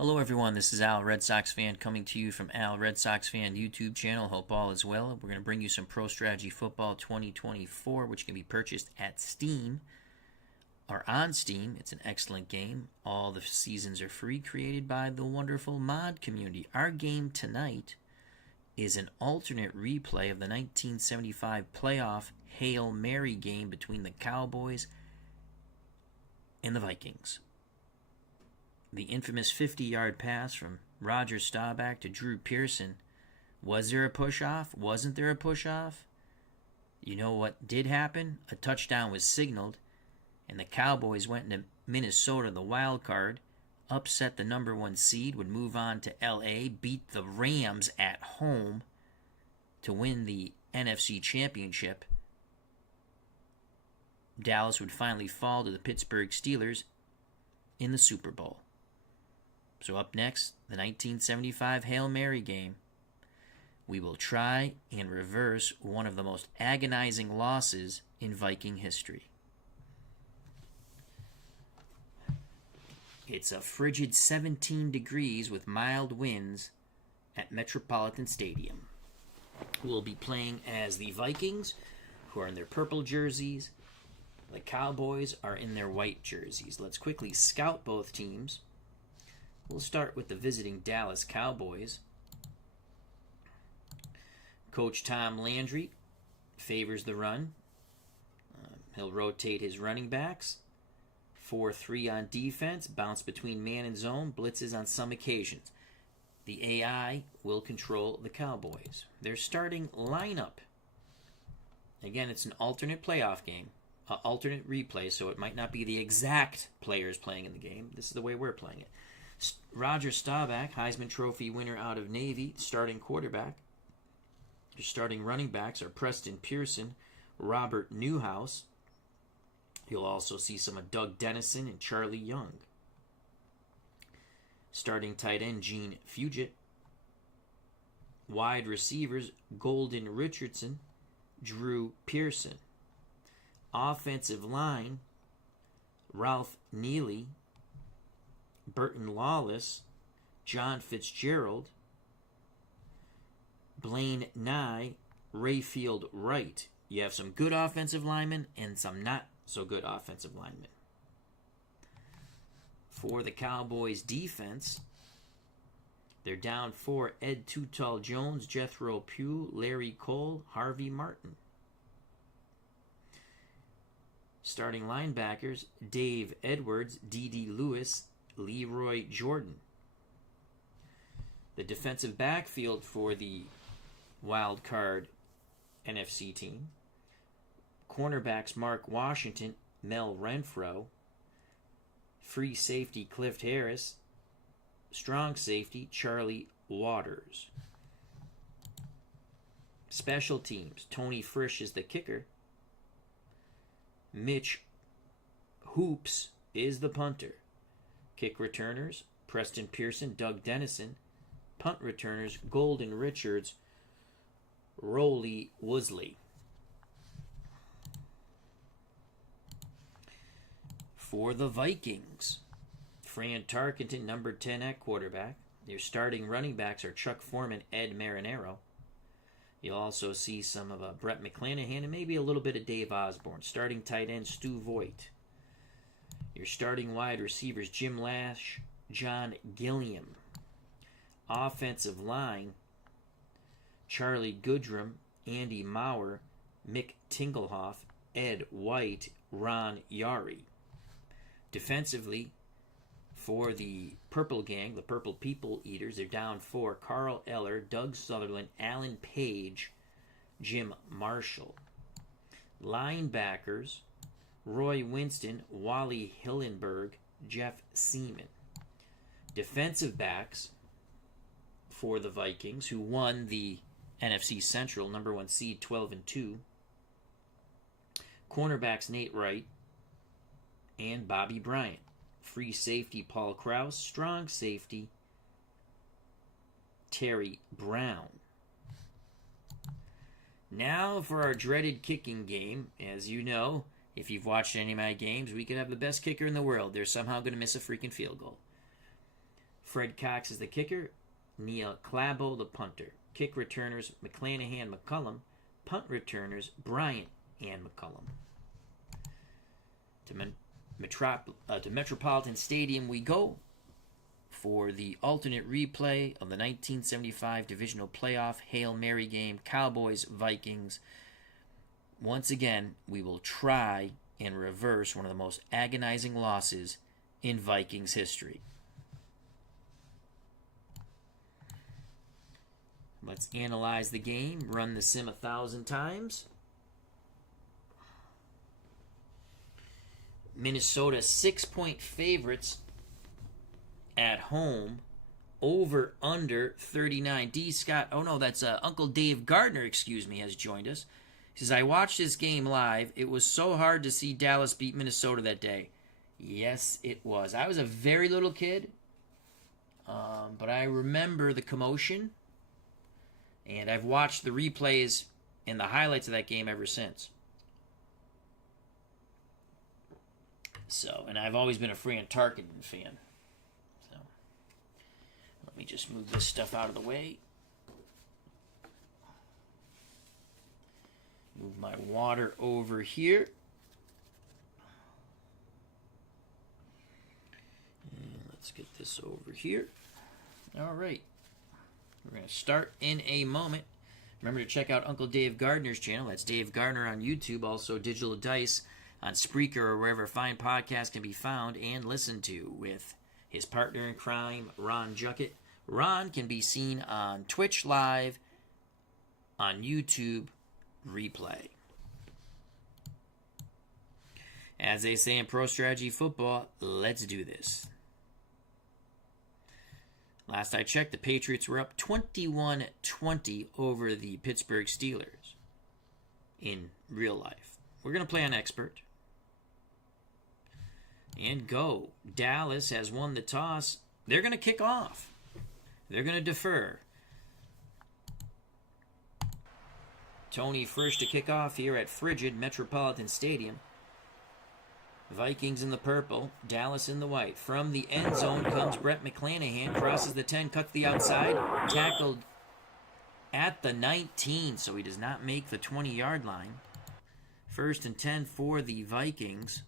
Hello everyone, this is Al, Red Sox fan, coming to you from Al, Red Sox fan YouTube channel. Hope all is well. We're going to bring you some Pro Strategy Football 2024, which can be purchased at Steam or on Steam. It's an excellent game. All the seasons are free, created by the wonderful mod community. Our game tonight is an alternate replay of the 1975 playoff Hail Mary game between the Cowboys and the Vikings. The infamous 50-yard pass from Roger Staubach to Drew Pearson. Was there a push-off? Wasn't there a push-off? You know what did happen? A touchdown was signaled, and the Cowboys went into Minnesota, the Wildcard, upset the number 1 seed, would move on to L.A., beat the Rams at home to win the NFC Championship. Dallas would finally fall to the Pittsburgh Steelers in the Super Bowl. So up next, the 1975 Hail Mary game. We will try and reverse one of the most agonizing losses in Viking history. It's a frigid 17 degrees with mild winds at Metropolitan Stadium. We'll be playing as the Vikings, who are in their purple jerseys. The Cowboys are in their white jerseys. Let's quickly scout both teams. We'll start with the visiting Dallas Cowboys. Coach Tom Landry favors the run. He'll rotate his running backs. 4-3 on defense, bounce between man and zone, blitzes on some occasions. The AI will control the Cowboys. Their starting lineup. Again, it's an alternate playoff game. Alternate replay, so it might not be the exact players playing in the game. This is the way we're playing it. Roger Staubach, Heisman Trophy winner out of Navy, starting quarterback. Your starting running backs are Preston Pearson, Robert Newhouse. You'll also see some of Doug Dennison and Charlie Young. Starting tight end, Gene Fugit. Wide receivers, Golden Richardson, Drew Pearson. Offensive line, Ralph Neely, Burton Lawless, John Fitzgerald, Blaine Nye, Rayfield Wright. You have some good offensive linemen and some not so good offensive linemen. For the Cowboys defense, they're down 4, Ed Too Tall Jones, Jethro Pugh, Larry Cole, Harvey Martin. Starting linebackers, Dave Edwards, D.D. Lewis, Leroy Jordan. The defensive backfield for the Wildcard NFC team. Cornerbacks, Mark Washington, Mel Renfro. Free safety, Cliff Harris. Strong safety, Charlie Waters. Special teams, Tony Frisch is the kicker. Mitch Hoops is the punter. Kick returners, Preston Pearson, Doug Dennison. Punt returners, Golden Richards, Roley Woosley. For the Vikings, Fran Tarkenton, number 10 at quarterback. Your starting running backs are Chuck Foreman, Ed Marinero. You'll also see some of Brett McClanahan and maybe a little bit of Dave Osborne. Starting tight end, Stu Voigt. Your starting wide receivers, Jim Lash, John Gilliam. Offensive line, Charlie Goodrum, Andy Maurer, Mick Tingelhoff, Ed White, Ron Yari. Defensively, for the Purple Gang, the Purple People Eaters, they're down 4, Carl Eller, Doug Sutherland, Alan Page, Jim Marshall. Linebackers, Roy Winston, Wally Hillenberg, Jeff Seaman. Defensive backs for the Vikings, who won the NFC Central, number 1 seed, 12-2. Cornerbacks, Nate Wright and Bobby Bryant. Free safety, Paul Krause. Strong safety, Terry Brown. Now for our dreaded kicking game. As you know, if you've watched any of my games, we could have the best kicker in the world. They're somehow going to miss a freaking field goal. Fred Cox is the kicker. Neil Clabo, the punter. Kick returners, McClanahan, McCullum. Punt returners, Bryant and McCullum. To Metropolitan Stadium we go for the alternate replay of the 1975 Divisional Playoff Hail Mary game, Cowboys, Vikings. Once again, we will try and reverse one of the most agonizing losses in Vikings history. Let's analyze the game, run the sim 1,000 times. Minnesota 6-point favorites at home, over under 39. D. Scott, that's Uncle Dave Gardner, has joined us. He says, I watched this game live. It was so hard to see Dallas beat Minnesota that day. Yes, it was. I was a very little kid, but I remember the commotion, and I've watched the replays and the highlights of that game ever since. So, and I've always been a Fran Tarkenton fan. So, let me just move this stuff out of the way. Move my water over here. And let's get this over here. All right. We're going to start in a moment. Remember to check out Uncle Dave Gardner's channel. That's Dave Gardner on YouTube. Also Digital Dice on Spreaker or wherever fine podcasts can be found and listened to with his partner in crime, Ron Juckett. Ron can be seen on Twitch Live, on YouTube Replay. As they say in Pro Strategy Football, let's do this. Last I checked, the Patriots were up 21-20 over the Pittsburgh Steelers in real life. We're going to play on expert. And go. Dallas has won the toss. They're going to kick off. They're going to defer. Tony first to kick off here at frigid Metropolitan Stadium. Vikings in the purple, Dallas in the white. From the end zone comes Brett McClanahan, crosses the 10, cuts the outside, tackled at the 19, so he does not make the 20-yard line. 1st and 10 for the Vikings.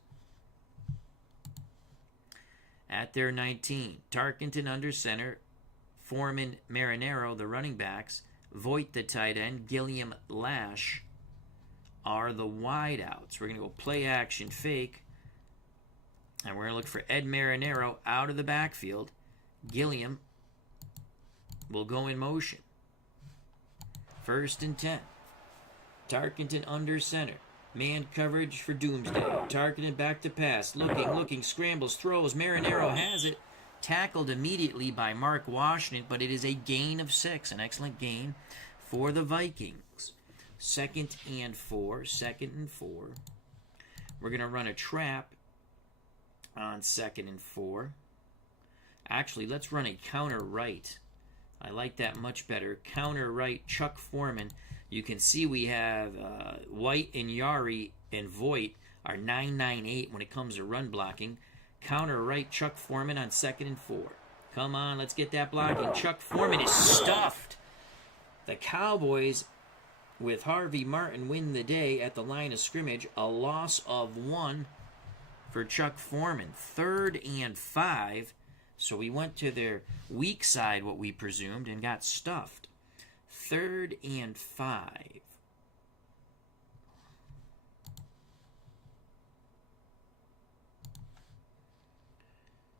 At their 19, Tarkenton under center, Foreman, Marinero, the running backs, Voigt, the tight end, Gilliam, Lash are the wideouts. We're going to go play action fake, and we're going to look for Ed Marinero out of the backfield. Gilliam will go in motion. 1st and 10. Tarkenton under center. Man coverage for Doomsday. Targeted back to pass. Looking, scrambles, throws. Marinero has it. Tackled immediately by Mark Washington, but it is a gain of 6. An excellent gain for the Vikings. 2nd and 4. We're going to run a trap on 2nd and 4. Actually, let's run a counter right. I like that much better. Counter right, Chuck Foreman. You can see we have White and Yari and Voigt are 9-9-8 when it comes to run blocking. Counter right, Chuck Foreman on 2nd and 4. Come on, let's get that blocking. Chuck Foreman is stuffed. The Cowboys, with Harvey Martin, win the day at the line of scrimmage. A loss of 1 for Chuck Foreman. 3rd and 5. So we went to their weak side, what we presumed, and got stuffed. 3rd and 5.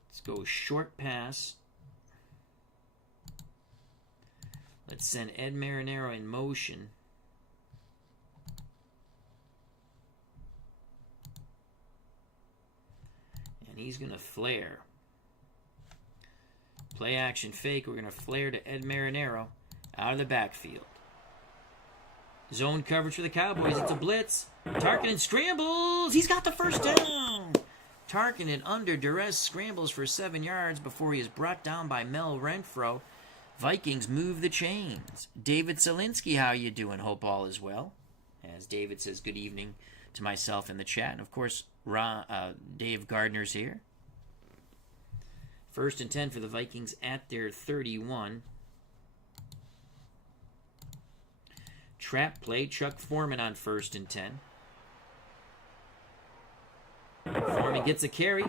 Let's go short pass. Let's send Ed Marinero in motion. And he's going to flare. Play action fake. We're going to flare to Ed Marinero out of the backfield. Zone coverage for the Cowboys. It's a blitz. Tarkenton scrambles. He's got the first down. Tarkenton under duress scrambles for 7 yards before he is brought down by Mel Renfro. Vikings move the chains. David Zielinski, how you doing? Hope all is well. As David says good evening to myself in the chat. And of course, Dave Gardner's here. First and 10 for the Vikings at their 31. Trap play, Chuck Foreman on first and 10. Foreman gets a carry,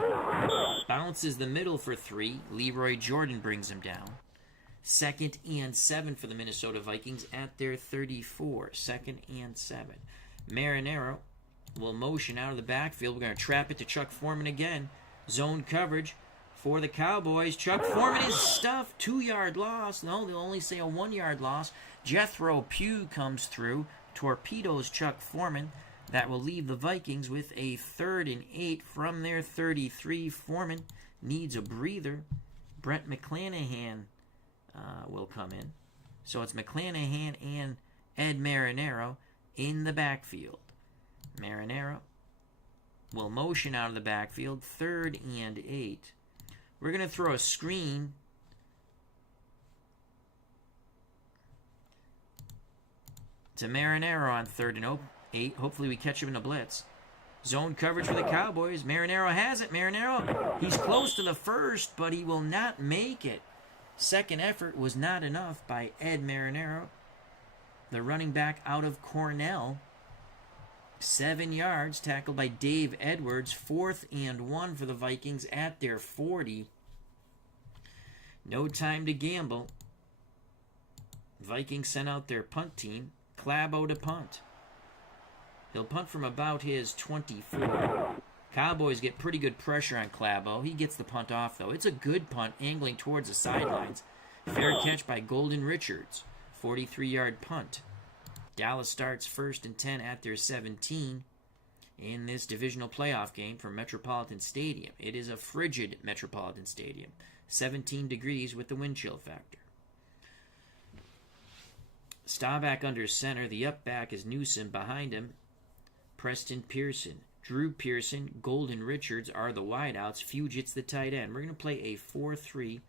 bounces the middle for 3. Leroy Jordan brings him down. Second and 7 for the Minnesota Vikings at their 34. Second and 7. Marinaro will motion out of the backfield. We're going to trap it to Chuck Foreman again. Zone coverage for the Cowboys. Chuck Foreman is stuffed. 2-yard loss. No, they'll only say a 1-yard loss. Jethro Pugh comes through, torpedoes Chuck Foreman. That will leave the Vikings with a 3rd and 8 from their 33. Foreman needs a breather. Brent McClanahan will come in. So it's McClanahan and Ed Marinaro in the backfield. Marinaro will motion out of the backfield. 3rd and 8. We're going to throw a screen to Marinaro on 3rd and 8. Hopefully we catch him in a blitz. Zone coverage for the Cowboys. Marinaro has it. Marinaro, he's close to the first, but he will not make it. Second effort was not enough by Ed Marinaro, the running back out of Cornell. 7 yards, tackled by Dave Edwards. 4th and 1 for the Vikings at their 40. No time to gamble. Vikings sent out their punt team. Clabo to punt. He'll punt from about his 24. Cowboys get pretty good pressure on Clabo. He gets the punt off, though. It's a good punt, angling towards the sidelines. Fair catch by Golden Richards. 43-yard punt. Dallas starts 1st and 10 at their 17 in this divisional playoff game from Metropolitan Stadium. It is a frigid Metropolitan Stadium. 17 degrees with the wind chill factor. Staubach under center. The up back is Newsom. Behind him, Preston Pearson. Drew Pearson, Golden Richards are the wideouts. Fugit's the tight end. We're going to play a 4-3.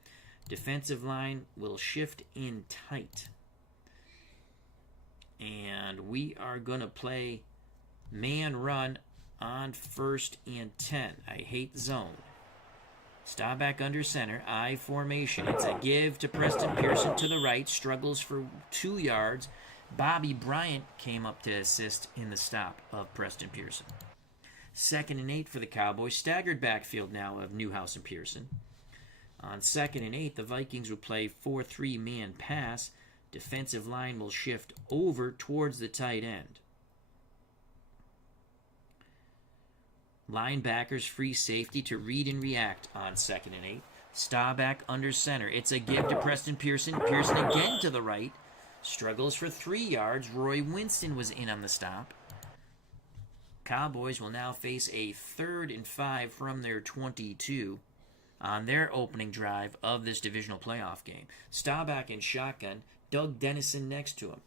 Defensive line will shift in tight. And we are going to play man run on 1st and 10. I hate zone. Staubach under center. I formation. It's a give to Preston Pearson to the right. Struggles for 2 yards. Bobby Bryant came up to assist in the stop of Preston Pearson. 2nd and 8 for the Cowboys. Staggered backfield now of Newhouse and Pearson. On 2nd and 8, the Vikings will play 4-3 man pass. Defensive line will shift over towards the tight end. Linebackers free safety to read and react on 2nd and 8. Staubach under center. It's a give to Preston Pearson. Pearson again to the right. Struggles for 3 yards. Roy Winston was in on the stop. Cowboys will now face a 3rd and 5 from their 22 on their opening drive of this divisional playoff game. Staubach in shotgun. Doug Dennison next to him.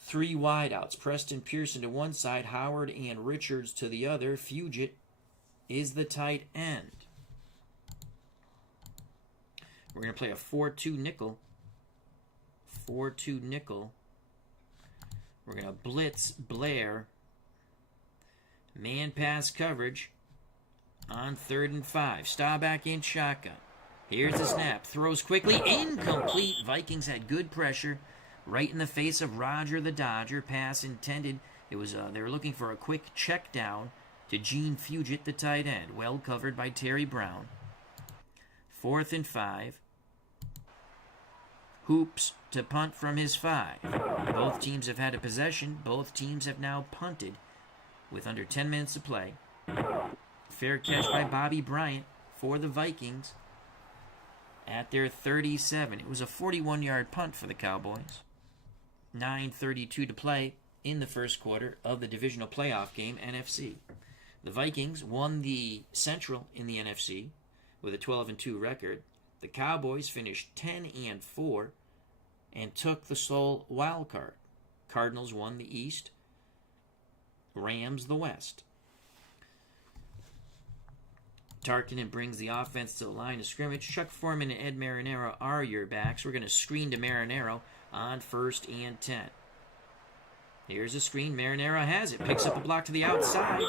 3 wideouts. Preston Pearson to one side. Howard and Richards to the other. Fugit is the tight end. We're going to play a 4-2 nickel. 4-2 nickel. We're going to blitz Blair. Man pass coverage on 3rd and 5. Staubach in shotgun. Here's the snap. Throws quickly. Incomplete. Vikings had good pressure right in the face of Roger the Dodger. Pass intended. It was they were looking for a quick check down to Gene Fugit, the tight end. Well covered by Terry Brown. 4th and 5. Hoops to punt from his 5. Both teams have had a possession. Both teams have now punted with under 10 minutes to play. Fair catch by Bobby Bryant for the Vikings at their 37. It was a 41-yard punt for the Cowboys. 9:32 to play in the first quarter of the divisional playoff game, NFC. The Vikings won the Central in the NFC with a 12-2 record. The Cowboys finished 10-4 and took the sole Wildcard. Cardinals won the East. Rams the West. Tarkinen brings the offense to the line of scrimmage. Chuck Foreman and Ed Marinaro are your backs. We're going to screen to Marinaro on 1st and 10. Here's a screen. Marinaro has it. Picks up a block to the outside.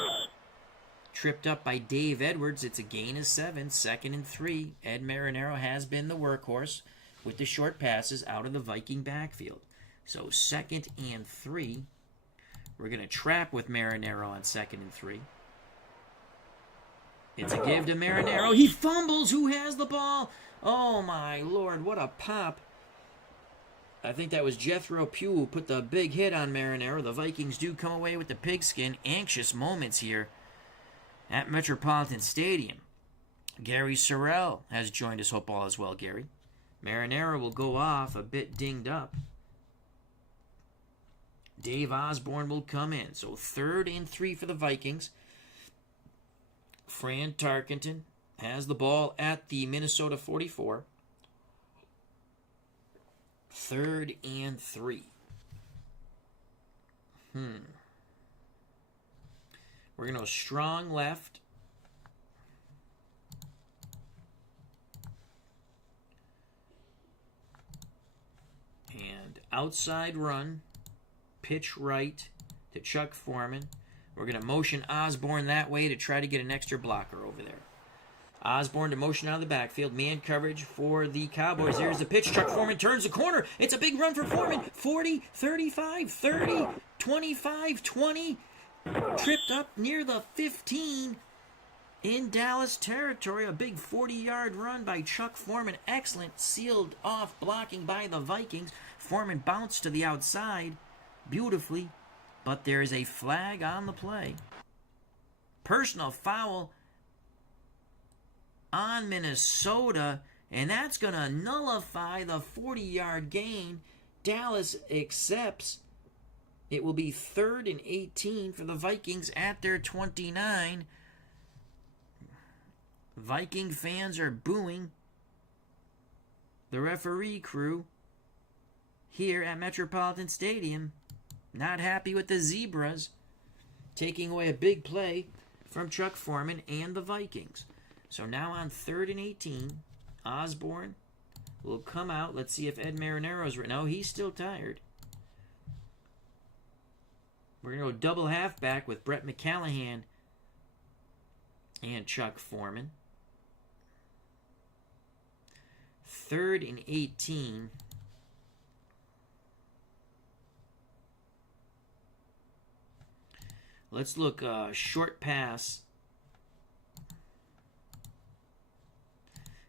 Tripped up by Dave Edwards. It's a gain of 7, 2nd and 3. Ed Marinaro has been the workhorse with the short passes out of the Viking backfield. So 2nd and 3. We're going to trap with Marinaro on 2nd and 3. It's a give to Marinaro. He fumbles. Who has the ball? Oh, my Lord. What a pop. I think that was Jethro Pugh who put the big hit on Marinaro. The Vikings do come away with the pigskin. Anxious moments here at Metropolitan Stadium. Gary Sorrell has joined us. Hope all as well, Gary. Marinaro will go off a bit dinged up. Dave Osborne will come in. So 3rd and 3 for the Vikings. Fran Tarkenton has the ball at the Minnesota 44. 3rd and 3. We're going to go strong left. And outside run. Pitch right to Chuck Foreman. We're going to motion Osborne that way to try to get an extra blocker over there. Osborne to motion out of the backfield. Man coverage for the Cowboys. There's the pitch. Chuck Foreman turns the corner. It's a big run for Foreman. 40, 35, 30, 25, 20. Tripped up near the 15 in Dallas territory. A big 40-yard run by Chuck Foreman. Excellent sealed off blocking by the Vikings. Foreman bounced to the outside beautifully, but there is a flag on the play. Personal foul on Minnesota, and that's going to nullify the 40-yard gain. Dallas accepts. It will be 3rd and 18 for the Vikings at their 29. Viking fans are booing the referee crew here at Metropolitan Stadium. Not happy with the Zebras taking away a big play from Chuck Foreman and the Vikings. So now on 3rd and 18, Osborne will come out. Let's see if Ed Marinaro's right. No, he's still tired. We're going to go double halfback with Brett McCallahan and Chuck Foreman. 3rd and 18. Let's look short pass.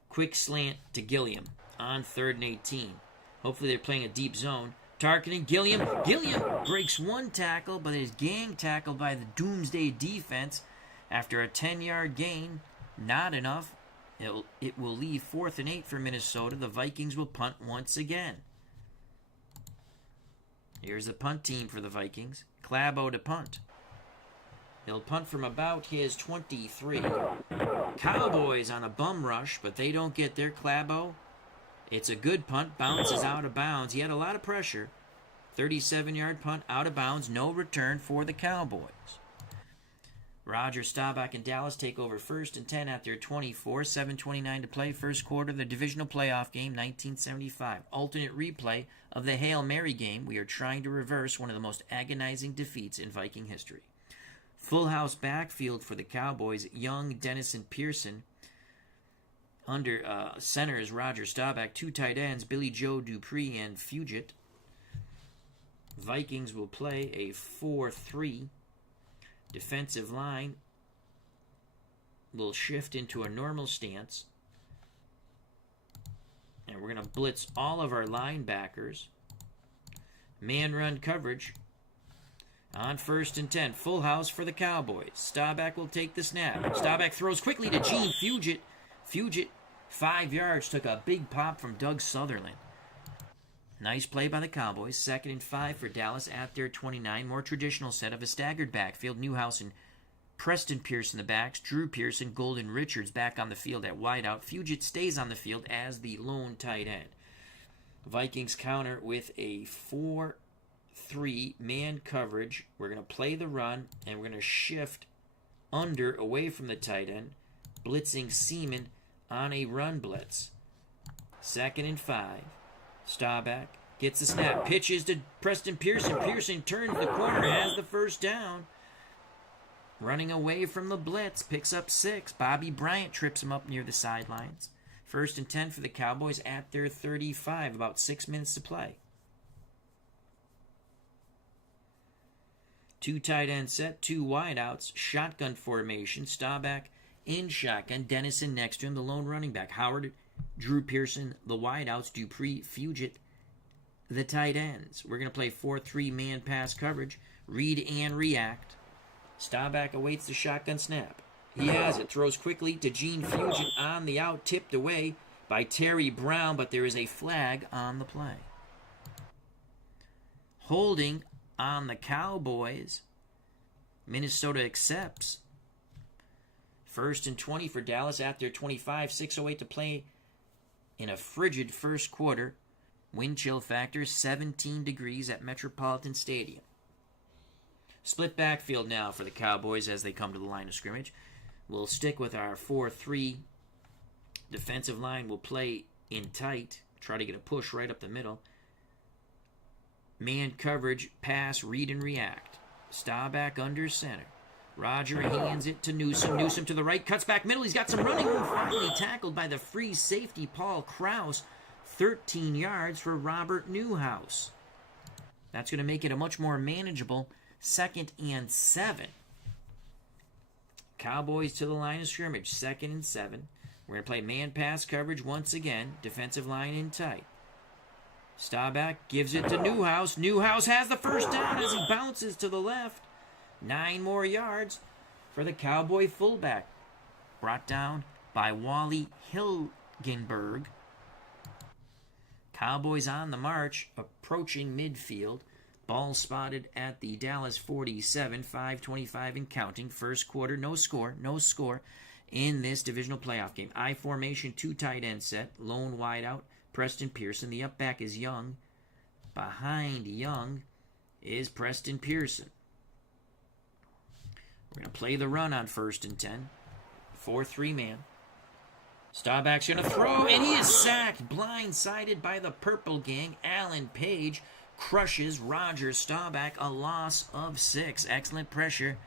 Quick slant to Gilliam on 3rd and 18. Hopefully they're playing a deep zone. Targeting Gilliam. Gilliam breaks one tackle, but is gang tackled by the Doomsday defense after a 10-yard gain. Not enough. It will leave 4th and 8 for Minnesota. The Vikings will punt once again. Here's the punt team for the Vikings. Clabo to punt. He'll punt from about his 23. Cowboys on a bum rush, but they don't get their Clabo. It's a good punt. Bounces out of bounds. He had a lot of pressure. 37-yard punt out of bounds. No return for the Cowboys. Roger Staubach and Dallas take over 1st and 10 at their 24. 7:29 to play. First quarter of the divisional playoff game, 1975. Alternate replay of the Hail Mary game. We are trying to reverse one of the most agonizing defeats in Viking history. Full house backfield for the Cowboys. Young, Dennison, Pearson. Under center is Roger Staubach. 2 tight ends, Billy Joe Dupree and Fugit. Vikings will play a 4-3. Defensive line will shift into a normal stance. And we're going to blitz all of our linebackers. Man run coverage. On 1st and 10, full house for the Cowboys. Staubach will take the snap. Staubach throws quickly to Gene Fugit. Fugit, 5 yards, took a big pop from Doug Sutherland. Nice play by the Cowboys. 2nd and 5 for Dallas at their 29. More traditional set of a staggered backfield. Newhouse and Preston Pierce in the backs. Drew Pearson, Golden Richards back on the field at wideout. Fugit stays on the field as the lone tight end. Vikings counter with a 4-3 man coverage. We're going to play the run, and we're going to shift under away from the tight end, blitzing Seaman on a run blitz. 2nd and 5. Staubach gets the snap. Pitches to Preston Pearson. Pearson turns the corner, has the first down. running away from the blitz, picks up 6. Bobby Bryant trips him up near the sidelines. 1st and 10 for the Cowboys at their 35, about 6 minutes to play. 2 tight end set, 2 wideouts, shotgun formation, Staubach in shotgun, Dennison next to him, the lone running back. Howard, Drew Pearson, the wideouts, Dupree, Fugit, the tight ends. We're going to play 4-3 man pass coverage, read and react. Staubach awaits the shotgun snap. He has it, throws quickly to Gene Fugit on the out, tipped away by Terry Brown, but there is a flag on the play. Holding on the Cowboys. Minnesota accepts. 1st and 20 for Dallas at their 25. 6:08 to play in a frigid first quarter. Wind chill factor 17 degrees at Metropolitan Stadium. Split backfield now for the Cowboys as they come to the line of scrimmage. We'll stick with our 4-3. Defensive line will play in tight. Try to get a push right up the middle. Man coverage, pass, read, and react. Staubach under center. Roger hands it to Newsome. Newsome to the right, cuts back middle. He's got some running room. Finally tackled by the free safety, Paul Krause. 13 yards for Robert Newhouse. That's going to make it a much more manageable 2nd and 7. Cowboys to the line of scrimmage, 2nd and 7. We're going to play man pass coverage once again. Defensive line in tight. Staubach gives it to Newhouse. Newhouse has the first down as he bounces to the left. 9 more yards for the Cowboy fullback. Brought down by Wally Hilgenberg. Cowboys on the march, approaching midfield. Ball spotted at the Dallas 47, 5:25 and counting. First quarter, no score in this divisional playoff game. I formation, 2 tight end set, lone wideout, Preston Pearson. The up back is Young. Behind Young is Preston Pearson. We're going to play the run on 1st and 10. 4-3 man. Staubach's going to throw, and he is sacked. Blindsided by the Purple Gang. Alan Page crushes Roger Staubach. A loss of 6. Excellent pressure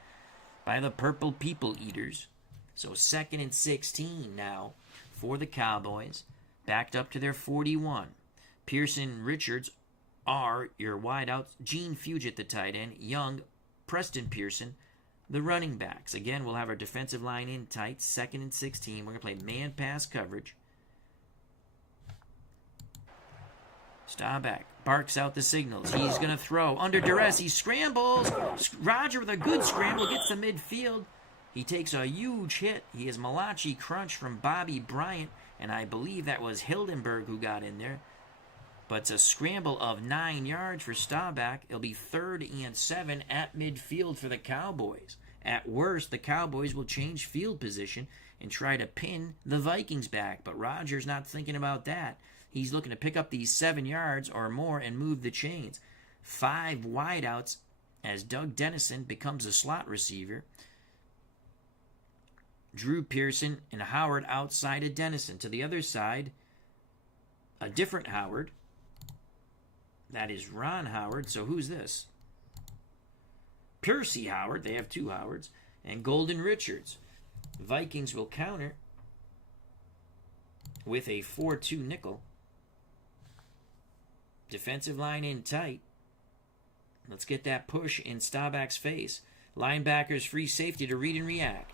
by the Purple People Eaters. So 2nd and 16 now for the Cowboys. Backed up to their 41. Pearson, Richards are your wideouts. Gene Fugit, the tight end. Young, Preston Pearson, the running backs. Again, we'll have our defensive line in tight. 2nd and 16. We're going to play man pass coverage. Staubach barks out the signals. He's going to throw. Under duress, he scrambles. Roger with a good scramble gets to midfield. He takes a huge hit. He is Malachi Crunch from Bobby Bryant, and I believe that was Hildenberg who got in there. But it's a scramble of 9 yards for Staubach. It'll be 3rd and 7 at midfield for the Cowboys. At worst, the Cowboys will change field position and try to pin the Vikings back. But Rodgers not thinking about that. He's looking to pick up these 7 yards or more and move the chains. 5 wideouts as Doug Dennison becomes a slot receiver. Drew Pearson and Howard outside of Dennison. To the other side, a different Howard. That is Ron Howard. So who's this? Percy Howard. They have 2 Howards. And Golden Richards. Vikings will counter with a 4-2 nickel. Defensive line in tight. Let's get that push in Staubach's face. Linebackers free safety to read and react.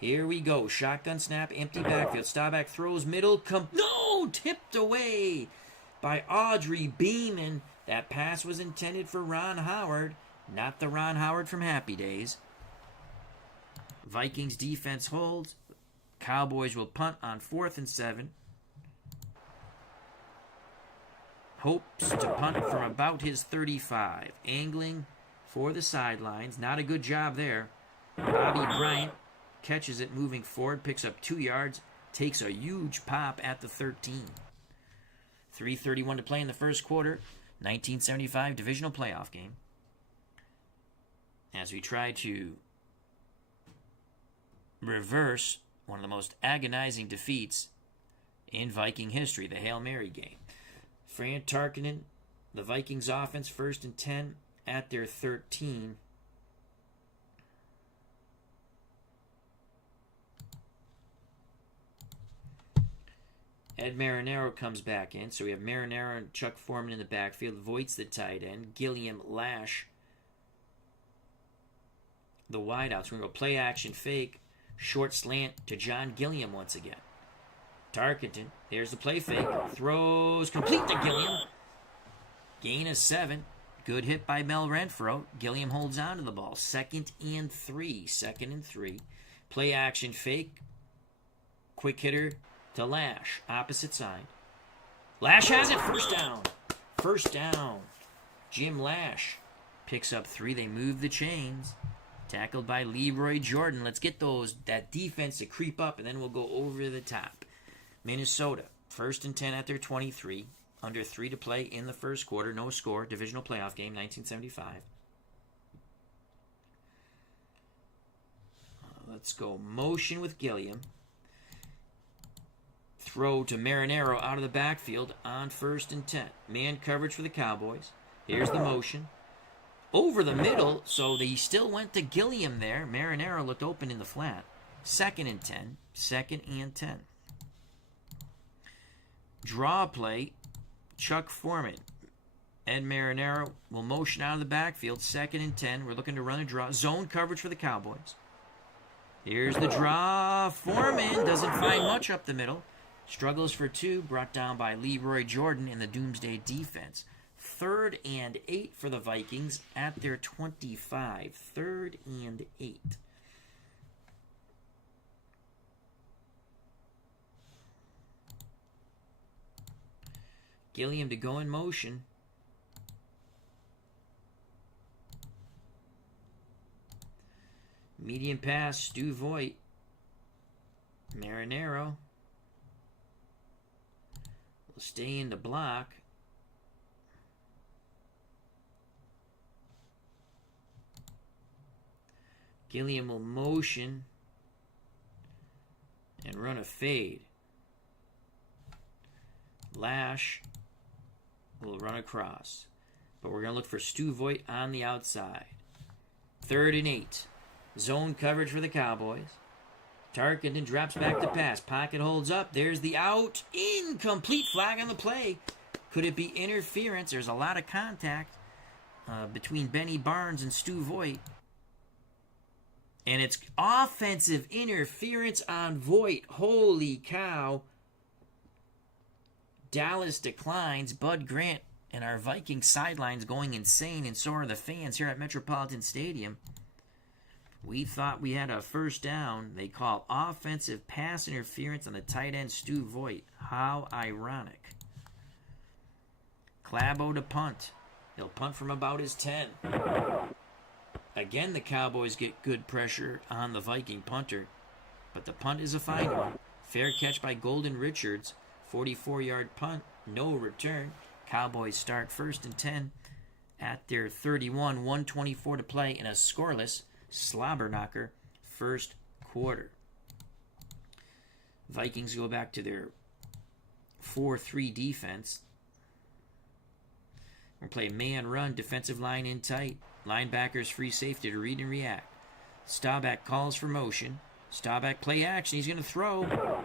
Here we go. Shotgun snap, empty backfield. Staubach throws middle. Tipped away by Audrey Beeman. That pass was intended for Ron Howard, not the Ron Howard from Happy Days. Vikings defense holds. Cowboys will punt on 4th and 7. Hopes to punt from about his 35. Angling for the sidelines. Not a good job there. Bobby Bryant catches it moving forward, picks up 2 yards, takes a huge pop at the 13. 3:31 to play in the first quarter. 1975 divisional playoff game. As we try to reverse one of the most agonizing defeats in Viking history, the Hail Mary game. Fran Tarkinen, the Vikings offense, 1st and 10 at their 13. Ed Marinaro comes back in. So we have Marinaro and Chuck Foreman in the backfield. Voigt's the tight end. Gilliam, Lash, the wideouts. We're going to go play action fake. Short slant to John Gilliam once again. Tarkenton. There's the play fake. Throws complete to Gilliam. Gain of 7. Good hit by Mel Renfro. Gilliam holds on to the ball. 2nd and 3. 2nd and 3. Play action fake. Quick hitter to Lash. Opposite side. Lash has it. First down. First down. Jim Lash picks up 3. They move the chains. Tackled by Leroy Jordan. Let's get that defense to creep up, and then we'll go over the top. Minnesota, 1st and 10 at their 23. Under 3 to play in the first quarter. No score. Divisional playoff game, 1975. Let's go motion with Gilliam. Throw to Marinaro out of the backfield on 1st and 10. Man coverage for the Cowboys. Here's the motion. Over the middle, so they still went to Gilliam there. Marinaro looked open in the flat. 2nd and 10. 2nd and 10. Draw play. Chuck Foreman. Ed Marinaro will motion out of the backfield. 2nd and 10. We're looking to run a draw. Zone coverage for the Cowboys. Here's the draw. Foreman doesn't find much up the middle. Struggles for 2. Brought down by Leroy Jordan in the Doomsday defense. 3rd and 8 for the Vikings at their 25. 3rd and 8. Gilliam to go in motion. Medium pass, Stu Voigt. Marinaro will stay in the block. Gilliam will motion and run a fade. Lash will run across. But we're going to look for Stu Voigt on the outside. 3rd and 8. Zone coverage for the Cowboys. Tarkenton drops back to pass. Pocket holds up. There's the out. Incomplete. Flag on the play. Could it be interference? There's a lot of contact between Benny Barnes and Stu Voigt. And it's offensive interference on Voigt. Holy cow. Dallas declines. Bud Grant and our Vikings sidelines going insane, and so are the fans here at Metropolitan Stadium. We thought we had a first down. They call offensive pass interference on the tight end Stu Voigt. How ironic. Clabo to punt. He'll punt from about his 10. Again, the Cowboys get good pressure on the Viking punter, but the punt is a fine one. Fair catch by Golden Richards. 44-yard punt, no return. Cowboys start 1st and 10 at their 31. 1:24 to play in a scoreless slobber knocker first quarter. Vikings go back to their 4-3 defense. We'll play man run, defensive line in tight. Linebackers free safety to read and react. Staubach calls for motion. Staubach play action. He's going to throw.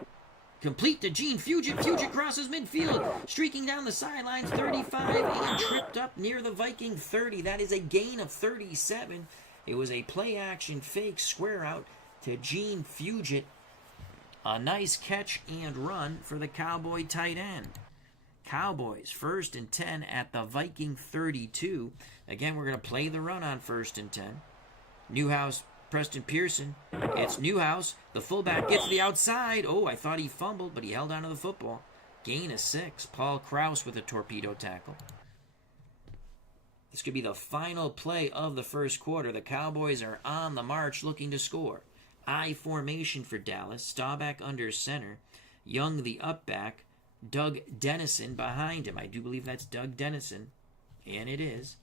Complete to Gene Fugit. Fugit crosses midfield. Streaking down the sidelines. 35 and tripped up near the Viking 30. That is a gain of 37. It was a play action fake square out to Gene Fugit. A nice catch and run for the Cowboy tight end. Cowboys 1st and 10 at the Viking 32. Again, we're going to play the run on 1st and 10. Newhouse, Preston Pearson. It's Newhouse. The fullback gets to the outside. Oh, I thought he fumbled, but he held onto the football. Gain of 6. Paul Krause with a torpedo tackle. This could be the final play of the first quarter. The Cowboys are on the march looking to score. I formation for Dallas. Staubach under center. Young the up back. Doug Dennison behind him. I do believe that's Doug Dennison. And it is.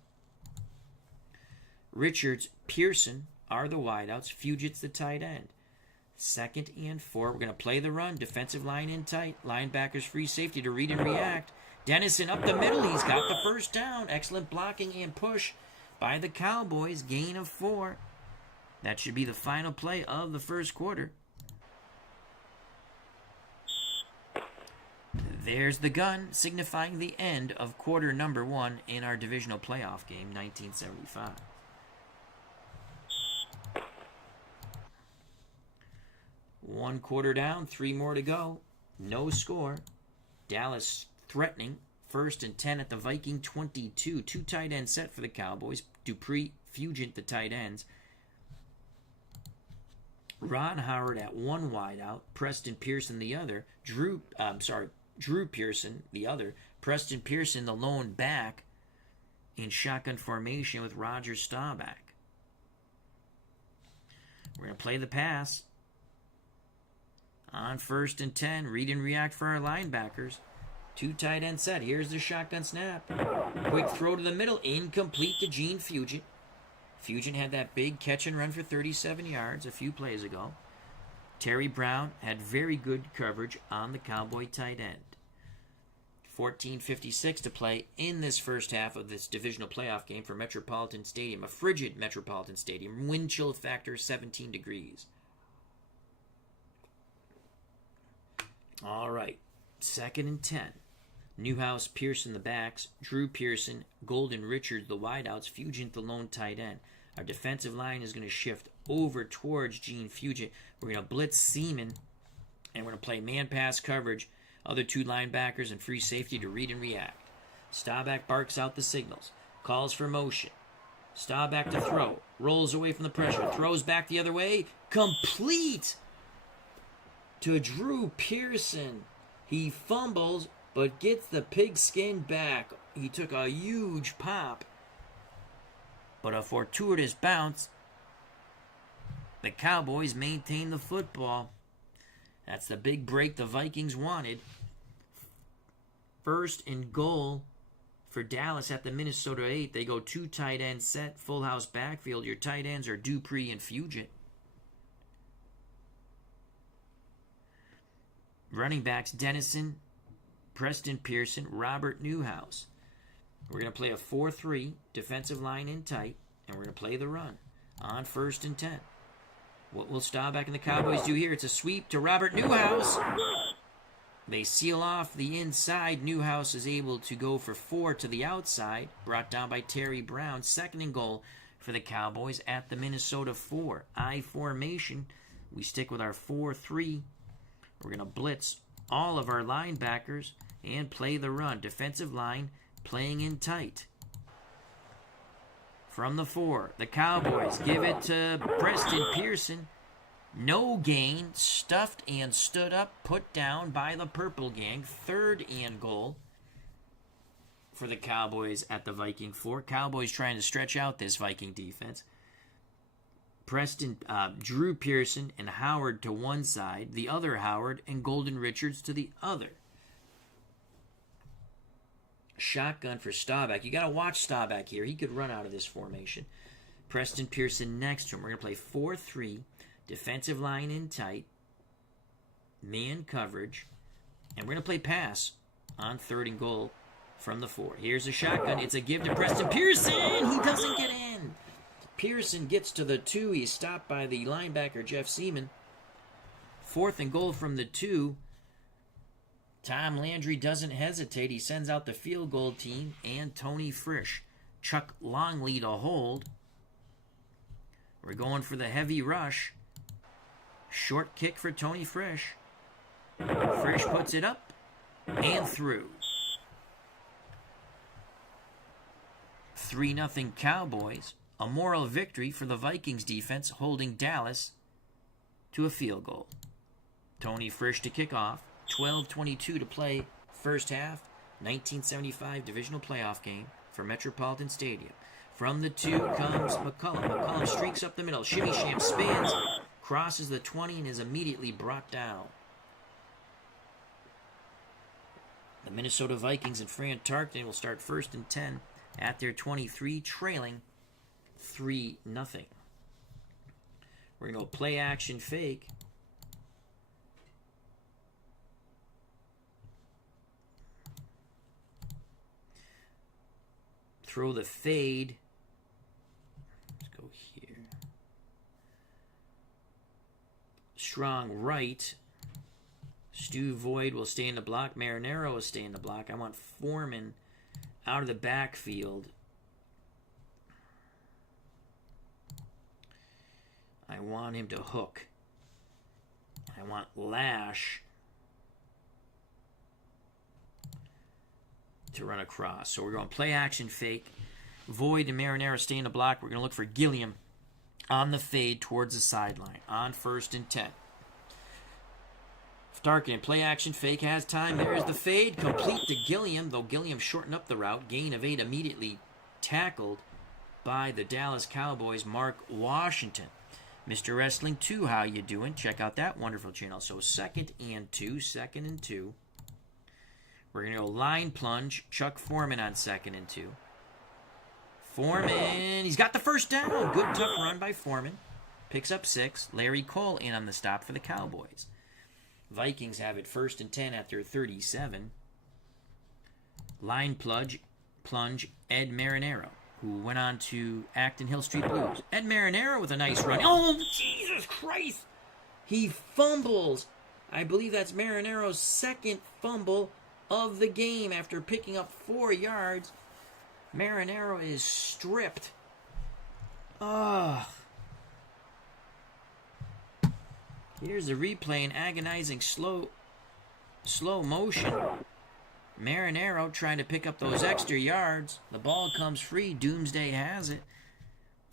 Richards, Pearson are the wideouts. Fugit's the tight end. 2nd and 4. We're going to play the run. Defensive line in tight. Linebackers free safety to read and react. Dennison up the middle. He's got the first down. Excellent blocking and push by the Cowboys. Gain of 4. That should be the final play of the first quarter. There's the gun, signifying the end of quarter number 1 in our divisional playoff game, 1975. One quarter down, 3 more to go. No score. Dallas threatening. 1st and 10 at the Viking 22. 2 tight end set for the Cowboys. Dupree, Fugent, the tight ends. Ron Howard at one wideout. Preston Pearson the other. Drew Pearson the other. Preston Pearson the lone back in shotgun formation with Roger Staubach. We're going to play the pass. On 1st and 10, read and react for our linebackers. 2 tight end set. Here's the shotgun snap. Quick throw to the middle. Incomplete to Gene Fugent. Fugent had that big catch and run for 37 yards a few plays ago. Terry Brown had very good coverage on the Cowboy tight end. 14:56 to play in this first half of this divisional playoff game for Metropolitan Stadium. A frigid Metropolitan Stadium. Wind chill factor 17 degrees. All right, 2nd and 10. Newhouse, Pearson the backs, Drew Pearson, Golden Richards the wideouts, Fugent the lone tight end. Our defensive line is going to shift over towards Gene Fugent. We're going to blitz Seaman, and we're going to play man-pass coverage, other 2 linebackers and free safety to read and react. Staubach barks out the signals, calls for motion. Staubach to throw, rolls away from the pressure, throws back the other way, complete to Drew Pearson. He fumbles, but gets the pigskin back. He took a huge pop, but a fortuitous bounce. The Cowboys maintain the football. That's the big break the Vikings wanted. 1st and goal for Dallas at the Minnesota 8. They go 2 tight end set, full house backfield. Your tight ends are Dupree and Fugent. Running backs, Dennison, Preston Pearson, Robert Newhouse. We're going to play a 4-3, defensive line in tight, and we're going to play the run on 1st and 10. What will Staubach and the Cowboys do here? It's a sweep to Robert Newhouse. They seal off the inside. Newhouse is able to go for 4 to the outside, brought down by Terry Brown. 2nd and goal for the Cowboys at the Minnesota 4. I formation. We stick with our 4-3. We're going to blitz all of our linebackers and play the run. Defensive line playing in tight. From the 4, the Cowboys give it to Preston Pearson. No gain, stuffed and stood up, put down by the Purple Gang. 3rd and goal for the Cowboys at the Viking 4. Cowboys trying to stretch out this Viking defense. Drew Pearson and Howard to one side, the other Howard and Golden Richards to the other. Shotgun for Staubach. You got to watch Staubach here. He could run out of this formation. Preston Pearson next to him. We're going to play 4-3, defensive line in tight, man coverage, and we're going to play pass on 3rd and goal from the 4. Here's a shotgun. It's a give to Preston Pearson. He doesn't get in. Pearson gets to the 2. He's stopped by the linebacker, Jeff Seaman. 4th and goal from the 2. Tom Landry doesn't hesitate. He sends out the field goal team and Tony Frisch. Chuck Longley to hold. We're going for the heavy rush. Short kick for Tony Frisch. Frisch puts it up and through. 3-0 Cowboys. A moral victory for the Vikings defense, holding Dallas to a field goal. Tony Frisch to kick off. 12:22 to play first half. 1975 divisional playoff game for Metropolitan Stadium. From the 2 comes McCullum. McCullum streaks up the middle. Shimmy Sham spins, crosses the 20, and is immediately brought down. The Minnesota Vikings and Fran Tarkenton will start 1st and 10 at their 23, trailing 3-0. We're going to go play action fake. Throw the fade. Let's go here. Strong right. Stu Void will stay in the block. Marinero will stay in the block. I want Foreman out of the backfield. I want him to hook. I want Lash to run across. So we're going play action fake. Void and Marinero stay in the block. We're going to look for Gilliam on the fade towards the sideline on 1st and 10. Darkin, play action fake, has time. There is the fade. Complete to Gilliam, though Gilliam shortened up the route. Gain of 8 immediately tackled by the Dallas Cowboys, Mark Washington. Mr. Wrestling 2, how you doing? Check out that wonderful channel. So 2nd and 2. We're going to go line plunge. Chuck Foreman on 2nd and 2. Foreman, he's got the first down. Good tough run by Foreman. Picks up 6. Larry Cole in on the stop for the Cowboys. Vikings have it 1st and 10 after 37. Line plunge, Ed Marinero, who went on to Acton Hill Street Blues. Ed Marinero with a nice run. Oh, Jesus Christ! He fumbles. I believe that's Marinero's 2nd fumble of the game after picking up 4 yards. Marinero is stripped. Here's the replay in agonizing slow motion. Marinero trying to pick up those extra yards. The ball comes free. Doomsday has it.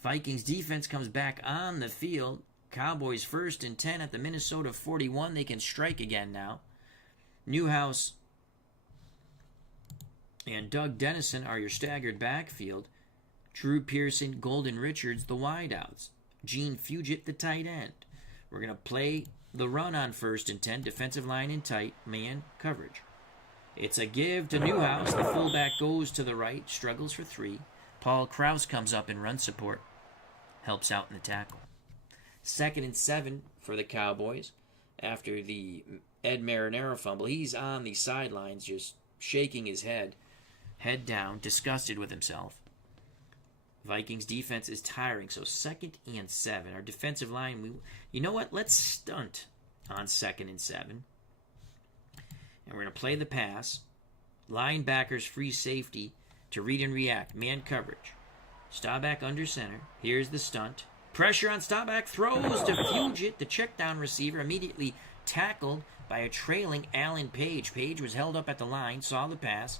Vikings defense comes back on the field. Cowboys 1st and 10 at the Minnesota 41. They can strike again now. Newhouse and Doug Dennison are your staggered backfield. Drew Pearson, Golden Richards, the wideouts. Gene Fugit, the tight end. We're going to play the run on 1st and 10. Defensive line in tight. Man coverage. It's a give to Newhouse. The fullback goes to the right. Struggles for 3. Paul Krause comes up in run support. Helps out in the tackle. 2nd and 7 for the Cowboys. After the Ed Marinero fumble. He's on the sidelines just shaking his head. Head down. Disgusted with himself. Vikings defense is tiring, so 2nd and 7. Our defensive line, you know what? Let's stunt on 2nd and 7. And we're going to play the pass. Linebackers free safety to read and react. Man coverage. Staubach under center. Here's the stunt. Pressure on Staubach. Throws to Fugit, the check down receiver, immediately tackled by a trailing Alan Page. Page was held up at the line, saw the pass,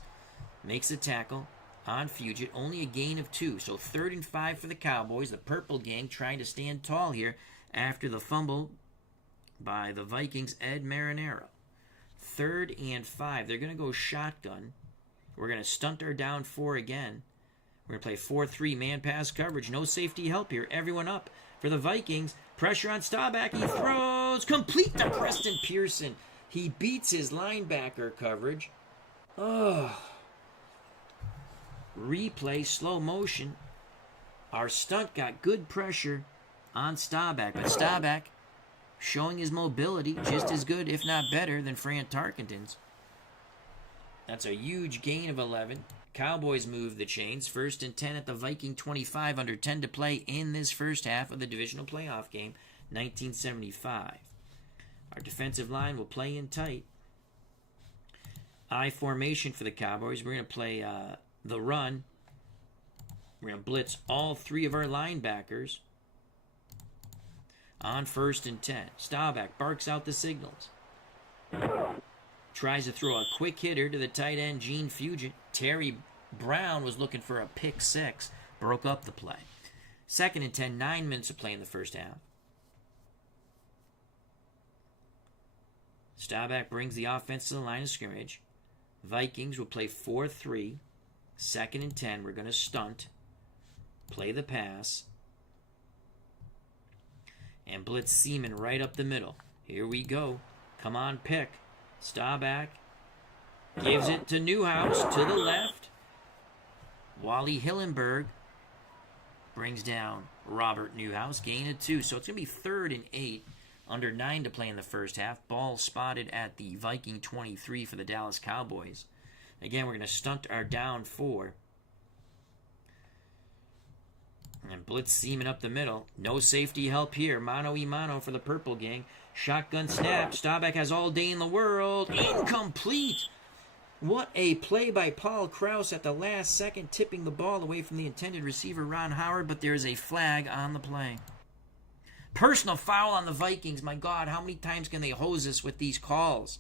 makes the tackle on Fugit, only a gain of 2. So 3rd and 5 for the Cowboys. The Purple Gang trying to stand tall here after the fumble by the Vikings' Ed Marinero. 3rd and 5. They're going to go shotgun. We're going to stunt our down 4 again. We're going to play 4-3 man pass coverage. No safety help here. Everyone up for the Vikings. Pressure on Staubach. He throws. Complete to Preston Pearson. He beats his linebacker coverage. Replay, slow motion. Our stunt got good pressure on Staubach, but Staubach showing his mobility just as good, if not better, than Fran Tarkenton's. That's a huge gain of 11. Cowboys move the chains. 1st and 10 at the Viking 25, under 10 to play in this first half of the divisional playoff game, 1975. Our defensive line will play in tight. I formation for the Cowboys. We're going to play the run. We're going to blitz all 3 of our linebackers on 1st and 10. Staubach barks out the signals. Tries to throw a quick hitter to the tight end, Gene Fugit. Terry Brown was looking for a pick 6. Broke up the play. 2nd and 10, 9 minutes to play in the first half. Staubach brings the offense to the line of scrimmage. Vikings will play 4-3. 2nd and 10, we're going to stunt. Play the pass. And blitz Seaman right up the middle. Here we go. Come on, pick. Staubach gives it to Newhouse to the left. Wally Hillenberg brings down Robert Newhouse. Gain of 2. So it's going to be 3rd and 8. Under 9 to play in the first half. Ball spotted at the Viking 23 for the Dallas Cowboys. Again, we're going to stunt our down 4. And Blitz seaming up the middle. No safety help here. Mano-y-mano for the purple gang. Shotgun snap. Staubach has all day in the world. Incomplete. What a play by Paul Krause at the last second, tipping the ball away from the intended receiver, Ron Howard, but there is a flag on the play. Personal foul on the Vikings. My God, how many times can they hose us with these calls?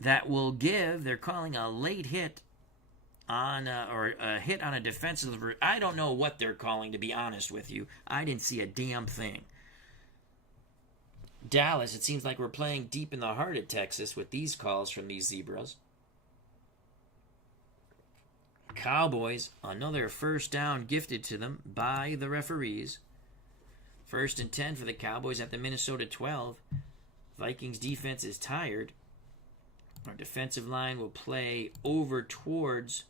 That will give, they're calling a late hit on, or a hit on a defensive. I don't know what they're calling, to be honest with you. I didn't see a damn thing. Dallas, it seems like we're playing deep in the heart of Texas with these calls from these Zebras. Cowboys, another first down gifted to them by the referees. 1st and 10 for the Cowboys at the Minnesota 12. Vikings defense is tired. Our defensive line will play over towards...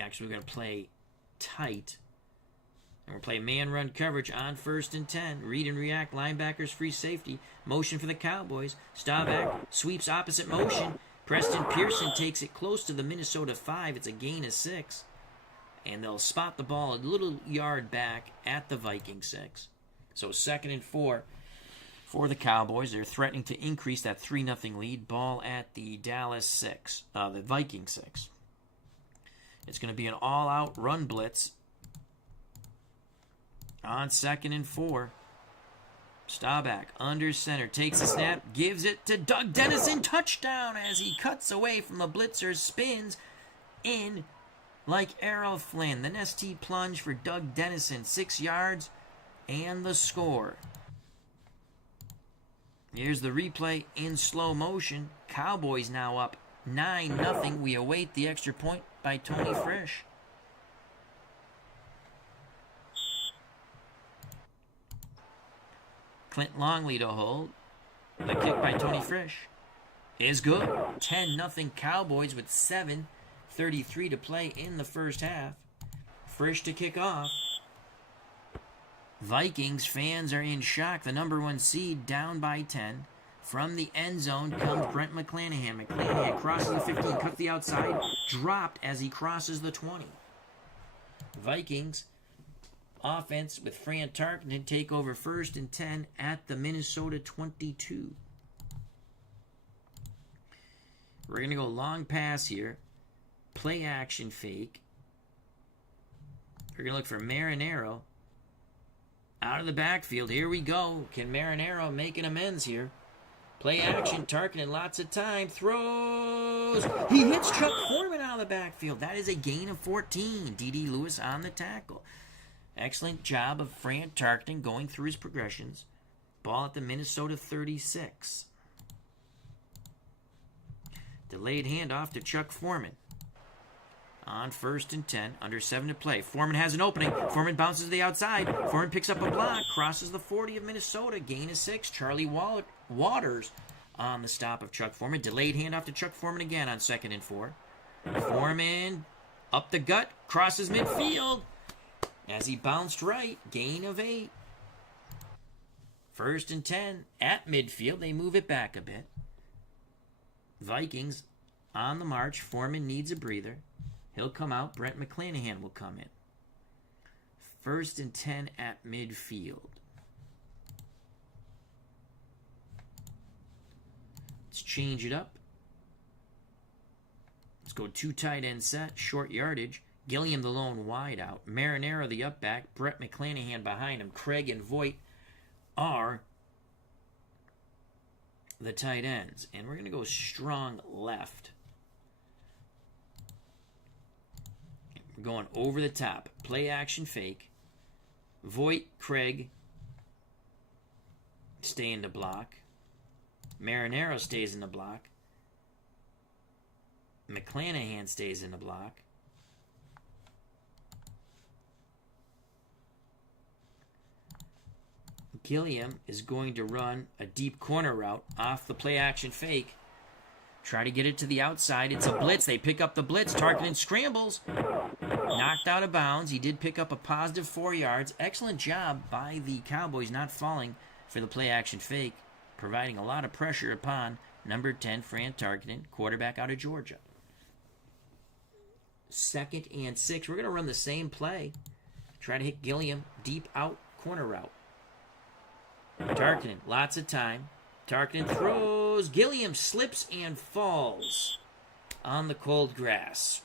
Actually, we're going to play tight. And we'll play man-run coverage on 1st and 10. Read and react, linebackers, free safety. Motion for the Cowboys. Staubach sweeps opposite motion. Preston Pearson takes it close to the Minnesota 5. It's a gain of 6. And they'll spot the ball a little yard back at the Viking 6. So 2nd and 4 for the Cowboys. They're threatening to increase that 3-0 lead. Ball at the Dallas 6. The Viking 6. It's going to be an all-out run blitz on 2nd and 4. Staubach under center, takes a snap, gives it to Doug Dennison. Touchdown as he cuts away from the blitzer, spins in like Errol Flynn. The Nestea plunge for Doug Dennison, 6 yards, and the score. Here's the replay in slow motion. Cowboys now up 9-0. We await the extra point by Tony Frisch. Clint Longley to hold. The kick by Tony Frisch is good. 10-0 Cowboys with 7:33 to play in the first half. Frisch to kick off. Vikings fans are in shock. The number 1 seed down by 10. From the end zone comes Brent McClanahan. McClanahan crosses the 15, cuts the outside, dropped as he crosses the 20. Vikings offense with Fran Tarkenton take over 1st and 10 at the Minnesota 22. We're going to go long pass here. Play action fake. We're going to look for Marinaro. Out of the backfield. Here we go. Can Marinaro make an amends here? Play action. Tarkenton, lots of time. Throws. He hits Chuck Foreman out of the backfield. That is a gain of 14. D.D. Lewis on the tackle. Excellent job of Fran Tarkenton going through his progressions. Ball at the Minnesota 36. Delayed handoff to Chuck Foreman. On 1st and 10, under 7 to play. Foreman has an opening. Foreman bounces to the outside. Foreman picks up a block, crosses the 40 of Minnesota. Gain of 6. Charlie Waters on the stop of Chuck Foreman. Delayed handoff to Chuck Foreman again on 2nd and 4. Foreman up the gut, crosses midfield. As he bounced right, gain of 8. 1st and 10 at midfield. They move it back a bit. Vikings on the march. Foreman needs a breather. He'll come out. Brent McClanahan will come in. 1st and 10 at midfield. Let's change it up. Let's go 2 tight end set. Short yardage. Gilliam the lone wide out. Marinaro the up back. Brett McClanahan behind him. Craig and Voigt are the tight ends. And we're going to go strong left. We're going over the top. Play action fake. Voigt, Craig stay in the block. Marinaro stays in the block. McClanahan stays in the block. Gilliam is going to run a deep corner route off the play action fake. Try to get it to the outside. It's a blitz. They pick up the blitz. Tarkenton scrambles. Knocked out of bounds. He did pick up a positive 4 yards. Excellent job by the Cowboys not falling for the play action fake, providing a lot of pressure upon number 10, Fran Tarkenton, quarterback out of Georgia. 2nd and 6. We're going to run the same play. Try to hit Gilliam. Deep out corner route. Tarkinen, lots of time. Tarkinen throws. Gilliam slips and falls on the cold grass.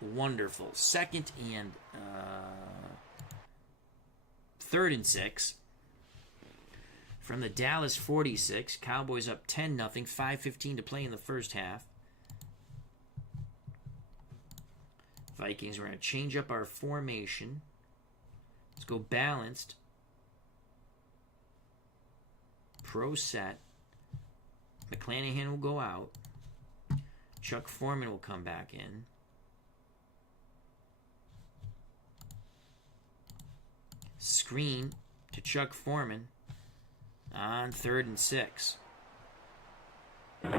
Wonderful. 2nd and 3rd and 6. From the Dallas 46. Cowboys up 10-0. 5:15 to play in the first half. Vikings, we're going to change up our formation. Let's go balanced. Pro set. McClanahan will go out. Chuck Foreman will come back in. Screen to Chuck Foreman on 3rd and 6.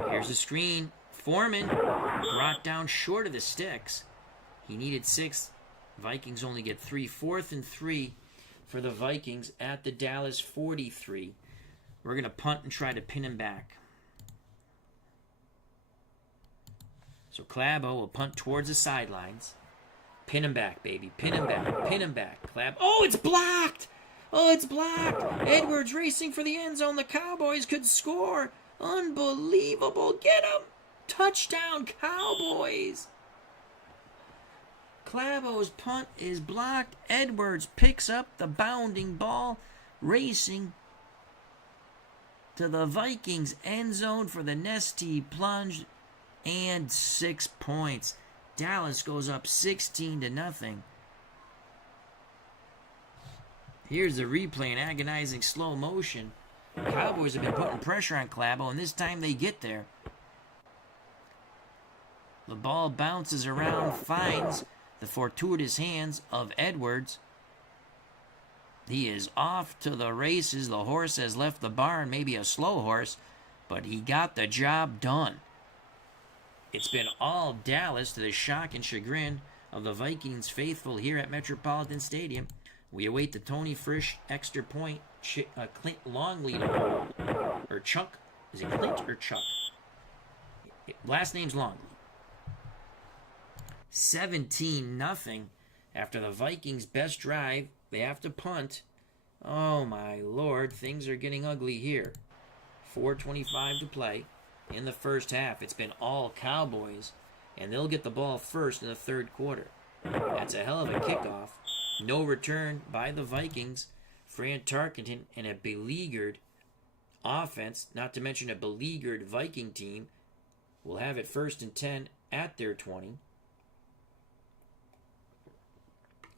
Here's the screen. Foreman brought down short of the sticks. He needed 6. Vikings only get 3. 4th and 3 for the Vikings at the Dallas 43. We're going to punt and try to pin him back. So Clabo will punt towards the sidelines. Pin him back, baby. Pin him back. Pin him back. Oh, it's blocked! Oh, it's blocked! Edwards racing for the end zone. The Cowboys could score. Unbelievable. Get him! Touchdown, Cowboys! Clabo's punt is blocked. Edwards picks up the bounding ball, racing to the Vikings end zone for the Nesty plunge, and 6 points. Dallas goes up 16-0. Here's the replay in agonizing slow motion. Cowboys have been putting pressure on Clabo, and this time they get there. The ball bounces around, finds the fortuitous hands of Edwards. He is off to the races. The horse has left the barn, maybe a slow horse, but he got the job done. It's been all Dallas to the shock and chagrin of the Vikings faithful here at Metropolitan Stadium. We await the Tony Frisch extra point. Clint Longley to hold. Or Chuck. Is it Clint or Chuck? Last name's Longley. 17-0 after the Vikings' best drive. They have to punt. Oh my lord, things are getting ugly here. 4:25 to play in the first half. It's been all Cowboys, and they'll get the ball first in the 3rd quarter. That's a hell of a kickoff. No return by the Vikings. Fran Tarkenton and a beleaguered offense, not to mention a beleaguered Viking team, will have it 1st and 10 at their 20.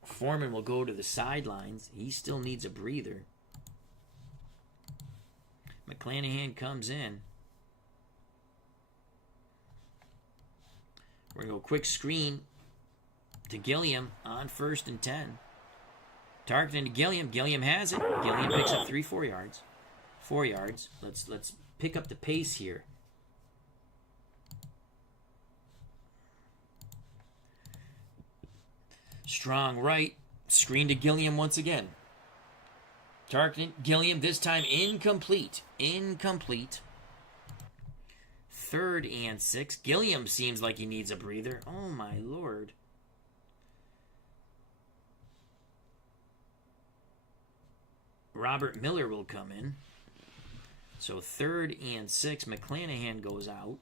Foreman will go to the sidelines. He still needs a breather. McClanahan comes in. We're going to go quick screen to Gilliam on 1st and 10. Targeting to Gilliam. Gilliam has it. Gilliam picks up 4 yards. 4 yards. Let's pick up the pace here. Strong right. Screen to Gilliam once again. Targeting Gilliam, this time incomplete. Incomplete. 3rd and 6. Gilliam seems like he needs a breather. Oh my lord. Robert Miller will come in. So 3rd and 6. McClanahan goes out.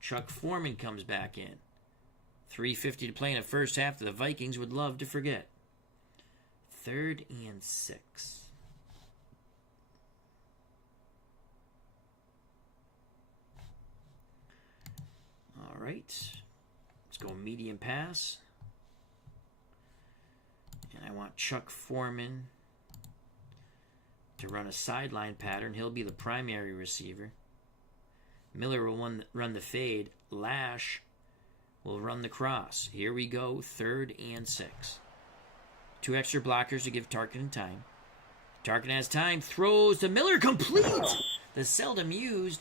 Chuck Foreman comes back in. 3:50 to play in the first half that the Vikings would love to forget. 3rd and 6. All right. Let's go medium pass. And I want Chuck Foreman to run a sideline pattern. He'll be the primary receiver. Miller will run the fade. Lash will run the cross. Here we go, 3rd and 6. 2 extra blockers to give Tarkenton time. Tarkenton has time, throws to Miller, complete! The seldom used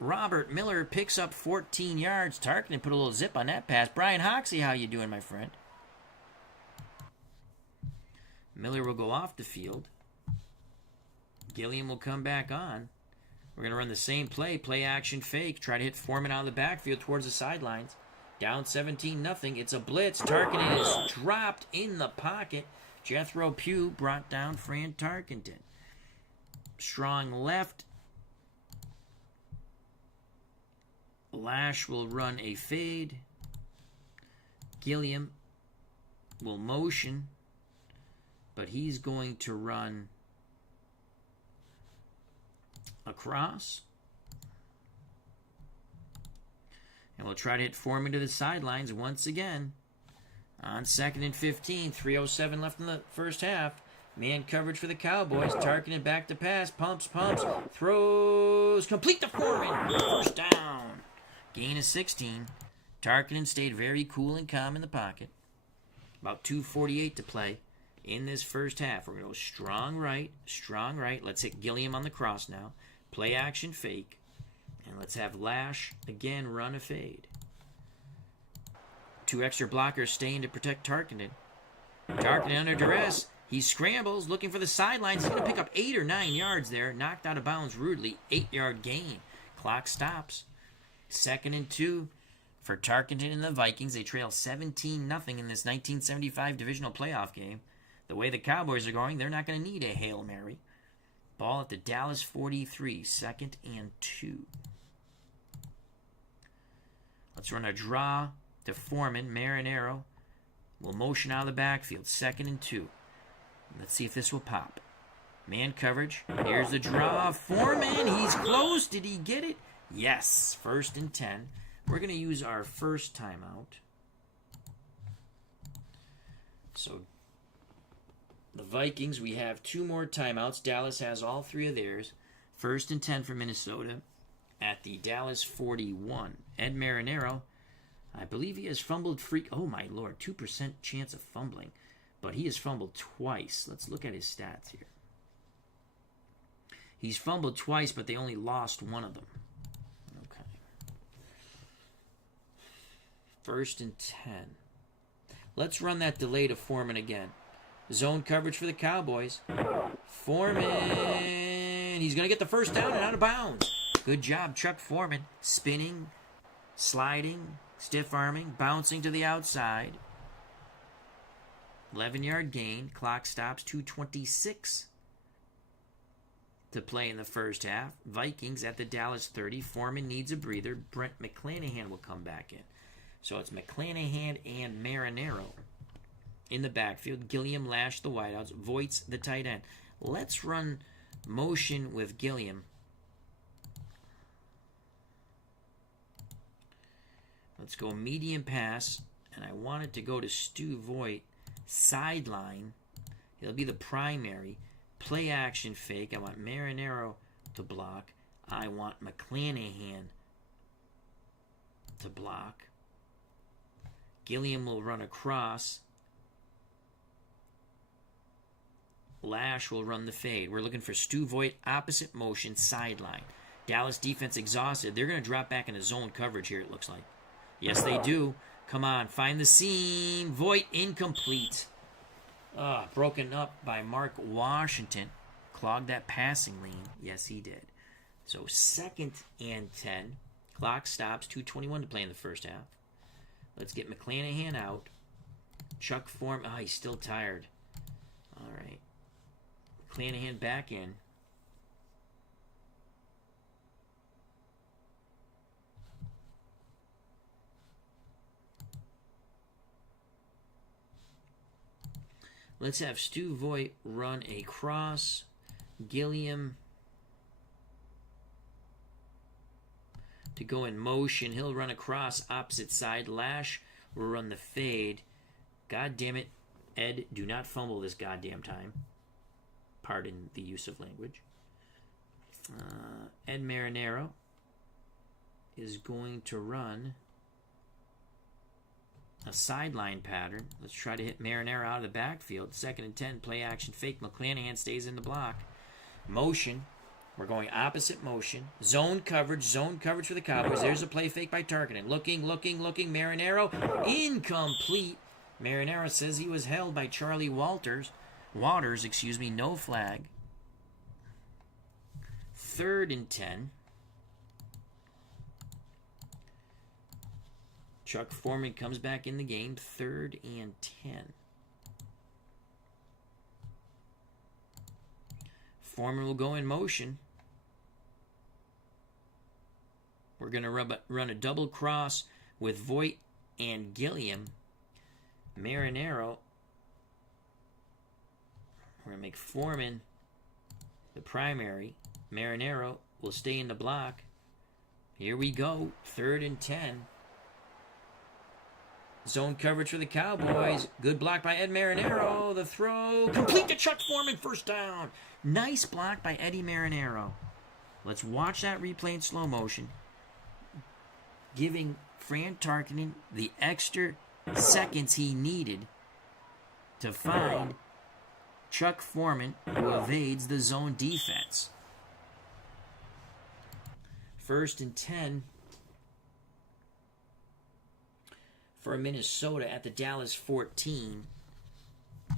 Robert Miller picks up 14 yards. Tarkenton put a little zip on that pass. Brian Hoxie, how you doing, my friend? Miller will go off the field. Gilliam will come back on. We're going to run the same play action fake. Try to hit Foreman out of the backfield towards the sidelines. Down 17-0. It's a blitz. Tarkenton is dropped in the pocket. Jethro Pugh brought down Fran Tarkenton. Strong left. Lash will run a fade. Gilliam will motion, but he's going to run across. And we'll try to hit Foreman to the sidelines once again. On 2nd and 15, 3:07 left in the first half. Man coverage for the Cowboys. Targeted back to pass. Pumps. Throws. Complete to Foreman. First down. Gain of 16. Tarkenton stayed very cool and calm in the pocket. About 2:48 to play in this first half. We're going to go strong right. Let's hit Gilliam on the cross now. Play action fake. And let's have Lash again run a fade. 2 extra blockers staying to protect Tarkenton. Tarkenton under duress. He scrambles, looking for the sidelines. He's going to pick up 8 or 9 yards there. Knocked out of bounds rudely. 8-yard gain. Clock stops. 2nd and 2 for Tarkenton and the Vikings. They trail 17-0 in this 1975 divisional playoff game. The way the Cowboys are going, they're not going to need a Hail Mary. Ball at the Dallas 43. 2nd and 2. Let's run a draw to Foreman. Marinero will motion out of the backfield. 2nd and 2. Let's see if this will pop. Man coverage. Here's the draw. Foreman, he's close. Did he get it? Yes. 1st and 10. We're going to use our first timeout. So, the Vikings, we have 2 more timeouts. Dallas has all 3 of theirs. 1st and 10 for Minnesota at the Dallas 41. Ed Marinero, I believe he has fumbled free. Oh, my Lord. 2% chance of fumbling. But he has fumbled twice. Let's look at his stats here. He's fumbled twice, but they only lost one of them. Okay. 1st and 10. Let's run that delay to Foreman again. Zone coverage for the Cowboys. Foreman. He's going to get the first down and out of bounds. Good job, Chuck Foreman. Spinning, sliding, stiff arming, bouncing to the outside. 11-yard gain. Clock stops. 2:26 to play in the first half. Vikings at the Dallas 30. Foreman needs a breather. Brent McClanahan will come back in. So it's McClanahan and Marinero in the backfield. Gilliam Lash the wideouts. Voight's the tight end. Let's run motion with Gilliam. Let's go medium pass. And I want it to go to Stu Voigt. Sideline. He'll be the primary. Play action fake. I want Marinero to block. I want McClanahan to block. Gilliam will run across. Lash will run the fade. We're looking for Stu Voigt, opposite motion, sideline. Dallas defense exhausted. They're going to drop back into zone coverage here, it looks like. Yes, they do. Come on, find the seam. Voigt incomplete. Broken up by Mark Washington. Clogged that passing lane. Yes, he did. So 2nd and 10. Clock stops. 2:21 to play in the first half. Let's get McClanahan out. Chuck Foreman. He's still tired. All right. McClanahan back in. Let's have Stu Voigt run a cross. Gilliam to go in motion. He'll run across opposite side. Lash will run the fade. God damn it, Ed, do not fumble this goddamn time. Pardon the use of language. Ed Marinero is going to run a sideline pattern. Let's try to hit Marinero out of the backfield. 2nd and 10, play action fake. McClanahan stays in the block. Motion. We're going opposite motion. Zone coverage for the Cowboys. There's a play fake by Tarkenton. Looking. Marinero. Incomplete. Marinero says he was held by Charlie Waters, no flag. 3rd and 10. Chuck Foreman comes back in the game. 3rd and 10. Foreman will go in motion. We're going to run a double cross with Voigt and Gilliam. Marinaro. We're going to make Foreman the primary. Marinaro will stay in the block. Here we go. 3rd and 10. Zone coverage for the Cowboys. Good block by Ed Marinaro. The throw. Complete to Chuck Foreman. First down. Nice block by Eddie Marinaro. Let's watch that replay in slow motion. Giving Fran Tarkenton the extra seconds he needed to find Chuck Foreman, who evades the zone defense. 1st and 10 for Minnesota at the Dallas 14.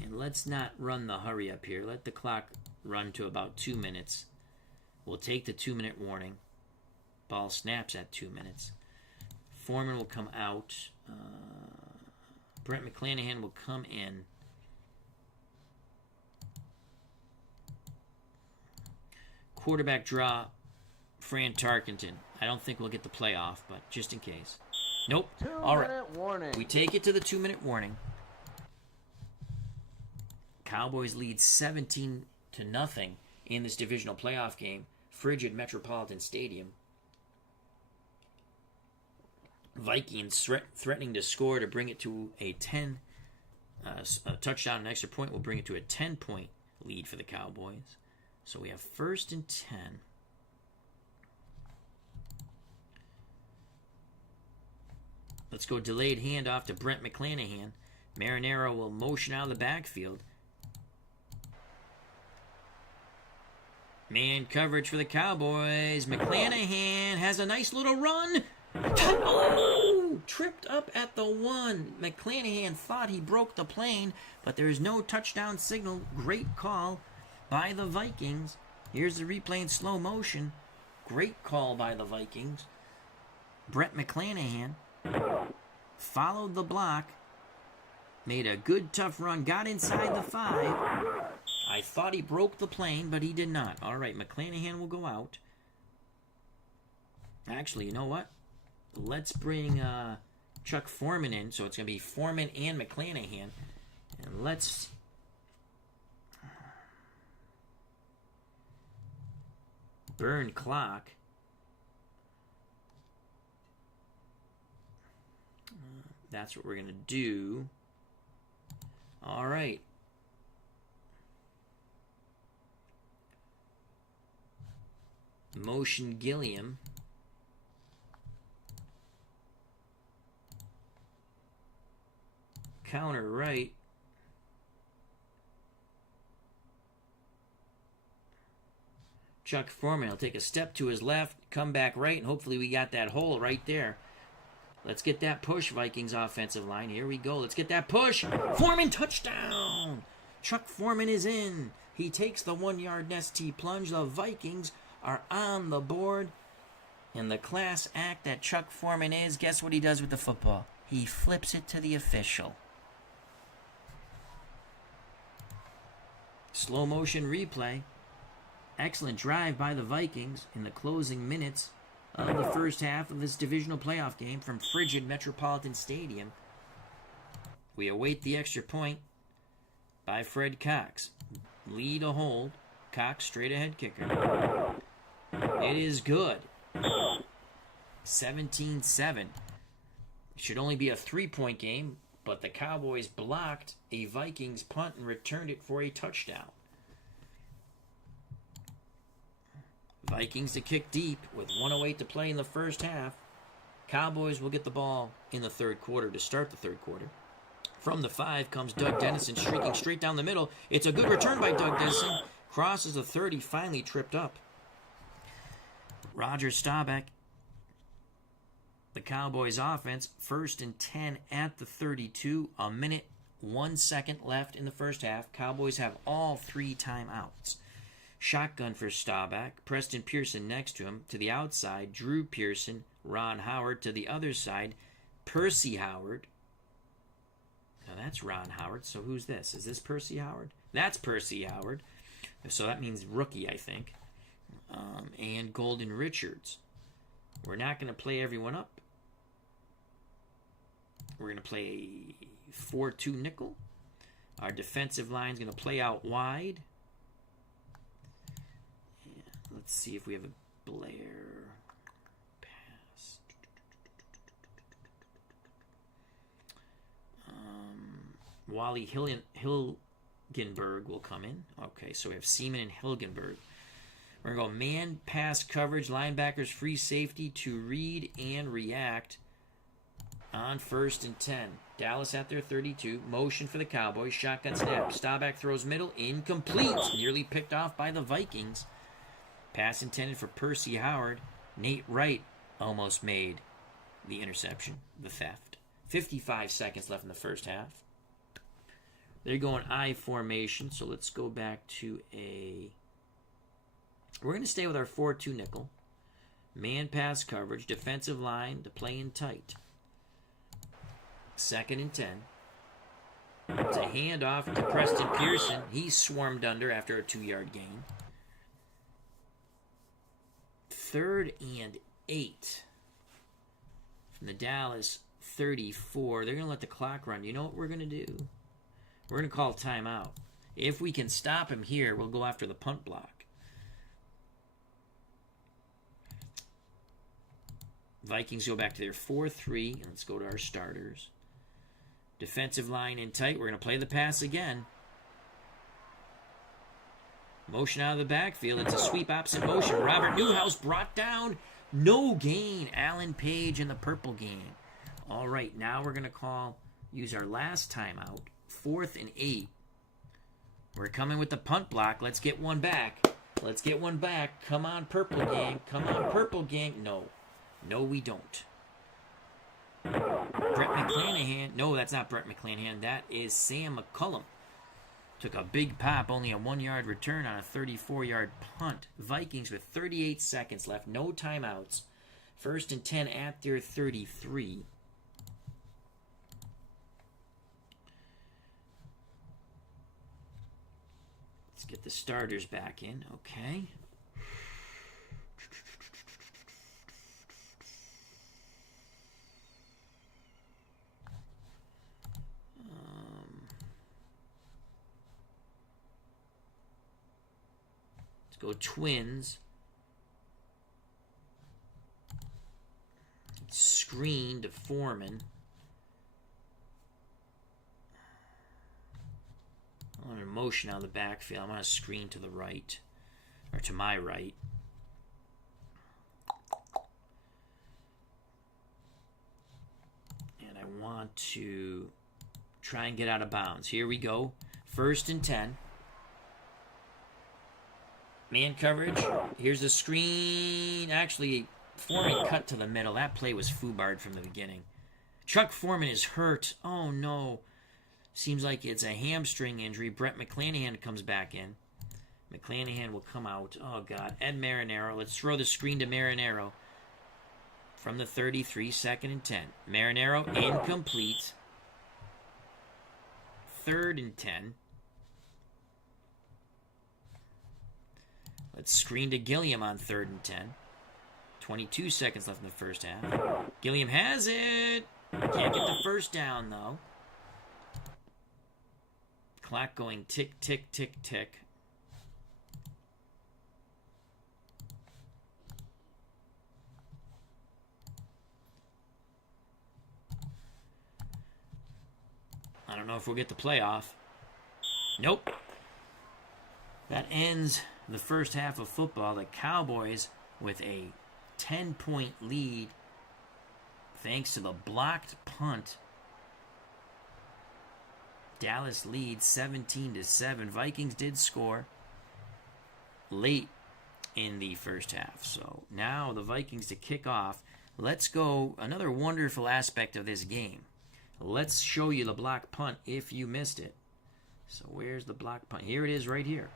And let's not run the hurry up here. Let the clock run to about 2 minutes. We'll take the 2-minute warning. Ball snaps at 2 minutes. Foreman will come out. Brent McClanahan will come in. Quarterback draw, Fran Tarkenton. I don't think we'll get the playoff, but just in case. Nope. All right. Warning. We take it to the 2-minute warning. Cowboys lead 17-0 in this divisional playoff game. Frigid Metropolitan Stadium. Vikings threatening to score to bring it to a 10. A touchdown and extra point will bring it to a 10-point lead for the Cowboys. So we have 1st and 10. Let's go delayed handoff to Brent McClanahan. Marinaro will motion out of the backfield. Man coverage for the Cowboys. McClanahan has a nice little run. Oh! Tripped up at the 1. McClanahan thought he broke the plane, but there's no touchdown signal. Great call by the Vikings. Here's the replay in slow motion. Great call by the Vikings. Brett McClanahan followed the block, made a good tough run, got inside the 5. I thought he broke the plane, but he did not. All right, McClanahan will go out. Actually, you know what? Let's bring Chuck Foreman in. So it's going to be Foreman and McClanahan. And let's burn clock. That's what we're going to do. All right. Motion Gilliam. Counter right. Chuck Foreman will take a step to his left, come back right, and hopefully we got that hole right there. Let's get that push, Vikings offensive line. Here we go. Let's get that push. Foreman touchdown. Chuck Foreman is in. He takes the 1-yard Nestea plunge. The Vikings are on the board. And the class act that Chuck Foreman is, guess what he does with the football? He flips it to the official. Slow motion replay. Excellent drive by the Vikings in the closing minutes of the first half of this divisional playoff game from frigid Metropolitan Stadium. We await the extra point by Fred Cox. Lead a hold. Cox straight ahead kicker. It is good. 17-7. Should only be a 3-point game, but the Cowboys blocked a Vikings punt and returned it for a touchdown. Vikings to kick deep with 1:08 to play in the first half. Cowboys will get the ball in the third quarter to start the third quarter. From the 5 comes Doug Dennison streaking straight down the middle. It's a good return by Doug Dennison. Crosses the 30, finally tripped up. Roger Staubach, the Cowboys offense, 1st and 10 at the 32. A minute, 1 second left in the first half. Cowboys have all 3 timeouts. Shotgun for Staubach. Preston Pearson next to him. To the outside, Drew Pearson. Ron Howard to the other side. Percy Howard. Now that's Ron Howard. So who's this? Is this Percy Howard? That's Percy Howard. So that means rookie, I think. And Golden Richards. We're not going to play everyone up. We're going to play 4-2 nickel. Our defensive line is going to play out wide. Yeah, let's see if we have a Blair pass. Wally Hilgenberg will come in. Okay, so we have Seaman and Hilgenberg. We're going to go man pass coverage, linebackers, free safety to read and react on 1st and 10. Dallas at their 32. Motion for the Cowboys. Shotgun snap. Staubach throws middle. Incomplete. Nearly picked off by the Vikings. Pass intended for Percy Howard. Nate Wright almost made the interception, the theft. 55 seconds left in the first half. They're going I formation, so let's go back to a... We're going to stay with our 4-2 nickel. Man pass coverage. Defensive line to play in tight. 2nd and 10. It's a handoff to Preston Pearson. He's swarmed under after a 2-yard gain. 3rd and 8. From the Dallas 34. They're going to let the clock run. You know what we're going to do? We're going to call timeout. If we can stop him here, we'll go after the punt block. Vikings go back to their 4-3. Let's go to our starters. Defensive line in tight. We're going to play the pass again. Motion out of the backfield. It's a sweep opposite motion. Robert Newhouse brought down. No gain. Alan Page in the purple game. All right, now we're going to use our last timeout. 4th and 8. We're coming with the punt block. Let's get one back. Let's get one back. Come on, purple gang. Come on, purple gang. No. No, we don't. Brett McClanahan. No, that's not Brett McClanahan. That is Sam McCullum. Took a big pop, only a 1-yard return on a 34-yard punt. Vikings with 38 seconds left. No timeouts. 1st and 10 at their 33. Let's get the starters back in. Okay. Go Twins. Screen to Foreman. I want to motion out of the backfield. I want to screen to the right. Or to my right. And I want to try and get out of bounds. Here we go. 1st and 10. Man coverage. Here's the screen. Actually, Foreman cut to the middle. That play was foobarred from the beginning. Chuck Foreman is hurt. Oh, no. Seems like it's a hamstring injury. Brett McClanahan comes back in. McClanahan will come out. Oh, God. Ed Marinaro. Let's throw the screen to Marinaro. From the 33, 2nd and 10. Marinaro, incomplete. 3rd and 10. Let's screen to Gilliam on 3rd and 10. 22 seconds left in the first half. Gilliam has it. Can't get the first down, though. Clock going tick, tick, tick, tick. I don't know if we'll get the playoff. Nope. That ends the first half of football. The Cowboys with a 10-point lead thanks to the blocked punt. Dallas leads 17-7. Vikings did score late in the first half. So now the Vikings to kick off. Let's go. Another wonderful aspect of this game. Let's show you the block punt if you missed it. So where's the block punt? Here it is right here.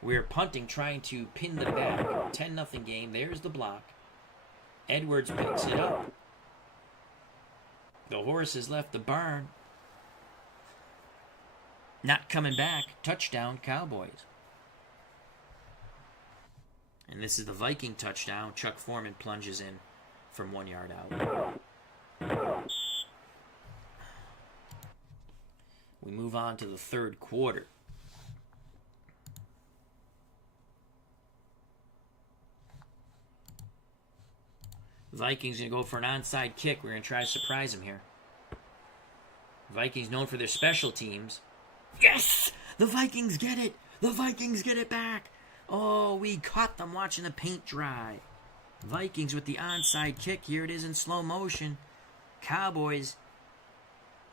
We're punting, trying to pin them back. 10-0 game. There's the block. Edwards picks it up. The horses left the barn. Not coming back. Touchdown, Cowboys. And this is the Viking touchdown. Chuck Foreman plunges in from 1 yard out. We move on to the third quarter. Vikings going to go for an onside kick. We're going to try to surprise them here. Vikings known for their special teams. Yes! The Vikings get it! The Vikings get it back! Oh, we caught them watching the paint dry. Vikings with the onside kick. Here it is in slow motion. Cowboys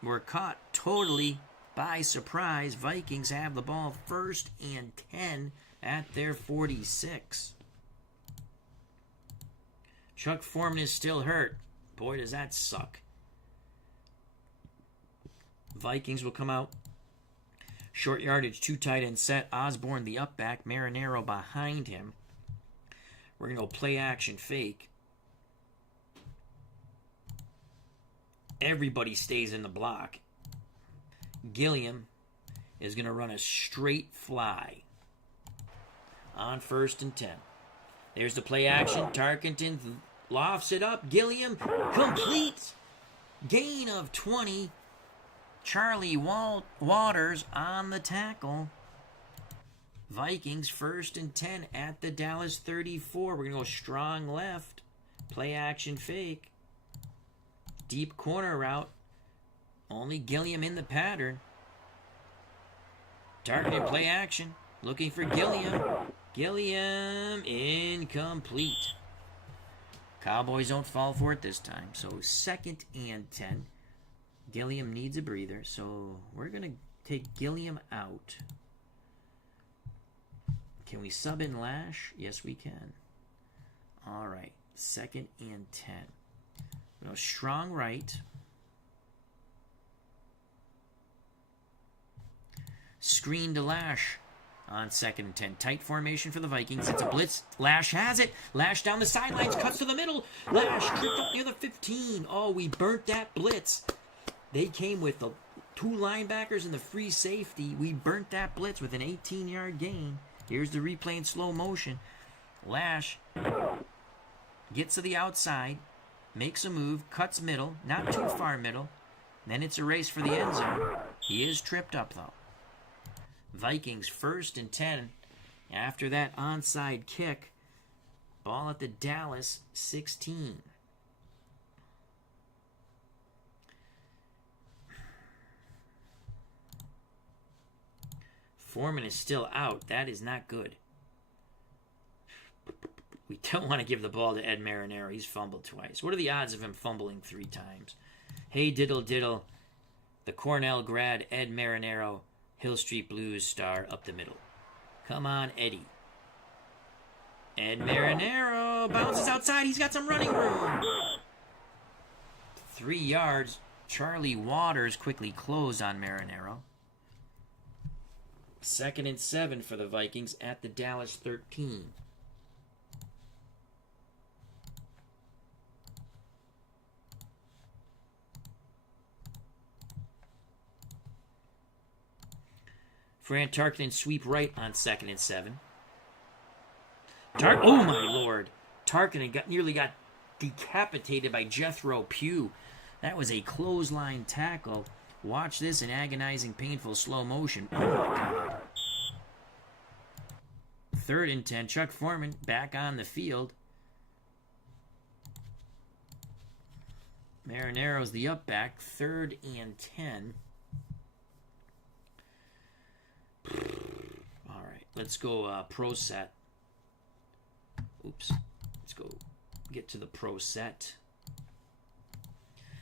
were caught totally by surprise. Vikings have the ball 1st and 10 at their 46. Chuck Foreman is still hurt. Boy, does that suck. Vikings will come out. Short yardage, 2 tight end set. Osborne the up back. Marinero behind him. We're going to go play action fake. Everybody stays in the block. Gilliam is going to run a straight fly on 1st and 10. There's the play action. Tarkenton lofts it up. Gilliam complete. Gain of 20. Charlie Waters on the tackle. Vikings 1st and 10 at the Dallas 34. We're going to go strong left. Play action fake. Deep corner route. Only Gilliam in the pattern. Targeted play action. Looking for Gilliam. Gilliam incomplete. Cowboys don't fall for it this time. So 2nd and 10. Gilliam needs a breather. So we're going to take Gilliam out. Can we sub in Lash? Yes, we can. All right. 2nd and 10. We're going to strong right. Screen to Lash on 2nd and 10. Tight formation for the Vikings. It's a blitz. Lash has it. Lash down the sidelines. Cuts to the middle. Lash tripped up near the 15. Oh, we burnt that blitz. They came with the 2 linebackers and the free safety. We burnt that blitz with an 18-yard gain. Here's the replay in slow motion. Lash gets to the outside. Makes a move. Cuts middle. Not too far middle. Then it's a race for the end zone. He is tripped up, though. Vikings 1st and 10 after that onside kick. Ball at the Dallas 16. Foreman is still out. That is not good. We don't want to give the ball to Ed Marinero. He's fumbled twice. What are the odds of him fumbling 3 times? Hey, diddle diddle. The Cornell grad Ed Marinero, Hill Street Blues star up the middle. Come on, Eddie. Ed Marinero bounces outside. He's got some running room. 3 yards. Charlie Waters quickly closed on Marinero. 2nd and 7 for the Vikings at the Dallas 13. Fran Tarkenton sweep right on 2nd and 7. Oh my lord. Tarkenton nearly got decapitated by Jethro Pugh. That was a clothesline tackle. Watch this in agonizing, painful slow motion. Oh my god. 3rd and 10. Chuck Foreman back on the field. Marinero's the up back. 3rd and 10. All right, let's go pro set. Oops. Let's go get to the pro set.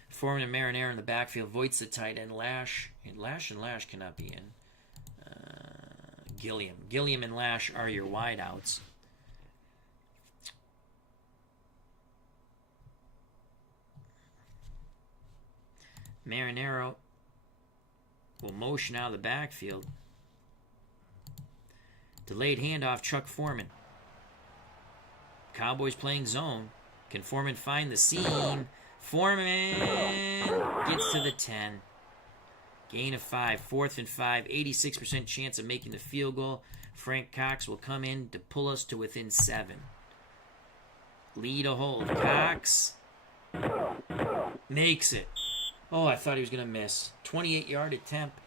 Foreman and Marinero in the backfield. Voigt's the tight end. Lash and Lash cannot be in. Gilliam and Lash are your wideouts. Marinero will motion out of the backfield. Delayed handoff, Chuck Foreman. Cowboys playing zone. Can Foreman find the seam? Foreman gets to the 10. Gain of 5. 4th and 5. 86% chance of making the field goal. Frank Cox will come in to pull us to within 7. Lead a hold. Cox makes it. Oh, I thought he was going to miss. 28-yard attempt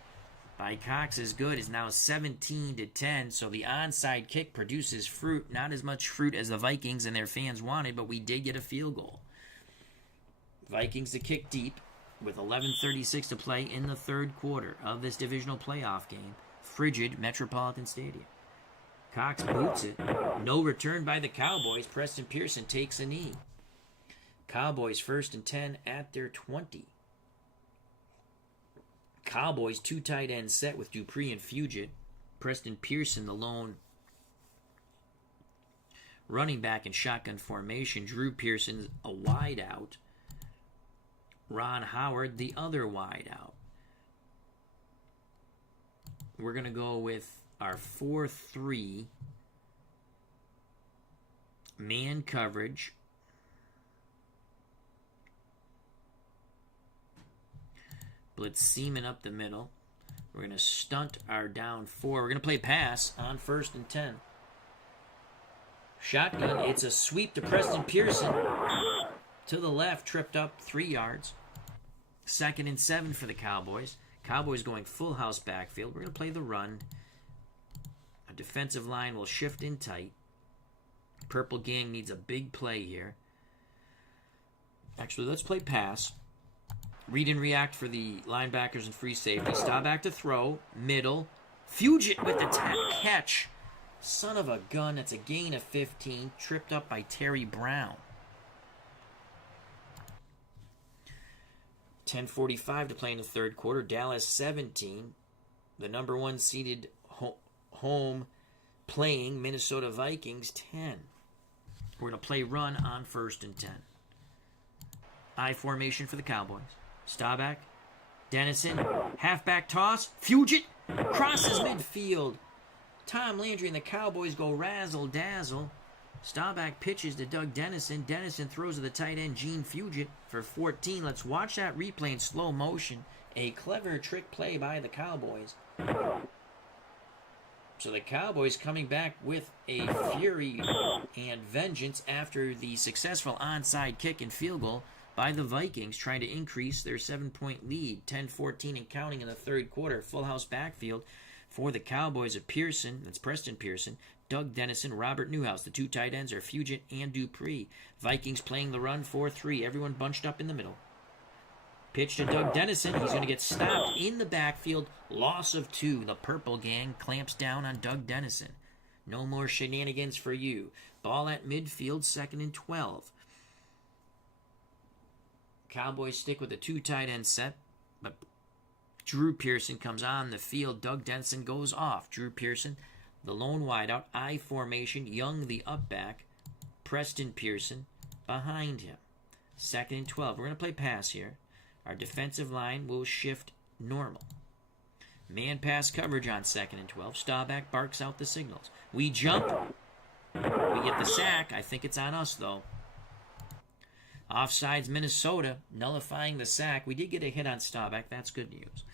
by Cox is good. Is now 17-10. So the onside kick produces fruit. Not as much fruit as the Vikings and their fans wanted, but we did get a field goal. Vikings to kick deep with 11:36 to play in the third quarter of this divisional playoff game. Frigid Metropolitan Stadium. Cox boots it. No return by the Cowboys. Preston Pearson takes a knee. Cowboys 1st and 10 at their 20. Cowboys 2 tight ends set with Dupree and Fugit. Preston Pearson, the lone running back in shotgun formation. Drew Pearson, a wide out. Ron Howard, the other wide out. We're going to go with our 4-3 man coverage. Blitz Seaman up the middle. We're going to stunt our down 4. We're going to play pass on 1st and 10. Shotgun. It's a sweep to Preston Pearson. To the left, tripped up 3 yards. 2nd and 7 for the Cowboys. Cowboys going full house backfield. We're going to play the run. Our defensive line will shift in tight. Purple Gang needs a big play here. Actually, let's play pass. Read and react for the linebackers and free safety. Staubach to throw. Middle. Fugit with the catch. Son of a gun. That's a gain of 15. Tripped up by Terry Brown. 10:45 to play in the third quarter. Dallas 17. The number 1 seeded home playing Minnesota Vikings 10. We're going to play run on 1st and 10. I formation for the Cowboys. Staubach. Dennison. Halfback toss. Fugit crosses midfield. Tom Landry and the Cowboys go razzle-dazzle. Staubach pitches to Doug Dennison. Dennison throws to the tight end, Gene Fugit, for 14. Let's watch that replay in slow motion. A clever trick play by the Cowboys. So the Cowboys coming back with a fury and vengeance after the successful onside kick and field goal by the Vikings, trying to increase their 7-point lead. 10-14 and counting in the third quarter. Full house backfield for the Cowboys of Pearson. That's Preston Pearson. Doug Dennison, Robert Newhouse. The 2 tight ends are Fugit and Dupree. Vikings playing the run 4-3. Everyone bunched up in the middle. Pitch to Doug Dennison. He's going to get stopped in the backfield. Loss of 2. The Purple Gang clamps down on Doug Dennison. No more shenanigans for you. Ball at midfield, 2nd and 12. Cowboys stick with the 2 tight end set, but Drew Pearson comes on the field. Doug Dennison goes off. Drew Pearson, the lone wideout, I formation. Young, the up back. Preston Pearson behind him. 2nd and 12. We're going to play pass here. Our defensive line will shift normal. Man pass coverage on 2nd and 12. Staubach barks out the signals. We jump. We get the sack. I think it's on us, though. Offsides Minnesota, nullifying the sack. We did get a hit on Staubach. That's good news.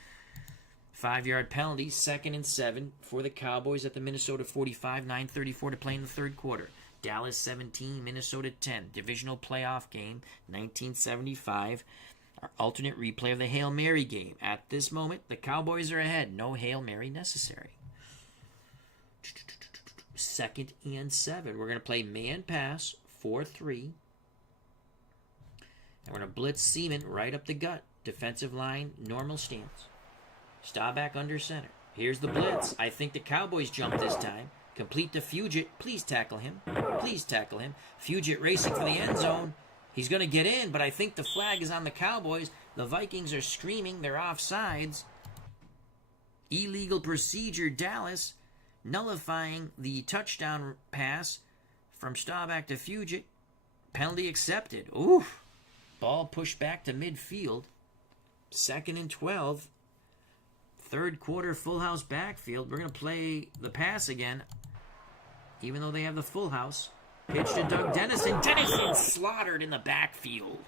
5-yard penalty, 2nd and 7 for the Cowboys at the Minnesota 45. 9:34 to play in the third quarter. Dallas 17, Minnesota 10. Divisional playoff game, 1975. Our alternate replay of the Hail Mary game. At this moment, the Cowboys are ahead. No Hail Mary necessary. 2nd and 7. We're going to play man pass, 4-3. And we're going to blitz Seaman right up the gut. Defensive line, normal stance. Staubach under center. Here's the blitz. I think the Cowboys jump this time. Complete to Fugit. Please tackle him. Please tackle him. Fugit racing for the end zone. He's going to get in, but I think the flag is on the Cowboys. The Vikings are screaming. They're offsides. Illegal procedure, Dallas. Nullifying the touchdown pass from Staubach to Fugit. Penalty accepted. Oof. Ball pushed back to midfield. 2nd and 12. Third quarter full house backfield. We're going to play the pass again, even though they have the full house. Pitch to Doug Dennison. Dennison slaughtered in the backfield.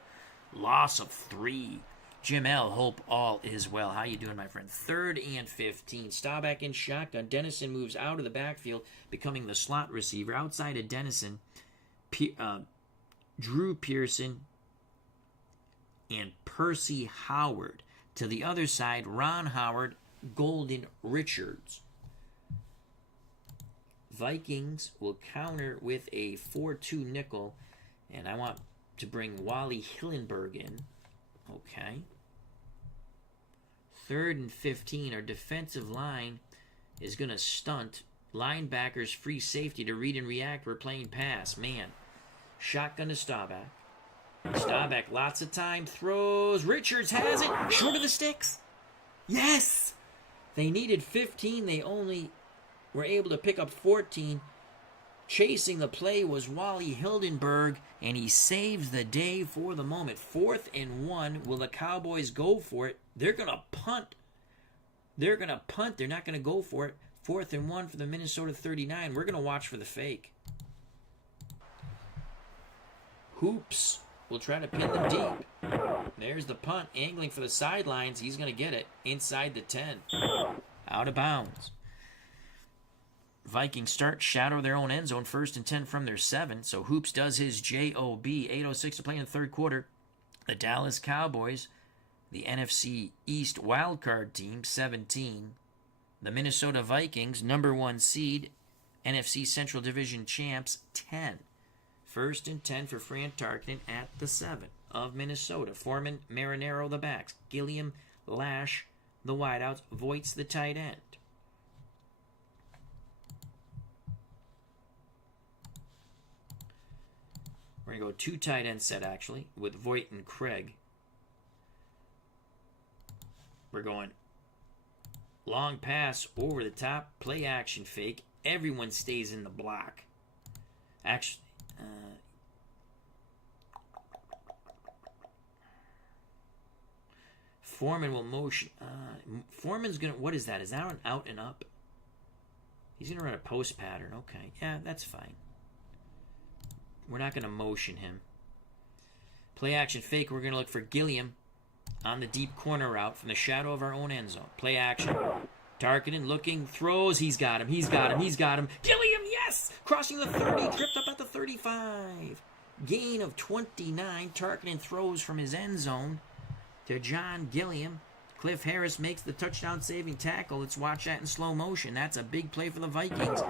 Loss of 3. Jim L., hope all is well. How you doing, my friend? 3rd and 15. Staubach in shotgun. Dennison moves out of the backfield, becoming the slot receiver. Outside of Dennison, Drew Pearson and Percy Howard. To the other side, Ron Howard, Golden Richards. Vikings will counter with a 4-2 nickel, and I want to bring Wally Hillenberg in. Okay. 3rd and 15. Our defensive line is going to stunt. Linebackers free safety to read and react. We're playing pass. Man. Shotgun to Staubach. Staubach, lots of time. Throws. Richards has it. Short of the sticks. Yes! They needed 15. They only were able to pick up 14. Chasing the play was Wally Hildenberg, and he saves the day for the moment. 4th and 1. Will the Cowboys go for it? They're going to punt. They're not going to go for it. 4th and 1 for the Minnesota 39. We're going to watch for the fake. Hoops will try to pin them deep. There's the punt. Angling for the sidelines. He's going to get it inside the 10. Out of bounds. Vikings start, shadow their own end zone, 1st and 10 from their 7. So Hoops does his job. 8:06 to play in the 3rd quarter. The Dallas Cowboys, the NFC East Wildcard team, 17. The Minnesota Vikings, number 1 seed, NFC Central Division champs, 10. 1st and 10 for Fran Tarkenton at the 7 of Minnesota. Foreman, Marinero, the backs. Gilliam, Lash, the wideouts. Voigt's the tight end. We're going to go 2 tight end set, actually, with Voigt and Craig. We're going long pass over the top, play action fake. Everyone stays in the block. Actually, Foreman will motion. Foreman's going to, what is that? Is that an out and up? He's going to run a post pattern. Okay, yeah, that's fine. We're not going to motion him. Play action fake. We're going to look for Gilliam on the deep corner route from the shadow of our own end zone. Play action. Tarkenton looking, throws. He's got him. He's got him. He's got him. Gilliam, yes! Crossing the 30, tripped up at the 35. Gain of 29. Tarkenton throws from his end zone to John Gilliam. Cliff Harris makes the touchdown-saving tackle. Let's watch that in slow motion. That's a big play for the Vikings.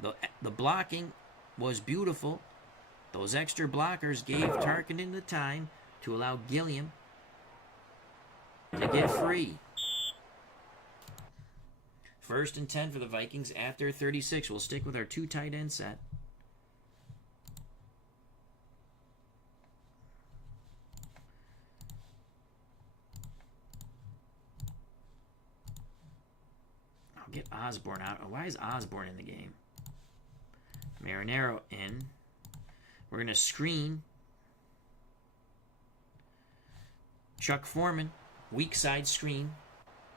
The blocking was beautiful. Those extra blockers gave Tarkenton the time to allow Gilliam to get free. 1st and 10 for the Vikings after 36. We'll stick with our 2 tight end set. I'll get Osborne out. Oh, why is Osborne in the game? Marinero in. We're going to screen Chuck Foreman, weak side screen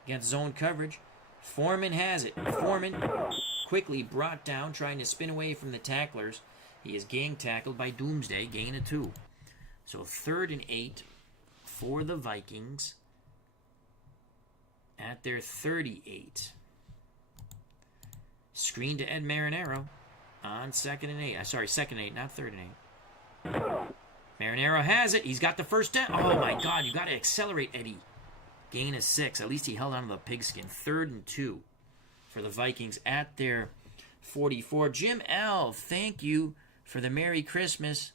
against zone coverage. Foreman has it. Foreman quickly brought down, trying to spin away from the tacklers. He is gang tackled by Doomsday, gain of 2. So 3rd and 8 for the Vikings at their 38. Screen to Ed Marinero on 2nd and 8. Sorry, 2nd and 8, not 3rd and 8. Marinero has it. He's got the first down. Oh, my God. You got to accelerate, Eddie. Gain of 6. At least he held on to the pigskin. 3rd and 2 for the Vikings at their 44. Jim L., thank you for the Merry Christmas.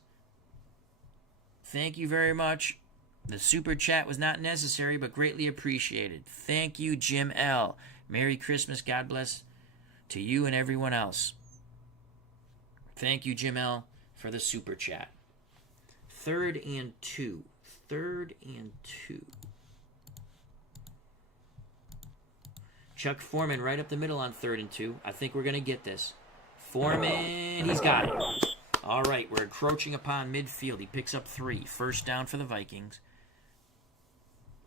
Thank you very much. The super chat was not necessary, but greatly appreciated. Thank you, Jim L. Merry Christmas. God bless to you and everyone else. Thank you, Jim L., for the super chat. 3rd and 2. 3rd and 2. Chuck Foreman right up the middle on 3rd and 2. I think we're going to get this. Foreman, he's got it. All right, we're encroaching upon midfield. He picks up 3. 1st down for the Vikings.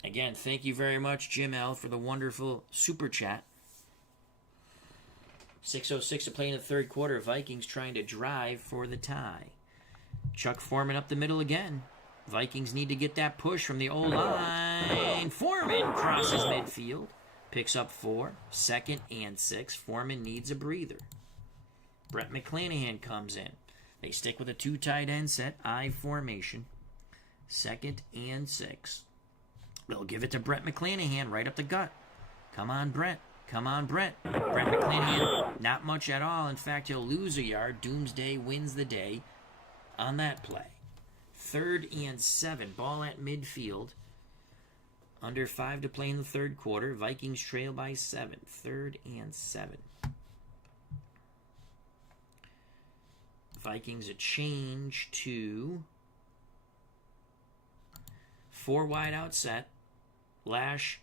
Again, thank you very much, Jim L., for the wonderful super chat. 6:06 to play in the 3rd quarter. Vikings trying to drive for the tie. Chuck Foreman up the middle again. Vikings need to get that push from the O-line. Foreman crosses midfield. Picks up 4. 2nd and 6. Foreman needs a breather. Brett McClanahan comes in. They stick with a 2 tight end set. I formation. 2nd and 6. They'll give it to Brett McClanahan right up the gut. Come on, Brett. Come on, Brett. Brett McClanahan, not much at all. In fact, he'll lose a yard. Doomsday wins the day on that play. 3rd and 7. Ball at midfield. Under 5 to play in the third quarter. Vikings trail by 7. 3rd and 7. Vikings a change to 4 wide out set. Lash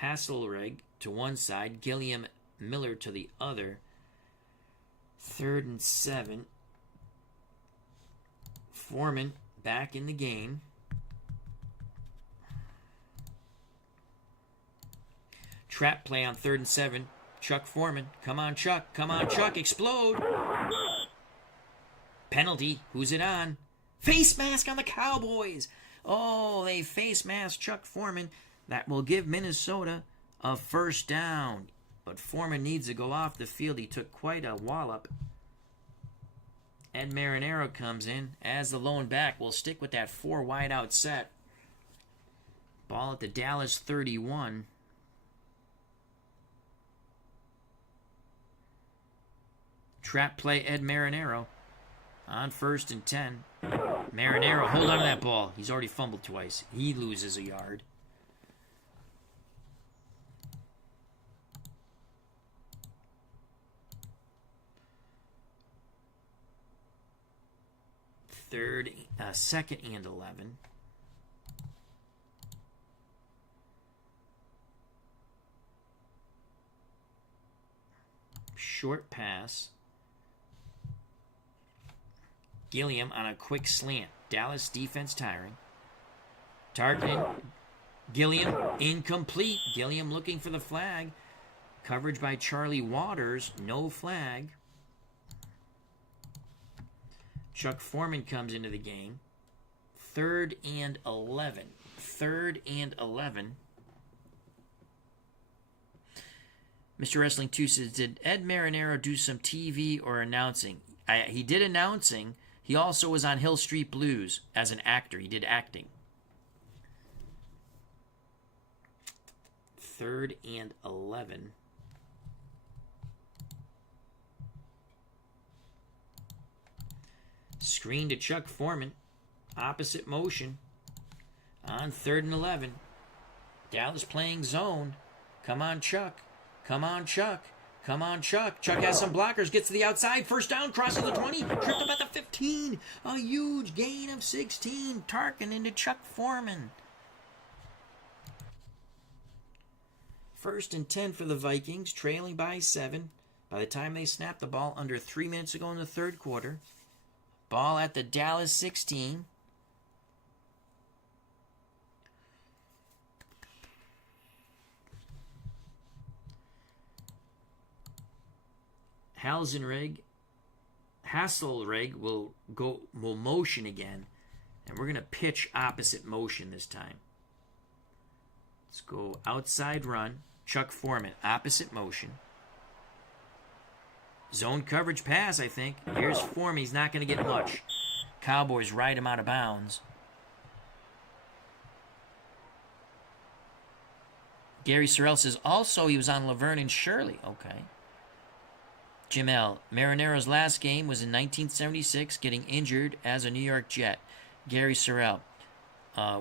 Hasselrig to one side. Gilliam Miller to the other. 3rd and 7. Foreman back in the game. Trap play on 3rd and 7. Chuck Foreman. Come on, Chuck. Come on, Chuck. Explode. Penalty. Who's it on? Face mask on the Cowboys. Oh, they face mask Chuck Foreman. That will give Minnesota a first down. But Foreman needs to go off the field. He took quite a wallop. Ed Marinaro comes in as the lone back. We'll stick with that 4 wide out set. Ball at the Dallas 31. Trap play Ed Marinaro on 1st and 10. Marinaro, hold on to that ball. He's already fumbled twice. He loses a yard. Second and 11. Short pass. Gilliam on a quick slant. Dallas defense tiring. Targeting. Gilliam incomplete. Gilliam looking for the flag. Coverage by Charlie Waters. No flag. Chuck Foreman comes into the game. 3rd and 11. 3rd and 11. Mr. Wrestling 2 says, did Ed Marinaro do some TV or announcing? He did announcing. He also was on Hill Street Blues as an actor. He did acting. 3rd and 11. Screen to Chuck Foreman. Opposite motion. On 3rd and 11. Dallas playing zone. Come on, Chuck. Come on, Chuck. Come on, Chuck. Chuck has some blockers. Gets to the outside. First down. Crosses the 20. Tripped up at the 15. A huge gain of 16. Tarkin into Chuck Foreman. 1st and 10 for the Vikings. Trailing by 7. By the time they snap the ball, under 3 minutes to go in the third quarter. Ball at the Dallas 16. Hasselrig will motion again, and we're going to pitch opposite motion this time. Let's go outside run. Chuck Foreman, opposite motion. Zone coverage pass, I think. Here's Foreman. He's not going to get much. Cowboys ride him out of bounds. Gary Sorrell says, also he was on Laverne and Shirley. Okay. Jim L. Marinaro's last game was in 1976, getting injured as a New York Jet. Gary Sorrell,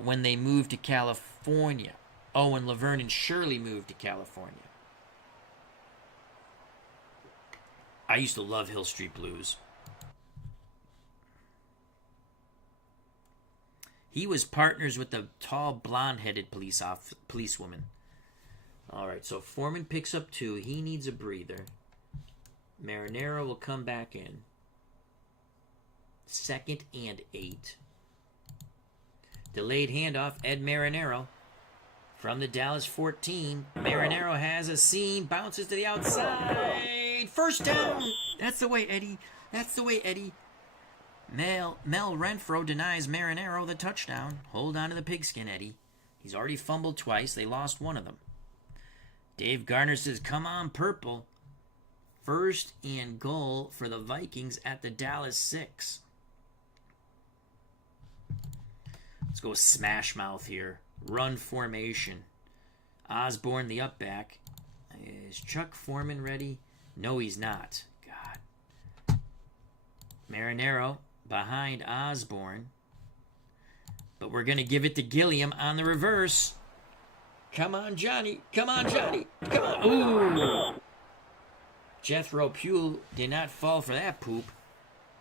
when they moved to California. Oh, when Laverne and Shirley moved to California. I used to love Hill Street Blues. He was partners with the tall, blonde-headed policewoman. All right, so Foreman picks up 2. He needs a breather. Marinaro will come back in. 2nd and 8. Delayed handoff, Ed Marinaro. From the Dallas 14. Marinaro has a seam, bounces to the outside. First down. That's the way, Eddie. That's the way, Eddie. Mel Renfro denies Marinero the touchdown. Hold on to the pigskin, Eddie. He's already fumbled twice. They lost one of them. Dave Gardner says, come on, purple. First and goal for the Vikings at the Dallas 6. Let's go smash mouth here. Run formation. Osborne, the up back. Is Chuck Foreman ready? No, he's not. God. Marinero behind Osborne. But we're going to give it to Gilliam on the reverse. Come on, Johnny. Come on, Johnny. Come on. Ooh. Jethro Pule did not fall for that poop.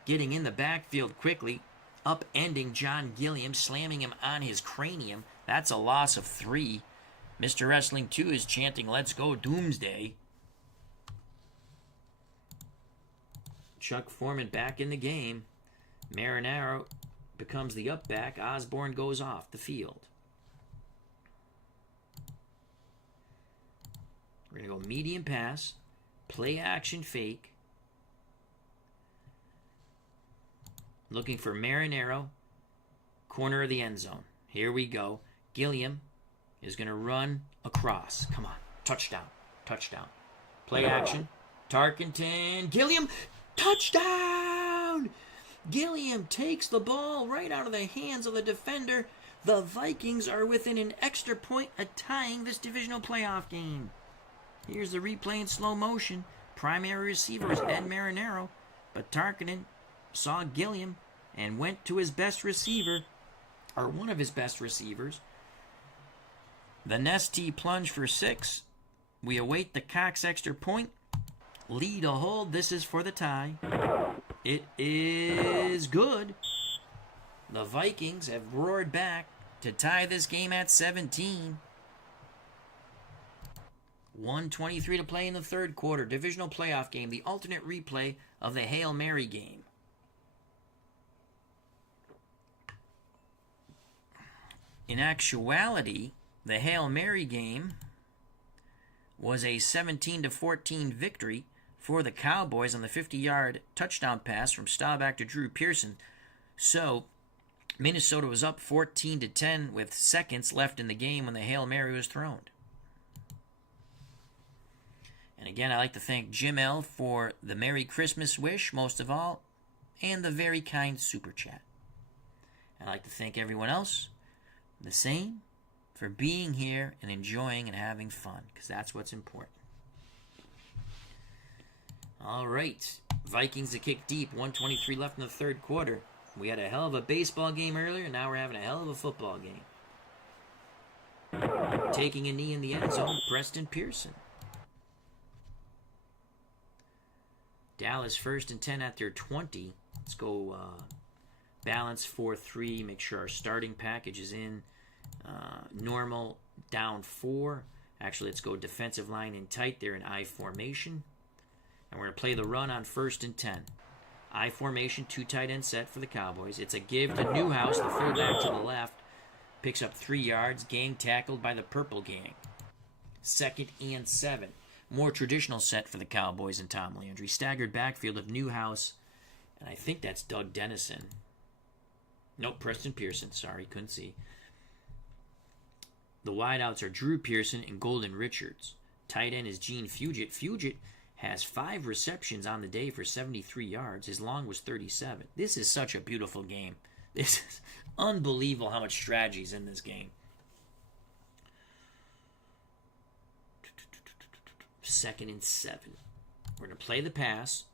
Getting in the backfield quickly. Upending John Gilliam, slamming him on his cranium. That's a loss of 3. Mr. Wrestling 2 is chanting, let's go Doomsday. Chuck Foreman back in the game. Marinero becomes the up back. Osborne goes off the field. We're going to go medium pass. Play action fake. Looking for Marinero. Corner of the end zone. Here we go. Gilliam is going to run across. Come on. Touchdown. Touchdown. Play action. Tarkenton. Gilliam. Touchdown! Gilliam takes the ball right out of the hands of the defender. The Vikings are within an extra point of tying this divisional playoff game. Here's the replay in slow motion. Primary receiver was Ed Marinero, but Tarkenton saw Gilliam and went to his best receiver, or one of his best receivers. The Nesty plunge for 6. We await the Cox extra point. Lead a hold. This is for the tie. It is good. The Vikings have roared back to tie this game at 17. 1:23 to play in the third quarter. Divisional playoff game. The alternate replay of the Hail Mary game. In actuality, the Hail Mary game was a 17-14 victory for the Cowboys on the 50-yard touchdown pass from Staubach to Drew Pearson. So, Minnesota was up 14-10 with seconds left in the game when the Hail Mary was thrown. And again, I'd like to thank Jim L. for the Merry Christmas wish, most of all, and the very kind Super Chat. I'd like to thank everyone else, the same, for being here and enjoying and having fun, because that's what's important. All right, Vikings to kick deep, 1:23 left in the third quarter. We had a hell of a baseball game earlier, and now we're having a hell of a football game. Taking a knee in the end zone, Preston Pearson. Dallas 1st and 10 at their 20. Let's go balance 4-3. Make sure our starting package is in. Normal down 4. Actually, let's go defensive line in tight. They're in I formation. And we're going to play the run on 1st and 10. I formation, 2 tight end set for the Cowboys. It's a give to Newhouse, the fullback to the left. Picks up 3 yards. Gang tackled by the Purple Gang. 2nd and 7. More traditional set for the Cowboys and Tom Landry. Staggered backfield of Newhouse. And I think that's Doug Dennison. Nope, Preston Pearson. Sorry, couldn't see. The wideouts are Drew Pearson and Golden Richards. Tight end is Gene Fugit. Fugit has 5 receptions on the day for 73 yards. His long was 37. This is such a beautiful game. This is unbelievable how much strategy is in this game. 2nd and 7. We're going to play the pass.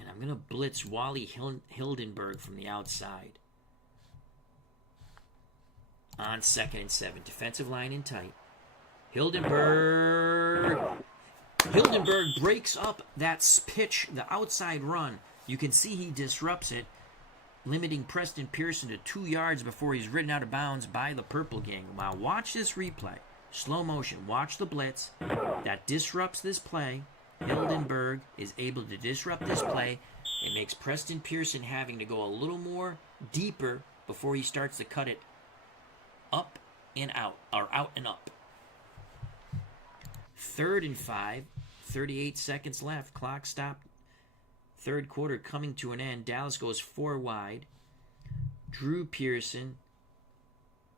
And I'm going to blitz Wally Hildenberg from the outside. On 2nd and 7. Defensive line in tight. Hildenberg breaks up that pitch, the outside run. You can see he disrupts it, limiting Preston Pearson to 2 yards before he's ridden out of bounds by the Purple Gang. Now watch this replay. Slow motion. Watch the blitz. That disrupts this play. Hildenberg is able to disrupt this play. It makes Preston Pearson having to go a little more deeper before he starts to cut it up and out, or out and up. 3rd and 5. 38 seconds left. Clock stopped. Third quarter coming to an end. Dallas goes 4 wide. Drew Pearson,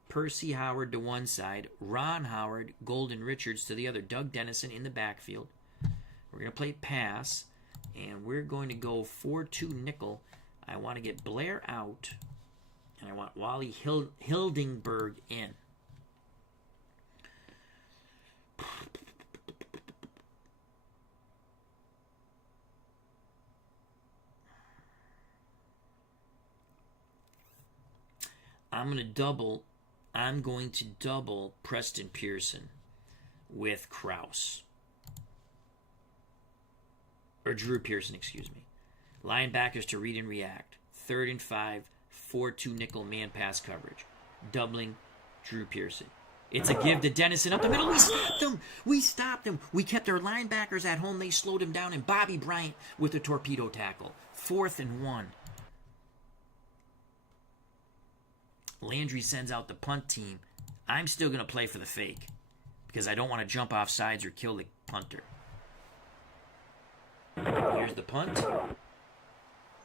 Percy Howard to one side, Ron Howard, Golden Richards to the other, Doug Dennison in the backfield. We're going to play pass, and we're going to go 4-2 nickel. I want to get Blair out, and I want Wally Hildingberg in. I'm going to double Preston Pearson with Krause. Or Drew Pearson, excuse me. Linebackers to read and react. 3rd and 5, 4-2 nickel man pass coverage. Doubling Drew Pearson. It's a give to Dennison up the middle. We stopped him. We kept our linebackers at home. They slowed him down. And Bobby Bryant with a torpedo tackle. 4th and 1. Landry sends out the punt team. I'm still going to play for the fake because I don't want to jump off sides or kill the punter. Here's the punt.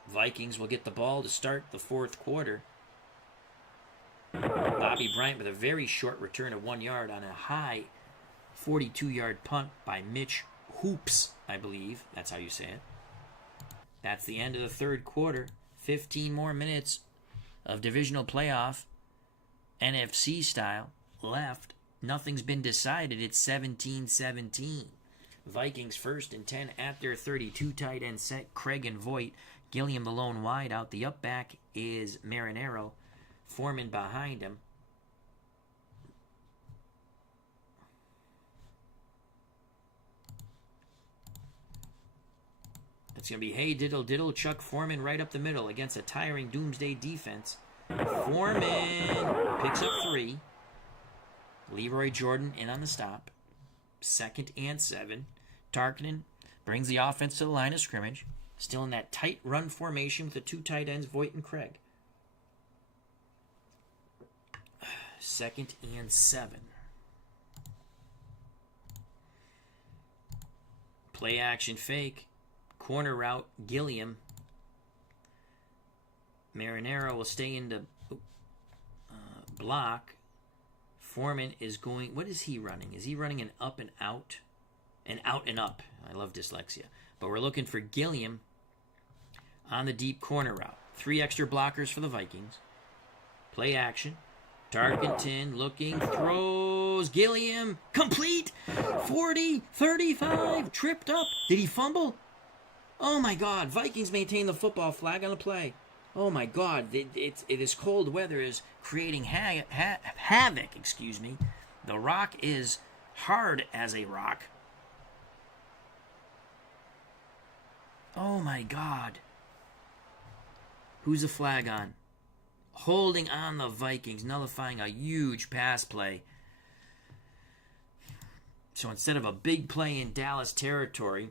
Vikings will get the ball to start the 4th quarter. Bobby Bryant with a very short return of 1 yard on a high 42-yard punt by Mitch Hoops, I believe. That's how you say it. That's the end of the 3rd quarter. 15 more minutes of divisional playoff, NFC style, left. Nothing's been decided. It's 17-17. Vikings 1st and 10 at their 32. Tight end set. Craig and Voigt. Gilliam the lone wide out. The up back is Marinero. Foreman behind him. It's going to be hey diddle diddle Chuck Foreman right up the middle against a tiring Doomsday defense. Foreman picks up 3. Leroy Jordan in on the stop. 2nd and 7. Tarkinen brings the offense to the line of scrimmage. Still in that tight run formation with the 2 tight ends, Voigt and Craig. 2nd and 7. Play action fake. Corner route, Gilliam. Marinero will stay in the block. Foreman is going... What is he running? Is he running an up and out? An out and up. I love dyslexia. But we're looking for Gilliam on the deep corner route. 3 extra blockers for the Vikings. Play action. Tarkenton looking, throws, Gilliam, complete, 40, 35, tripped up. Did he fumble? Oh my God, Vikings maintain the football, flag on the play. Oh my God, it is cold weather is creating havoc, excuse me. The rock is hard as a rock. Oh my God. Who's the flag on? Holding on the Vikings, nullifying a huge pass play. So instead of a big play in Dallas territory,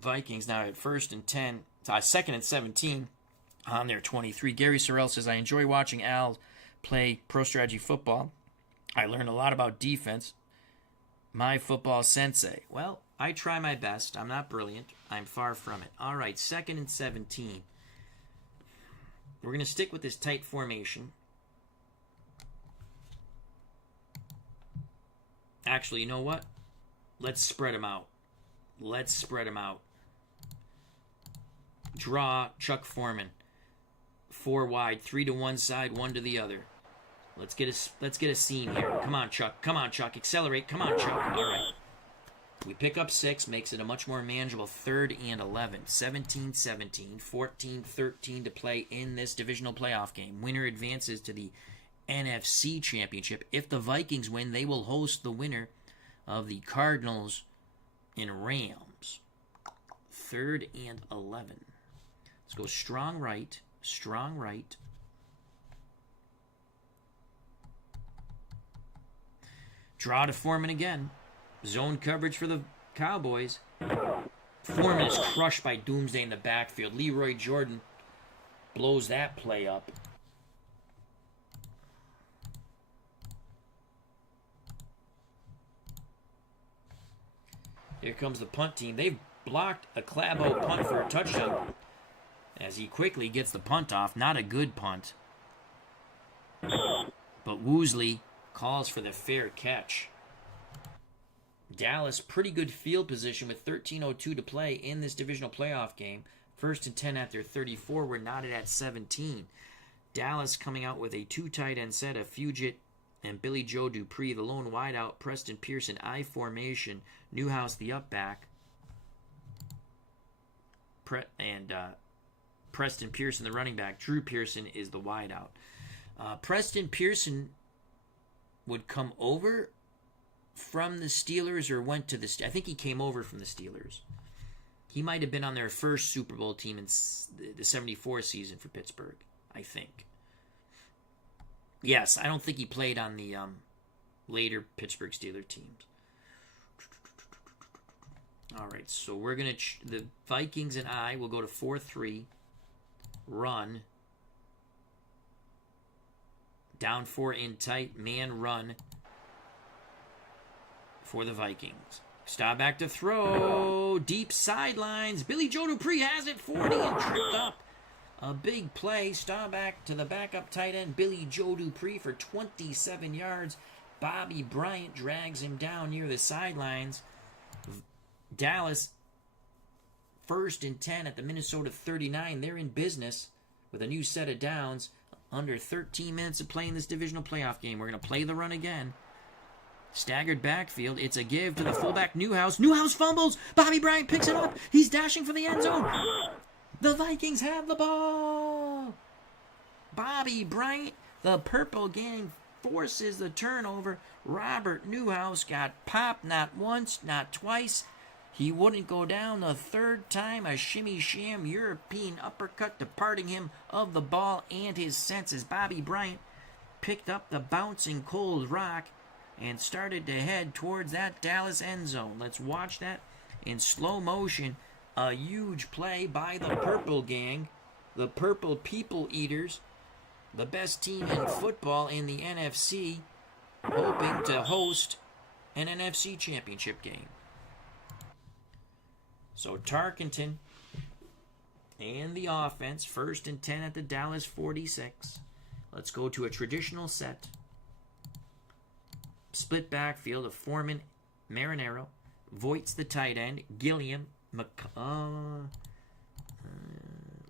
Vikings now at 1st and 10, 2nd and 17 on their 23. Gary Sorrell says, I enjoy watching Al play pro strategy football. I learn a lot about defense. My football sensei. Well, I try my best. I'm not brilliant. I'm far from it. All right, 2nd and 17. We're going to stick with this tight formation. Actually, you know what? Let's spread them out. Let's spread them out. Draw Chuck Foreman. 4 wide, 3 to one side, 1 to the other. Let's get a seam here. Come on, Chuck. Come on, Chuck. Accelerate. Come on, Chuck. All right. We pick up 6, makes it a much more manageable 3rd and 11. 17-17, 14-13 to play in this divisional playoff game. Winner advances to the NFC Championship. If the Vikings win, they will host the winner of the Cardinals and Rams. 3rd and 11. Let's go strong right. Strong right. Draw to Foreman again. Zone coverage for the Cowboys. Foreman is crushed by Doomsday in the backfield. Leroy Jordan blows that play up. Here comes the punt team. They've blocked a Clabo punt for a touchdown as he quickly gets the punt off. Not a good punt. But Woosley calls for the fair catch. Dallas, pretty good field position with 13:02 to play in this divisional playoff game. 1st and 10 at their 34. We're knotted at 17. Dallas coming out with a 2 tight end set of Fugit and Billy Joe Dupree, the lone wideout. Preston Pearson, I formation. Newhouse, the up back. Preston Pearson, the running back. Drew Pearson is the wideout. Preston Pearson would come over from the Steelers or went to the... I think he came over from the Steelers. He might have been on their first Super Bowl team in the 74 season for Pittsburgh, I think. Yes, I don't think he played on the later Pittsburgh Steelers teams. All right, so we're going to... the Vikings and I will go to 4-3. Run. Down 4 in tight. Man run for the Vikings. Staubach to throw. Deep sidelines. Billy Joe Dupree has it. 40 and tripped up. A big play. Staubach to the backup tight end. Billy Joe Dupree for 27 yards. Bobby Bryant drags him down near the sidelines. Dallas, 1st and 10 at the Minnesota 39. They're in business with a new set of downs. Under 13 minutes of playing this divisional playoff game. We're going to play the run again. Staggered backfield. It's a give to the fullback, Newhouse. Newhouse fumbles. Bobby Bryant picks it up. He's dashing for the end zone. The Vikings have the ball. Bobby Bryant, the purple gang, forces the turnover. Robert Newhouse got popped not once, not twice. He wouldn't go down the 3rd time. A shimmy sham European uppercut departing him of the ball and his senses. Bobby Bryant picked up the bouncing cold rock and started to head towards that Dallas end zone. Let's watch that in slow motion. A huge play by the Purple Gang, the Purple People Eaters, the best team in football in the NFC, hoping to host an NFC championship game. So Tarkenton and the offense, 1st and 10 at the Dallas 46. Let's go to a traditional set. Split backfield of Foreman, Marinero, Voigt's the tight end, Gilliam,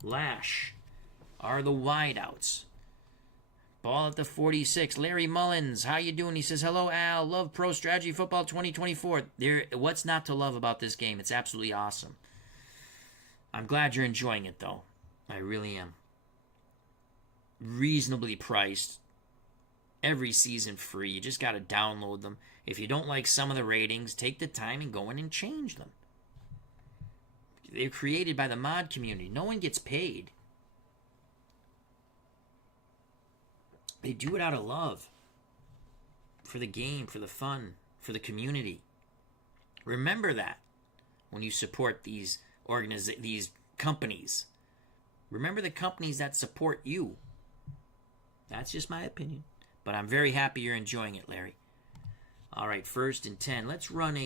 Lash are the wideouts. Ball at the 46. Larry Mullins, how you doing? He says, hello, Al. Love Pro Strategy Football 2024. What's not to love about this game? It's absolutely awesome. I'm glad you're enjoying it, though. I really am. Reasonably priced. Every season free. You just got to download them. If you don't like some of the ratings, take the time and go in and change them. They're created by the mod community. No one gets paid. They do it out of love. For the game, for the fun, for the community. Remember that when you support these companies. Remember the companies that support you. That's just my opinion. But I'm very happy you're enjoying it, Larry. All right, 1st and 10. Let's run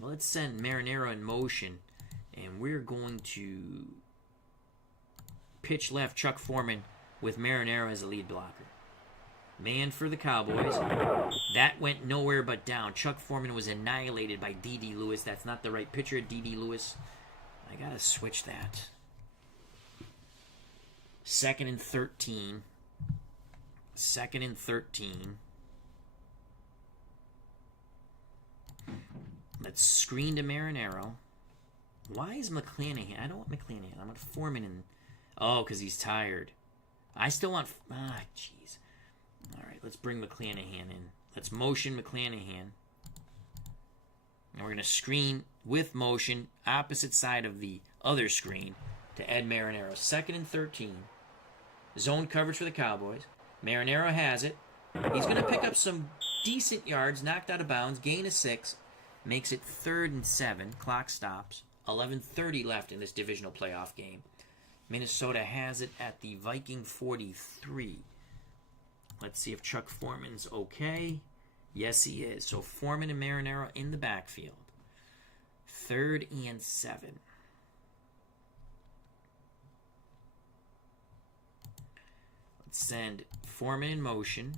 let's send Marinero in motion. And we're going to pitch left Chuck Foreman with Marinero as a lead blocker. Man for the Cowboys. That went nowhere but down. Chuck Foreman was annihilated by D.D. Lewis. That's not the right pitcher, D.D. Lewis. I got to switch that. 2nd and 13. 2nd and 13. Let's screen to Marinero. Why is McClanahan? I don't want McClanahan. I want Foreman in. Oh, because he's tired. I still want... jeez. All right, let's bring McClanahan in. Let's motion McClanahan. And we're going to screen with motion, opposite side of the other screen, to Ed Marinero. 2nd and 13. Zone coverage for the Cowboys. Marinero has it. He's going to pick up some decent yards, knocked out of bounds, gain of 6. Makes it 3rd and 7. Clock stops. 11:30 left in this divisional playoff game. Minnesota has it at the Viking 43. Let's see if Chuck Foreman's okay. Yes, he is. So Foreman and Marinaro in the backfield. 3rd and 7. Let's send Foreman in motion.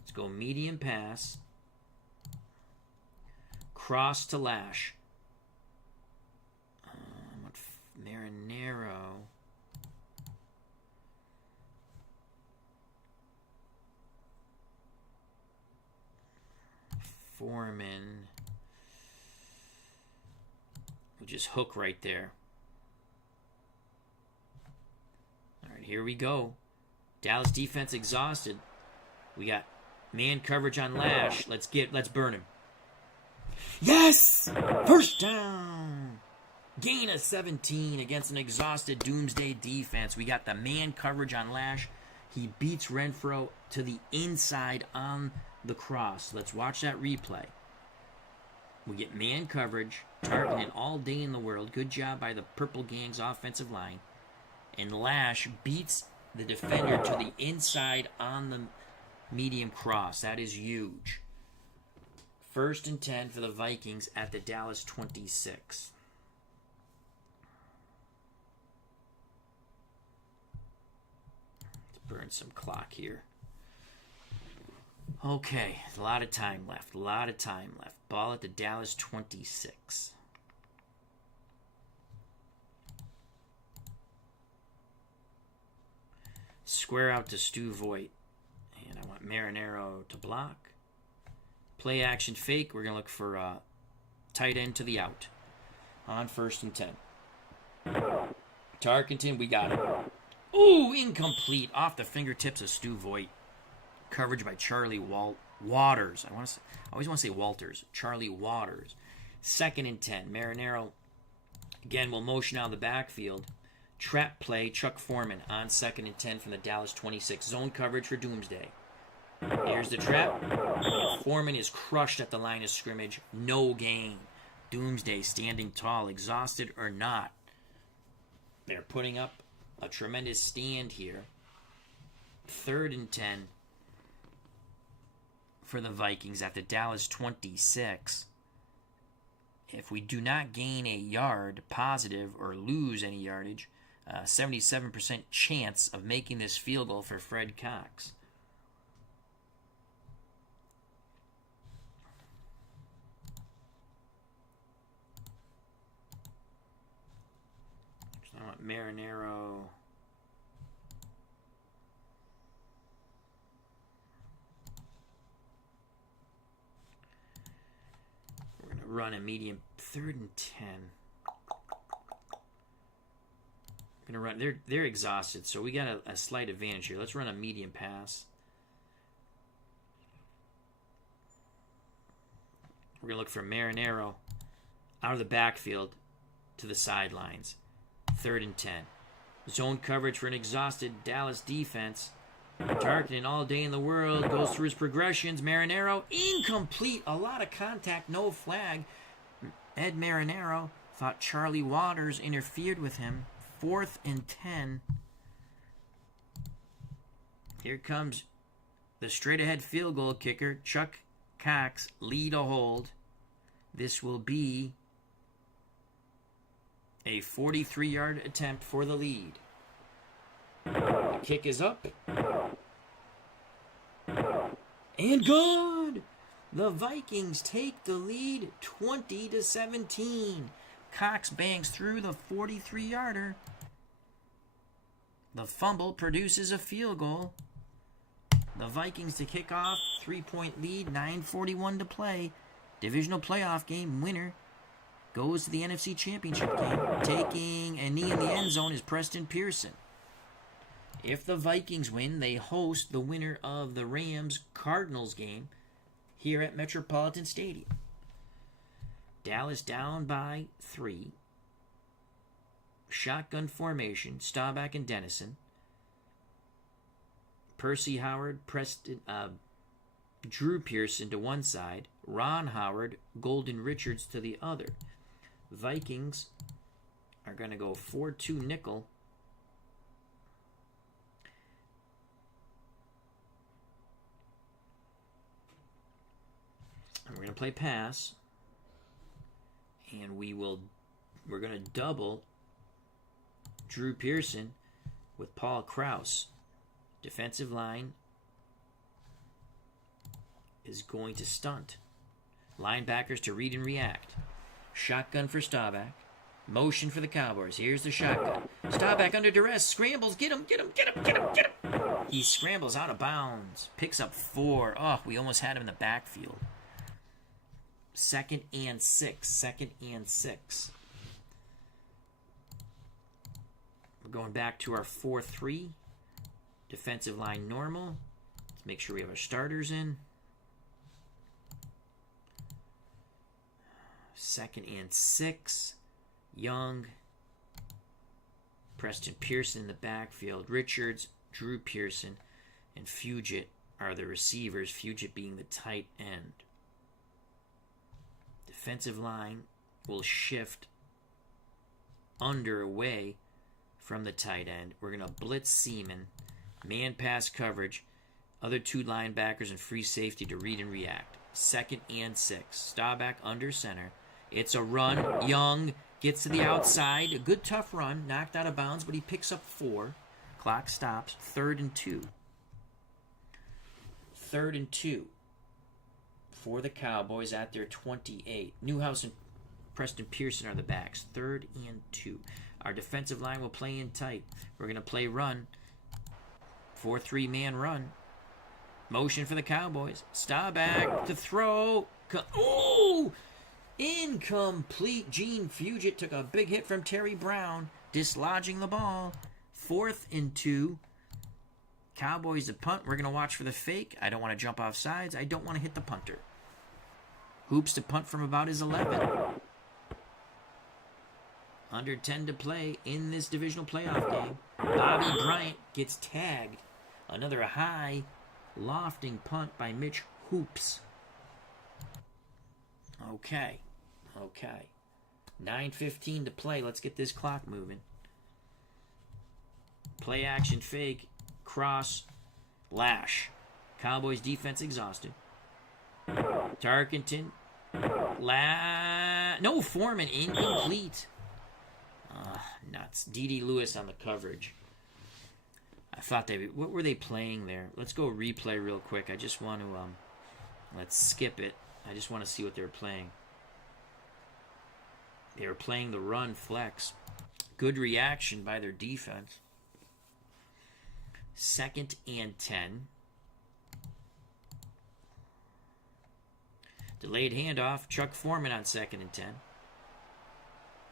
Let's go medium pass. Cross to Lash. Marinaro. Foreman. We just hook right there. All right, here we go. Dallas defense exhausted. We got man coverage on Lash. Let's burn him. Yes! First down. Gain of 17 against an exhausted Doomsday defense. We got the man coverage on Lash. He beats Renfro to the inside on the cross. Let's watch that replay. We get man coverage, targeting all day in the world. Good job by the Purple Gang's offensive line. And Lash beats the defender to the inside on the medium cross. That is huge. 1st and 10 for the Vikings at the Dallas 26. Let's burn some clock here. Okay, a lot of time left. Ball at the Dallas 26. Square out to Stu Voigt. And I want Marinaro to block. Play action fake. We're going to look for tight end to the out. On 1st and 10. Tarkenton, we got it. Ooh, incomplete. Off the fingertips of Stu Voigt. Coverage by Charlie Waters. I always want to say Walters. Charlie Waters. 2nd and 10. Marinaro, again, will motion out of the backfield. Trap play, Chuck Foreman on 2nd and 10 from the Dallas 26. Zone coverage for Doomsday. Here's the trap. Foreman is crushed at the line of scrimmage. No gain. Doomsday standing tall, exhausted or not. They're putting up a tremendous stand here. 3rd and 10 for the Vikings at the Dallas 26. If we do not gain a yard positive or lose any yardage, 77% chance of making this field goal for Fred Cox. So I want Marinaro. We're going to run a medium 3rd and 10. Gonna run. They're exhausted, so we got a slight advantage here. Let's run a medium pass. We're gonna look for Marinaro out of the backfield to the sidelines. 3rd and 10. Zone coverage for an exhausted Dallas defense. Targeting all day in the world. Goes through his progressions. Marinaro incomplete. A lot of contact. No flag. Ed Marinaro thought Charlie Waters interfered with him. 4th and 10. Here comes the straight-ahead field goal kicker, Chuck Cox, lead a hold. This will be a 43-yard attempt for the lead. The kick is up. And good! The Vikings take the lead 20-17. Cox bangs through the 43-yarder. The fumble produces a field goal. The Vikings to kick off. 3-point lead, 9:41 to play. Divisional playoff game winner goes to the NFC Championship game. Taking a knee in the end zone is Preston Pearson. If the Vikings win, they host the winner of the Rams-Cardinals game here at Metropolitan Stadium. Dallas down by 3. Shotgun formation, Staubach and Dennison. Percy Howard, Drew Pearson to one side. Ron Howard, Golden Richards to the other. Vikings are going to go 4-2 nickel. And we're going to play pass. And we're going to double Drew Pearson with Paul Krause. Defensive line is going to stunt. Linebackers to read and react. Shotgun for Staubach. Motion for the Cowboys. Here's the shotgun. Staubach under duress. Scrambles. Get him. He scrambles out of bounds. Picks up 4. Oh, we almost had him in the backfield. 2nd and 6. We're going back to our 4-3. Defensive line normal. Let's make sure we have our starters in. 2nd and 6. Young. Preston Pearson in the backfield. Richards, Drew Pearson, and Fugit are the receivers. Fugit being the tight end. Defensive line will shift under away from the tight end. We're going to blitz Seaman. Man pass coverage. Other 2 linebackers and free safety to read and react. 2nd and 6. Staubach under center. It's a run. Young gets to the outside. A good tough run. Knocked out of bounds, but he picks up 4. Clock stops. 3rd and 2. 3rd and 2 for the Cowboys at their 28. Newhouse and Preston Pearson are the backs. 3rd and 2. Our defensive line will play in tight. We're going to play run. 4-3 man run. Motion for the Cowboys. Staubach to throw. Ooh! Incomplete. Gene Fugit took a big hit from Terry Brown, dislodging the ball. 4th and 2. Cowboys to punt. We're going to watch for the fake. I don't want to jump off sides. I don't want to hit the punter. Hoops to punt from about his 11. Under 10 to play in this divisional playoff game. Bobby Bryant gets tagged. Another high, lofting punt by Mitch Hoops. Okay. 9:15 to play. Let's get this clock moving. Play action fake. Cross. Lash. Cowboys defense exhausted. Tarkenton. No, Foreman incomplete. Nuts. D.D. Lewis on the coverage. I thought what were they playing there? Let's go replay real quick. I just want to, let's skip it. I just want to see what they were playing. They were playing the run flex. Good reaction by their defense. 2nd and 10. Delayed handoff. Chuck Foreman on 2nd and 10.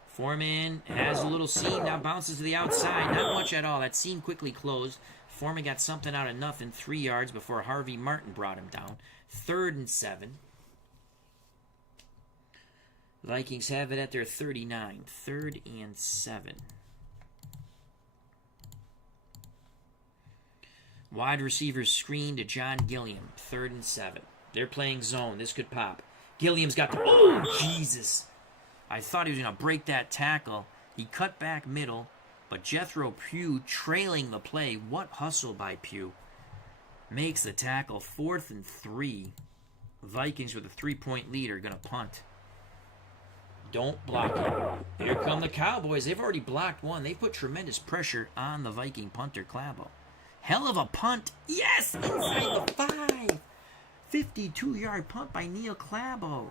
Foreman has a little seam. Now bounces to the outside. Not much at all. That seam quickly closed. Foreman got something out of nothing. 3 yards before Harvey Martin brought him down. 3rd and 7. Vikings have it at their 39. 3rd and 7. Wide receivers screen to John Gilliam. 3rd and 7. They're playing zone. This could pop. Gilliam's got the... Oh, Jesus. I thought he was going to break that tackle. He cut back middle, but Jethro Pugh trailing the play. What hustle by Pugh. Makes the tackle. 4th and 3. Vikings with a 3-point lead are going to punt. Don't block it. Here come the Cowboys. They've already blocked one. They put tremendous pressure on the Viking punter, Clabo. Hell of a punt. Yes! Inside the 5. 52-yard punt by Neil Clabo.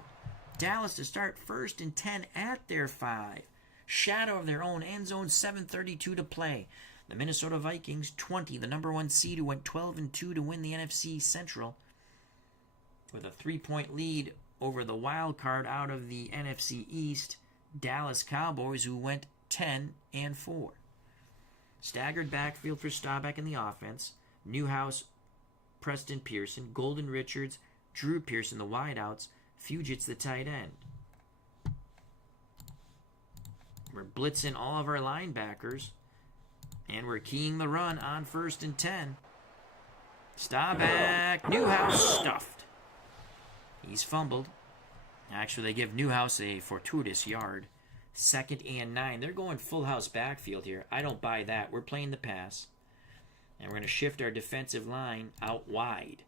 Dallas to start 1st and 10 at their 5. Shadow of their own end zone, 7:32 to play. The Minnesota Vikings, 20, the number 1 seed who went 12-2 to win the NFC Central. With a 3-point lead over the Wildcard out of the NFC East, Dallas Cowboys, who went 10-4. Staggered backfield for Staubach in the offense. Newhouse, Preston Pearson, Golden Richards, Drew Pearson, the wideouts. Fugit's the tight end. We're blitzing all of our linebackers. And we're keying the run on 1st and 10. Staubach, Newhouse stuffed. He's fumbled. Actually, they give Newhouse a fortuitous yard. 2nd and 9. They're going full house backfield here. I don't buy that. We're playing the pass. And we're going to shift our defensive line out wide.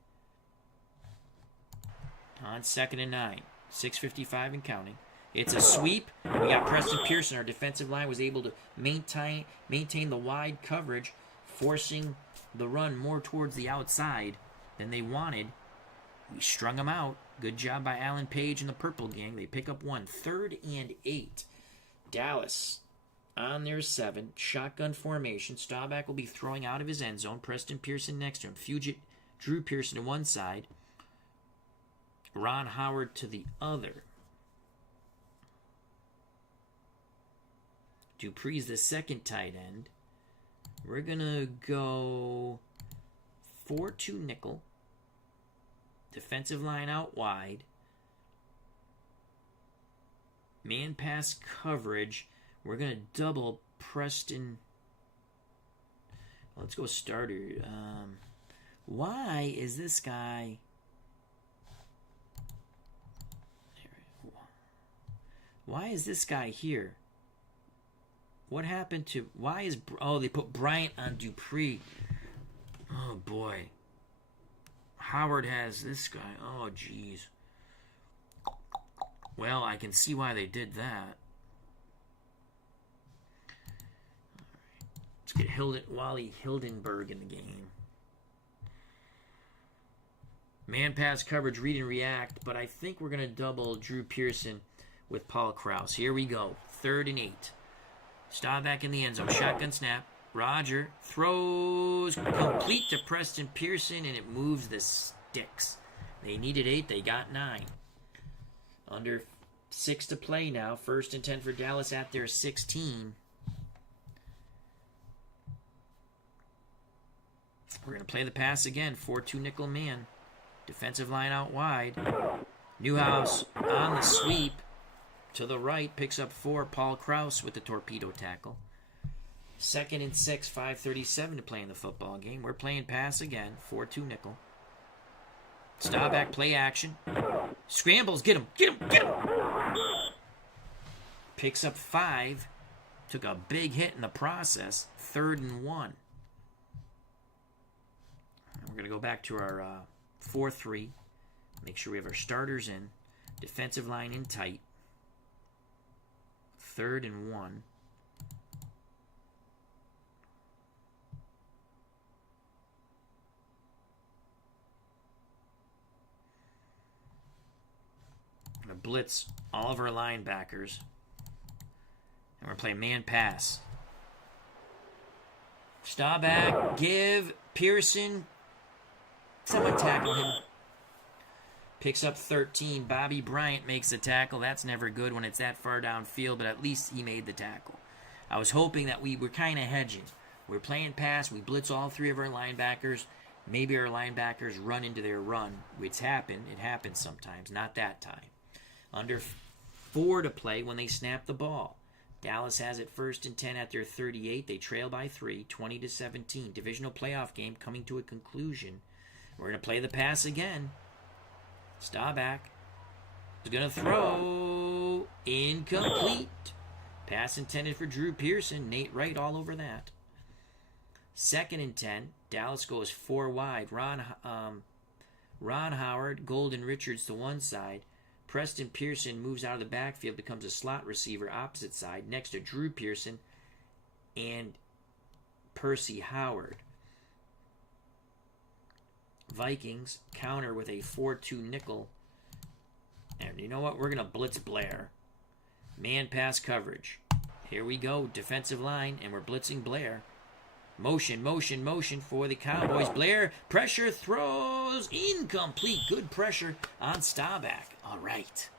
On 2nd and 9. 6:55 and counting. It's a sweep. We got Preston Pearson. Our defensive line was able to maintain the wide coverage, forcing the run more towards the outside than they wanted. We strung them out. Good job by Alan Page and the Purple Gang. They pick up 1. 3rd and 8. Dallas on their 7. Shotgun formation. Staubach will be throwing out of his end zone. Preston Pearson next to him. Fugit, Drew Pearson to one side. Ron Howard to the other. Dupree's the second tight end. We're going to go 4-2 nickel. Defensive line out wide. Man pass coverage. We're going to double Preston. Let's go starter. Why is this guy... Why is this guy here? What happened to... Why is... Oh, they put Bryant on Dupree. Oh, boy. Howard has this guy. Oh, jeez. Well, I can see why they did that. Let's get Wally Hildenberg in the game. Man pass coverage, read and react, but I think we're going to double Drew Pearson with Paul Krause. Here we go. 3rd and 8. Staubach in the end zone. Shotgun snap. Roger throws complete to Preston Pearson, and it moves the sticks. They needed 8. They got 9. Under 6 to play now. 1st and 10 for Dallas at their 16. We're going to play the pass again. 4-2 nickel man. Defensive line out wide. Newhouse on the sweep. To the right, picks up 4. Paul Krause with the torpedo tackle. 2nd and 6, 5:37 to play in the football game. We're playing pass again, 4-2 nickel. Staubach play action. Scrambles, get him. Picks up 5. Took a big hit in the process. 3rd and 1. And we're going to go back to our 4-3. Make sure we have our starters in. Defensive line in tight. 3rd and 1. We're going to blitz all of our linebackers. And we're playing man pass. Staubach, give Pearson. Someone tackle him. Picks up 13. Bobby Bryant makes a tackle. That's never good when it's that far downfield, but at least he made the tackle. I was hoping that we were kind of hedging. We're playing pass. We blitz all 3 of our linebackers. Maybe our linebackers run into their run. It's happened. It happens sometimes. Not that time. Under 4 to play when they snap the ball. Dallas has it 1st and 10 at their 38. They trail by 3, 20-17. Divisional playoff game coming to a conclusion. We're going to play the pass again. Staubach is going to throw. Incomplete. Pass intended for Drew Pearson. Nate Wright all over that. 2nd and 10. Dallas goes 4 wide. Ron Howard, Golden Richards to one side. Preston Pearson moves out of the backfield, becomes a slot receiver opposite side next to Drew Pearson and Percy Howard. Vikings counter with a 4-2 nickel. And you know what? We're going to blitz Blair. Man pass coverage. Here we go. Defensive line, and we're blitzing Blair. Motion for the Cowboys. Blair, pressure, throws, incomplete. Good pressure on Staubach. All right.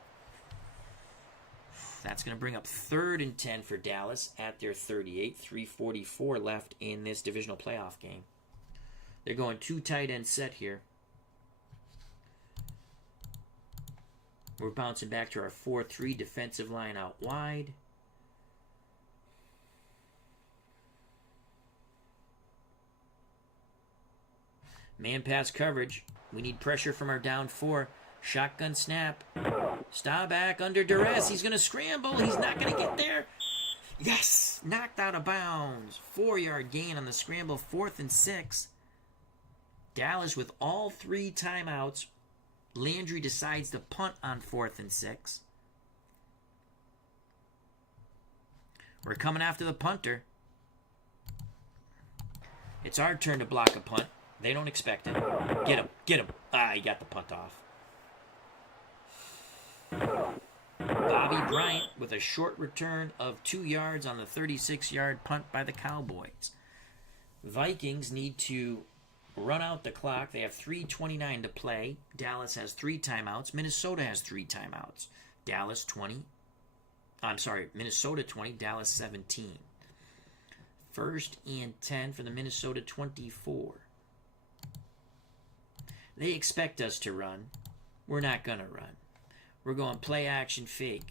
That's going to bring up 3rd and 10 for Dallas at their 38. 3:44 left in this divisional playoff game. They're going 2 tight end set here. We're bouncing back to our 4-3 defensive line out wide. Man pass coverage. We need pressure from our down 4. Shotgun snap. Staubach under duress. He's going to scramble. He's not going to get there. Yes! Knocked out of bounds. 4-yard gain on the scramble. 4th and 6. Dallas with all 3 timeouts Landry decides to punt on 4th and 6. We're coming after the punter. It's our turn to block a punt. They don't expect it. Get him. Get him. Ah, he got the punt off. Bobby Bryant with a short return of 2 yards on the 36-yard punt by the Cowboys. Vikings need to run out the clock. They have 3:29 to play. Dallas has 3 timeouts. Minnesota has 3 timeouts. Minnesota 20, Dallas 17. 1st and 10 for the Minnesota 24. They expect us to run. We're not going to run. We're going play action fake.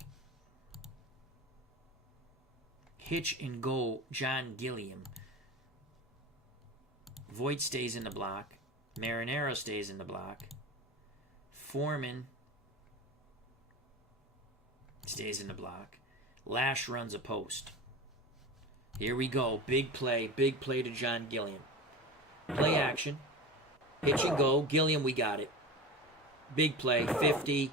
Hitch and go, John Gilliam. Voigt stays in the block. Marinero stays in the block. Foreman stays in the block. Lash runs a post. Here we go. Big play to John Gilliam. Play action. Hitch and go. Gilliam, we got it. Big play. 50.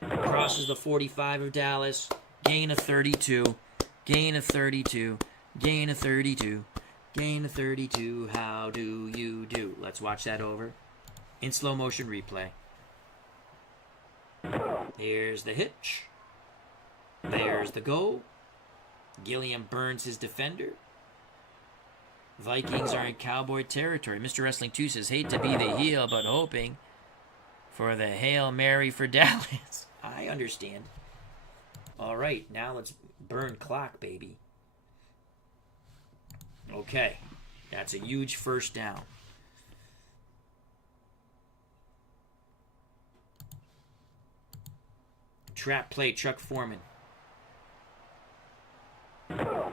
Crosses the 45 of Dallas. Gain of 32. Gain of 32. Gain of 32. Gain of 32. How do you do? Let's watch that over in slow motion replay. Here's the hitch. There's the go. Gilliam burns his defender. Vikings are in Cowboy territory. Mr. Wrestling 2 says, hate to be the heel, but hoping for the Hail Mary for Dallas. I understand. All right, now let's burn clock, baby. Okay, that's a huge first down. Trap play, Chuck Foreman.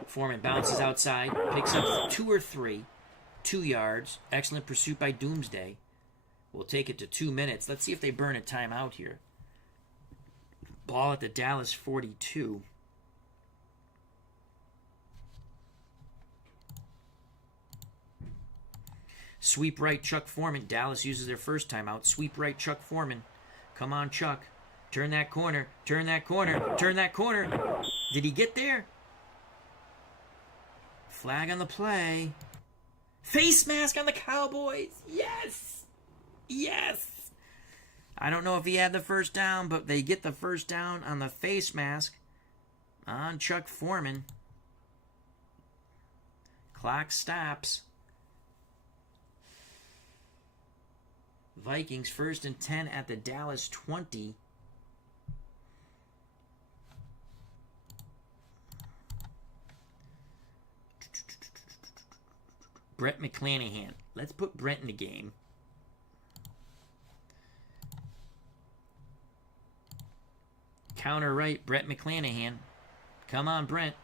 Foreman bounces outside, picks up 2 or 3, 2 yards. Excellent pursuit by Doomsday. We'll take it to 2 minutes. Let's see if they burn a timeout here. Ball at the Dallas 42. Sweep right, Chuck Foreman. Dallas uses their first timeout. Sweep right, Chuck Foreman. Come on, Chuck. Turn that corner. Turn that corner. Turn that corner. Did he get there? Flag on the play. Face mask on the Cowboys. Yes. Yes. I don't know if he had the first down, but they get the first down on the face mask on Chuck Foreman. Clock stops. Vikings 1st and 10 at the Dallas 20. Brett McClanahan. Let's put Brett in the game. Counter right, Brett McClanahan. Come on, Brent.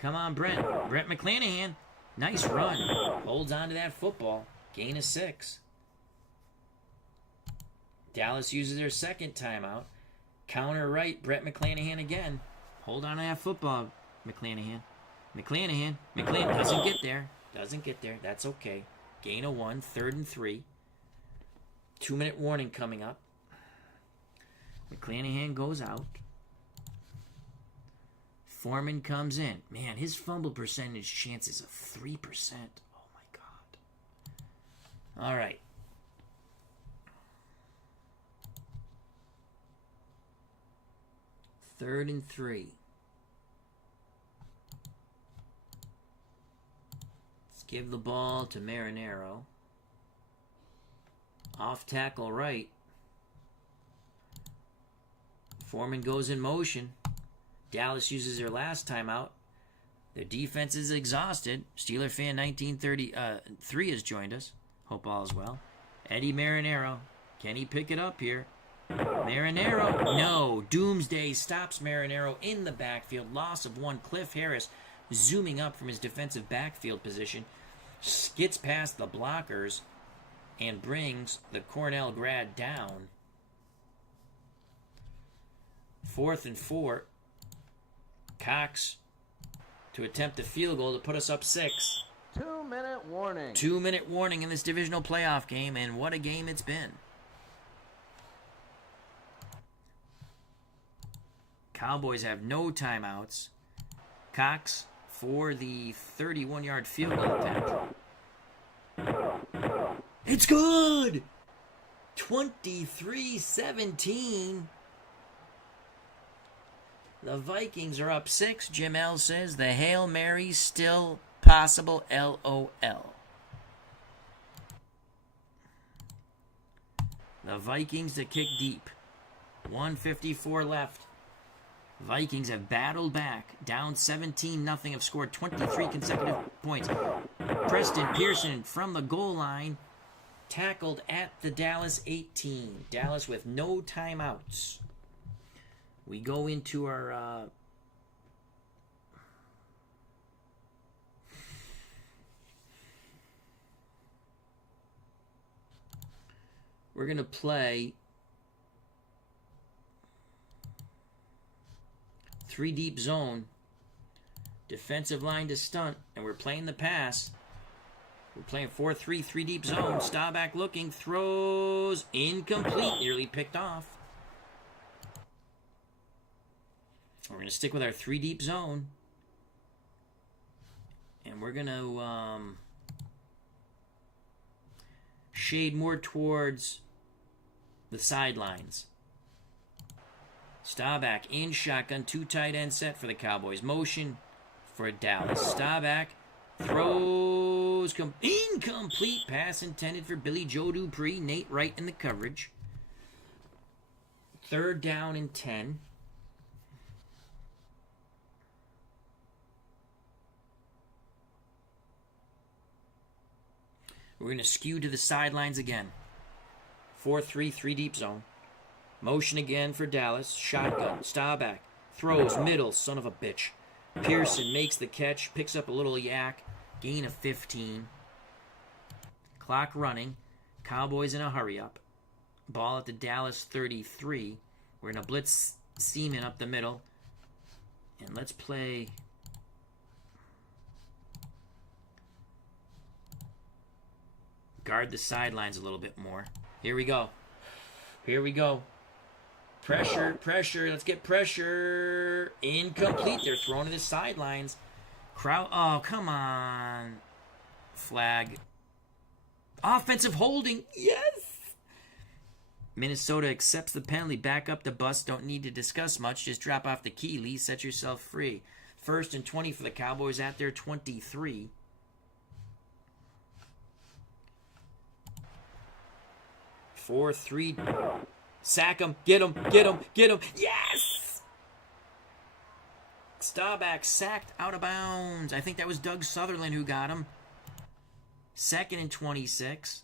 Come on, Brent. Brett McClanahan. Nice run. Holds on to that football. Gain of 6. Dallas uses their second timeout. Counter right, Brett McClanahan again. Hold on to that football, McClanahan. McClanahan doesn't get there. Doesn't get there. That's okay. Gain of 1, 3rd and 3. 2-minute warning coming up. McClanahan goes out. Foreman comes in. Man, his fumble percentage chances of 3%. Oh, my God. All right. Third and 3. Let's give the ball to Marinero. Off tackle right. Foreman goes in motion. Dallas uses their last timeout. Their defense is exhausted. Steeler fan 1933 has joined us. Hope all is well. Eddie Marinero. Can he pick it up here? Marinero. No. Doomsday stops Marinero in the backfield. Loss of 1. Cliff Harris zooming up from his defensive backfield position. Skits past the blockers and brings the Cornell grad down. 4th and 4. Cox to attempt a field goal to put us up 6. 2-minute warning. 2-minute warning in this divisional playoff game, and what a game it's been. Cowboys have no timeouts. Cox for the 31-yard field goal attempt. It's good! 23-17. The Vikings are up 6. Jim L says the Hail Mary's still possible, LOL. The Vikings to kick deep. 1:54 left. Vikings have battled back. Down 17-0. Have scored 23 consecutive points. Preston Pearson from the goal line. Tackled at the Dallas 18. Dallas with no timeouts. We go into our... we're going to play 3 deep zone. Defensive line to stunt. And we're playing the pass. We're playing 4-3, 3 deep zone. Staubach looking. Throws. Incomplete. Nearly picked off. We're going to stick with our 3 deep zone. And we're going to shade more towards the sidelines. Staubach in shotgun. 2 tight end set for the Cowboys. Motion for Dallas. Staubach throws. Incomplete pass intended for Billy Joe Dupree. Nate Wright in the coverage. 3rd down and 10. We're going to skew to the sidelines again. 4-3, 3 deep zone. Motion again for Dallas. Shotgun. Staubach. Throws. Middle. Son of a bitch. Pearson makes the catch. Picks up a little yak. Gain of 15. Clock running. Cowboys in a hurry up. Ball at the Dallas 33. We're going to blitz Seaman up the middle. And let's play... guard the sidelines a little bit more. Here we go. Here we go. Pressure, pressure. Let's get pressure. Incomplete. They're thrown to the sidelines. Crowd. Oh, come on. Flag. Offensive holding. Yes. Minnesota accepts the penalty. Back up the bus. Don't need to discuss much. Just drop off the key, Lee. Set yourself free. 1st and 20 for the Cowboys at their 23. 4-3. Sack him. Get him. Get him. Get him. Yes! Staubach sacked out of bounds. I think that was Doug Sutherland who got him. 2nd and 26.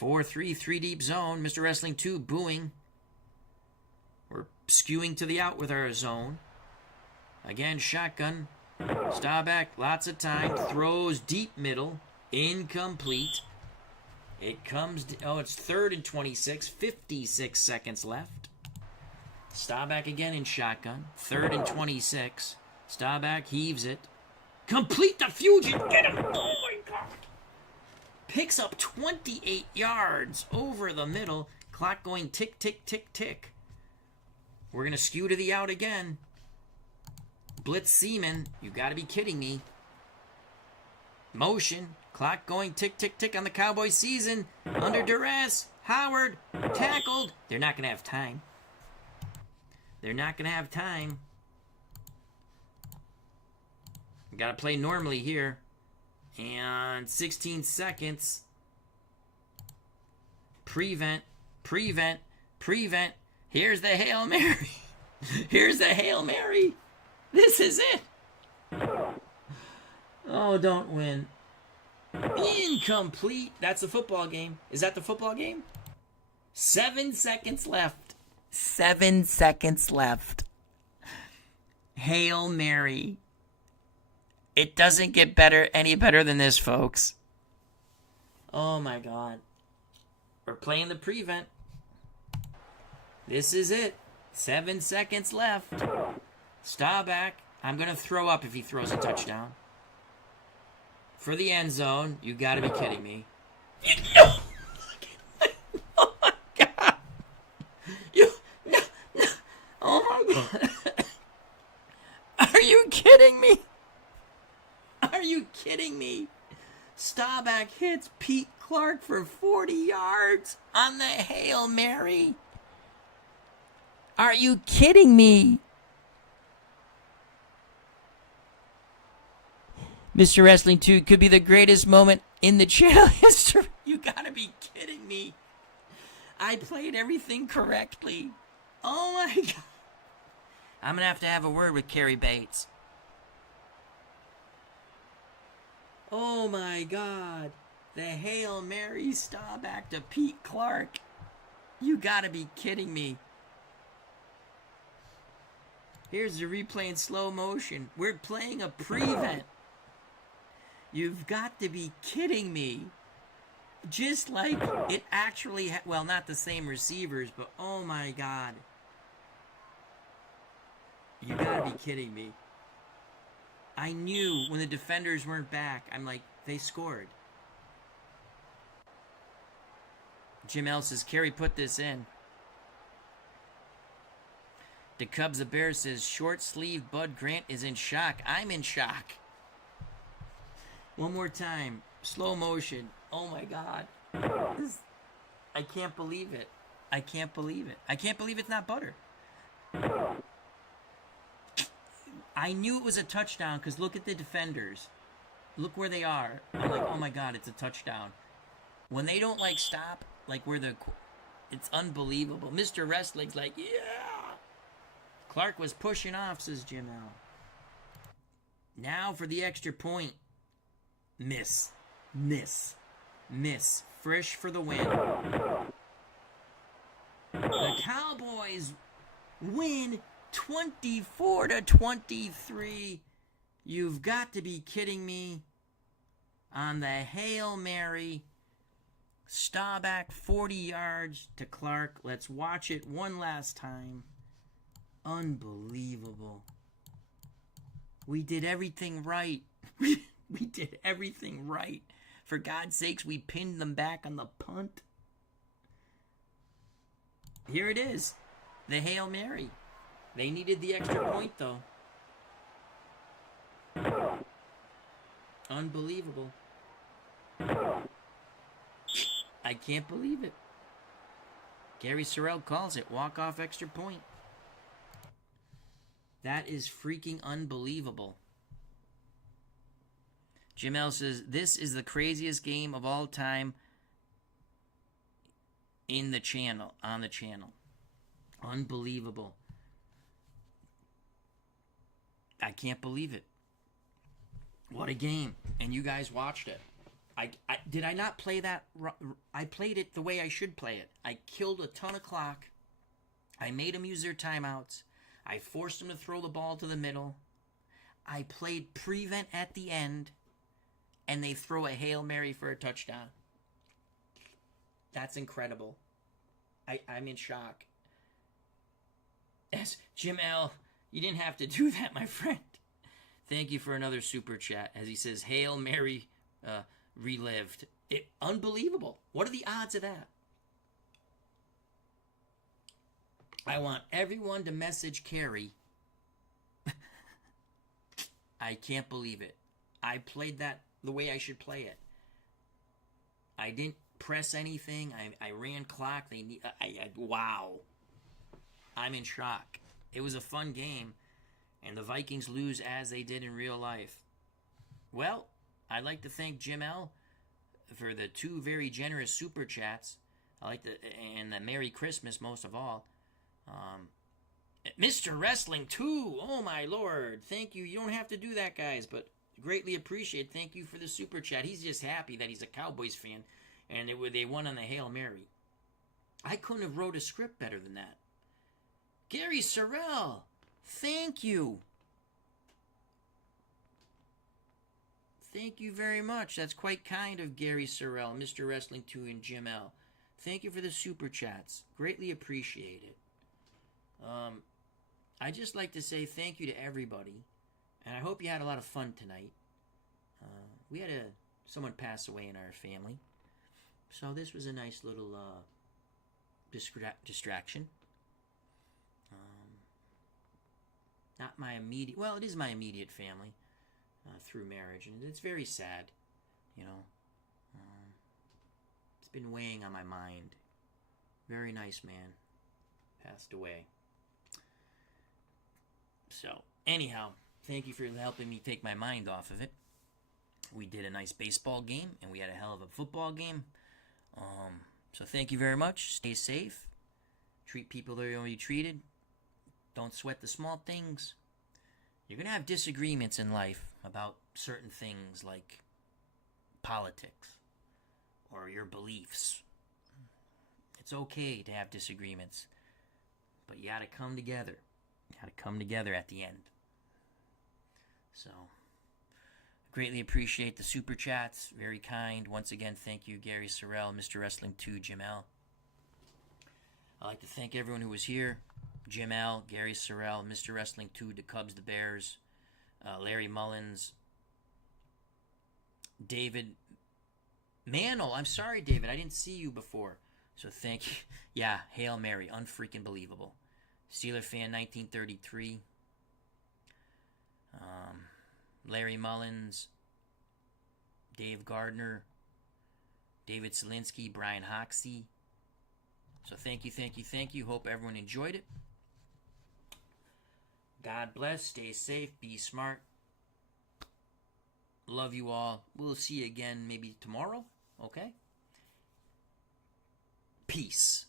4-3, 3 deep zone. Mr. Wrestling 2 booing. We're skewing to the out with our zone. Again, shotgun. Staubach, lots of time. Throws deep middle. Incomplete. It comes... oh, it's 3rd and 26. 56 seconds left. Staubach again in shotgun. 3rd and 26. Staubach heaves it. Complete the fusion. Get him. Oh, my God. Picks up 28 yards over the middle. Clock going tick, tick, tick, tick. We're going to skew to the out again. Blitz Seaman. You got to be kidding me. Motion. Clock going tick, tick, tick on the Cowboy season. Under duress. Howard. Tackled. They're not going to have time. They're not going to have time. Got to play normally here. And 16 seconds. Prevent. Prevent. Prevent. Here's the Hail Mary. Here's the Hail Mary. This is it. Oh, don't win. Incomplete. That's the football game. Is that the football game? 7 seconds left. 7 seconds left. Hail Mary. It doesn't get better, any better than this, folks. Oh, my God. We're playing the prevent. This is it. 7 seconds left. Staubach. I'm going to throw up if he throws a touchdown. For the end zone. You got to be kidding me. Oh, my God. Are you kidding me? Are you kidding me? Staubach hits Pete Clark for 40 yards on the Hail Mary. Are you kidding me? Mr. Wrestling 2 could be the greatest moment in the channel history. You gotta be kidding me. I played everything correctly. Oh my God. I'm gonna have a word with Carrie Bates. Oh my God. The Hail Mary Staubach to Pete Clark. You gotta be kidding me. Here's the replay in slow motion. We're playing a prevent. You've got to be kidding me. Just like it actually, well, not the same receivers, but oh my God. You gotta be kidding me. I knew when the defenders weren't back, I'm like, they scored. Jim L says, Kerry put this in. The Cubs the Bears says, short sleeve Bud Grant is in shock. I'm in shock. One more time. Slow motion. Oh my God. I can't believe it. I can't believe it. I can't believe it's not butter. I knew it was a touchdown because look at the defenders. Look where they are. I'm like, oh my God, it's a touchdown. When they don't like stop, like where the, it's unbelievable. Mr. Wrestling's like, yeah. Clark was pushing off, says Jim L. Now for the extra point. Miss. Frisch for the win. The Cowboys win 24-23. You've got to be kidding me. On the Hail Mary. Staubach 40 yards to Clark. Let's watch it one last time. Unbelievable. We did everything right. We did everything right. For God's sakes, we pinned them back on the punt. Here it is. The Hail Mary. They needed the extra point, though. Unbelievable. I can't believe it. Gary Sorrell calls it. Walk-off extra point. That is freaking unbelievable. Jim L says, this is the craziest game of all time on the channel. Unbelievable. I can't believe it. What a game. And you guys watched it. Did I not play that? I played it the way I should play it. I killed a ton of clock. I made them use their timeouts. I forced them to throw the ball to the middle. I played prevent at the end. And they throw a Hail Mary for a touchdown. That's incredible. I'm in shock. As Jim L., you didn't have to do that, my friend. Thank you for another super chat. As he says, Hail Mary relived. Unbelievable. What are the odds of that? I want everyone to message Carrie. I can't believe it. I played that the way I should play it. I didn't press anything. I ran clock. Wow. I'm in shock. It was a fun game, and the Vikings lose as they did in real life. Well, I'd like to thank Jim L. for the 2 very generous super chats. And the Merry Christmas most of all. Mr. Wrestling 2, oh my Lord. Thank you. You don't have to do that, guys, but greatly appreciate. Thank you for the super chat. He's just happy that he's a Cowboys fan, and they won on the Hail Mary. I couldn't have wrote a script better than that. Gary Sorrell, thank you. Thank you very much. That's quite kind of Gary Sorrell, Mr. Wrestling 2, and Jim L. Thank you for the super chats. Greatly appreciate it. I just like to say thank you to everybody. And I hope you had a lot of fun tonight. We had someone pass away in our family. So this was a nice little distraction. Not my immediate, well, it is my immediate family through marriage, and it's very sad, you know. It's been weighing on my mind. Very nice man. Passed away. So, anyhow, thank you for helping me take my mind off of it. We did a nice baseball game, and we had a hell of a football game. So thank you very much. Stay safe. Treat people the way you want to be treated. Don't sweat the small things. You're going to have disagreements in life about certain things like politics or your beliefs. It's okay to have disagreements, but you got to come together. You got to come together at the end. So, greatly appreciate the super chats. Very kind. Once again, thank you, Gary Sorrell, Mr. Wrestling 2, Jim L. I'd like to thank everyone who was here. Jim L., Gary Sorrell, Mr. Wrestling 2, the Cubs, the Bears, Larry Mullins, David Mantle. I'm sorry, David. I didn't see you before. So thank you. Yeah, Hail Mary. Unfreaking believable. Steeler fan 1933. Larry Mullins, Dave Gardner, David Selinsky, Brian Hoxie. So thank you, thank you, thank you. Hope everyone enjoyed it. God bless. Stay safe. Be smart. Love you all. We'll see you again maybe tomorrow. Okay? Peace.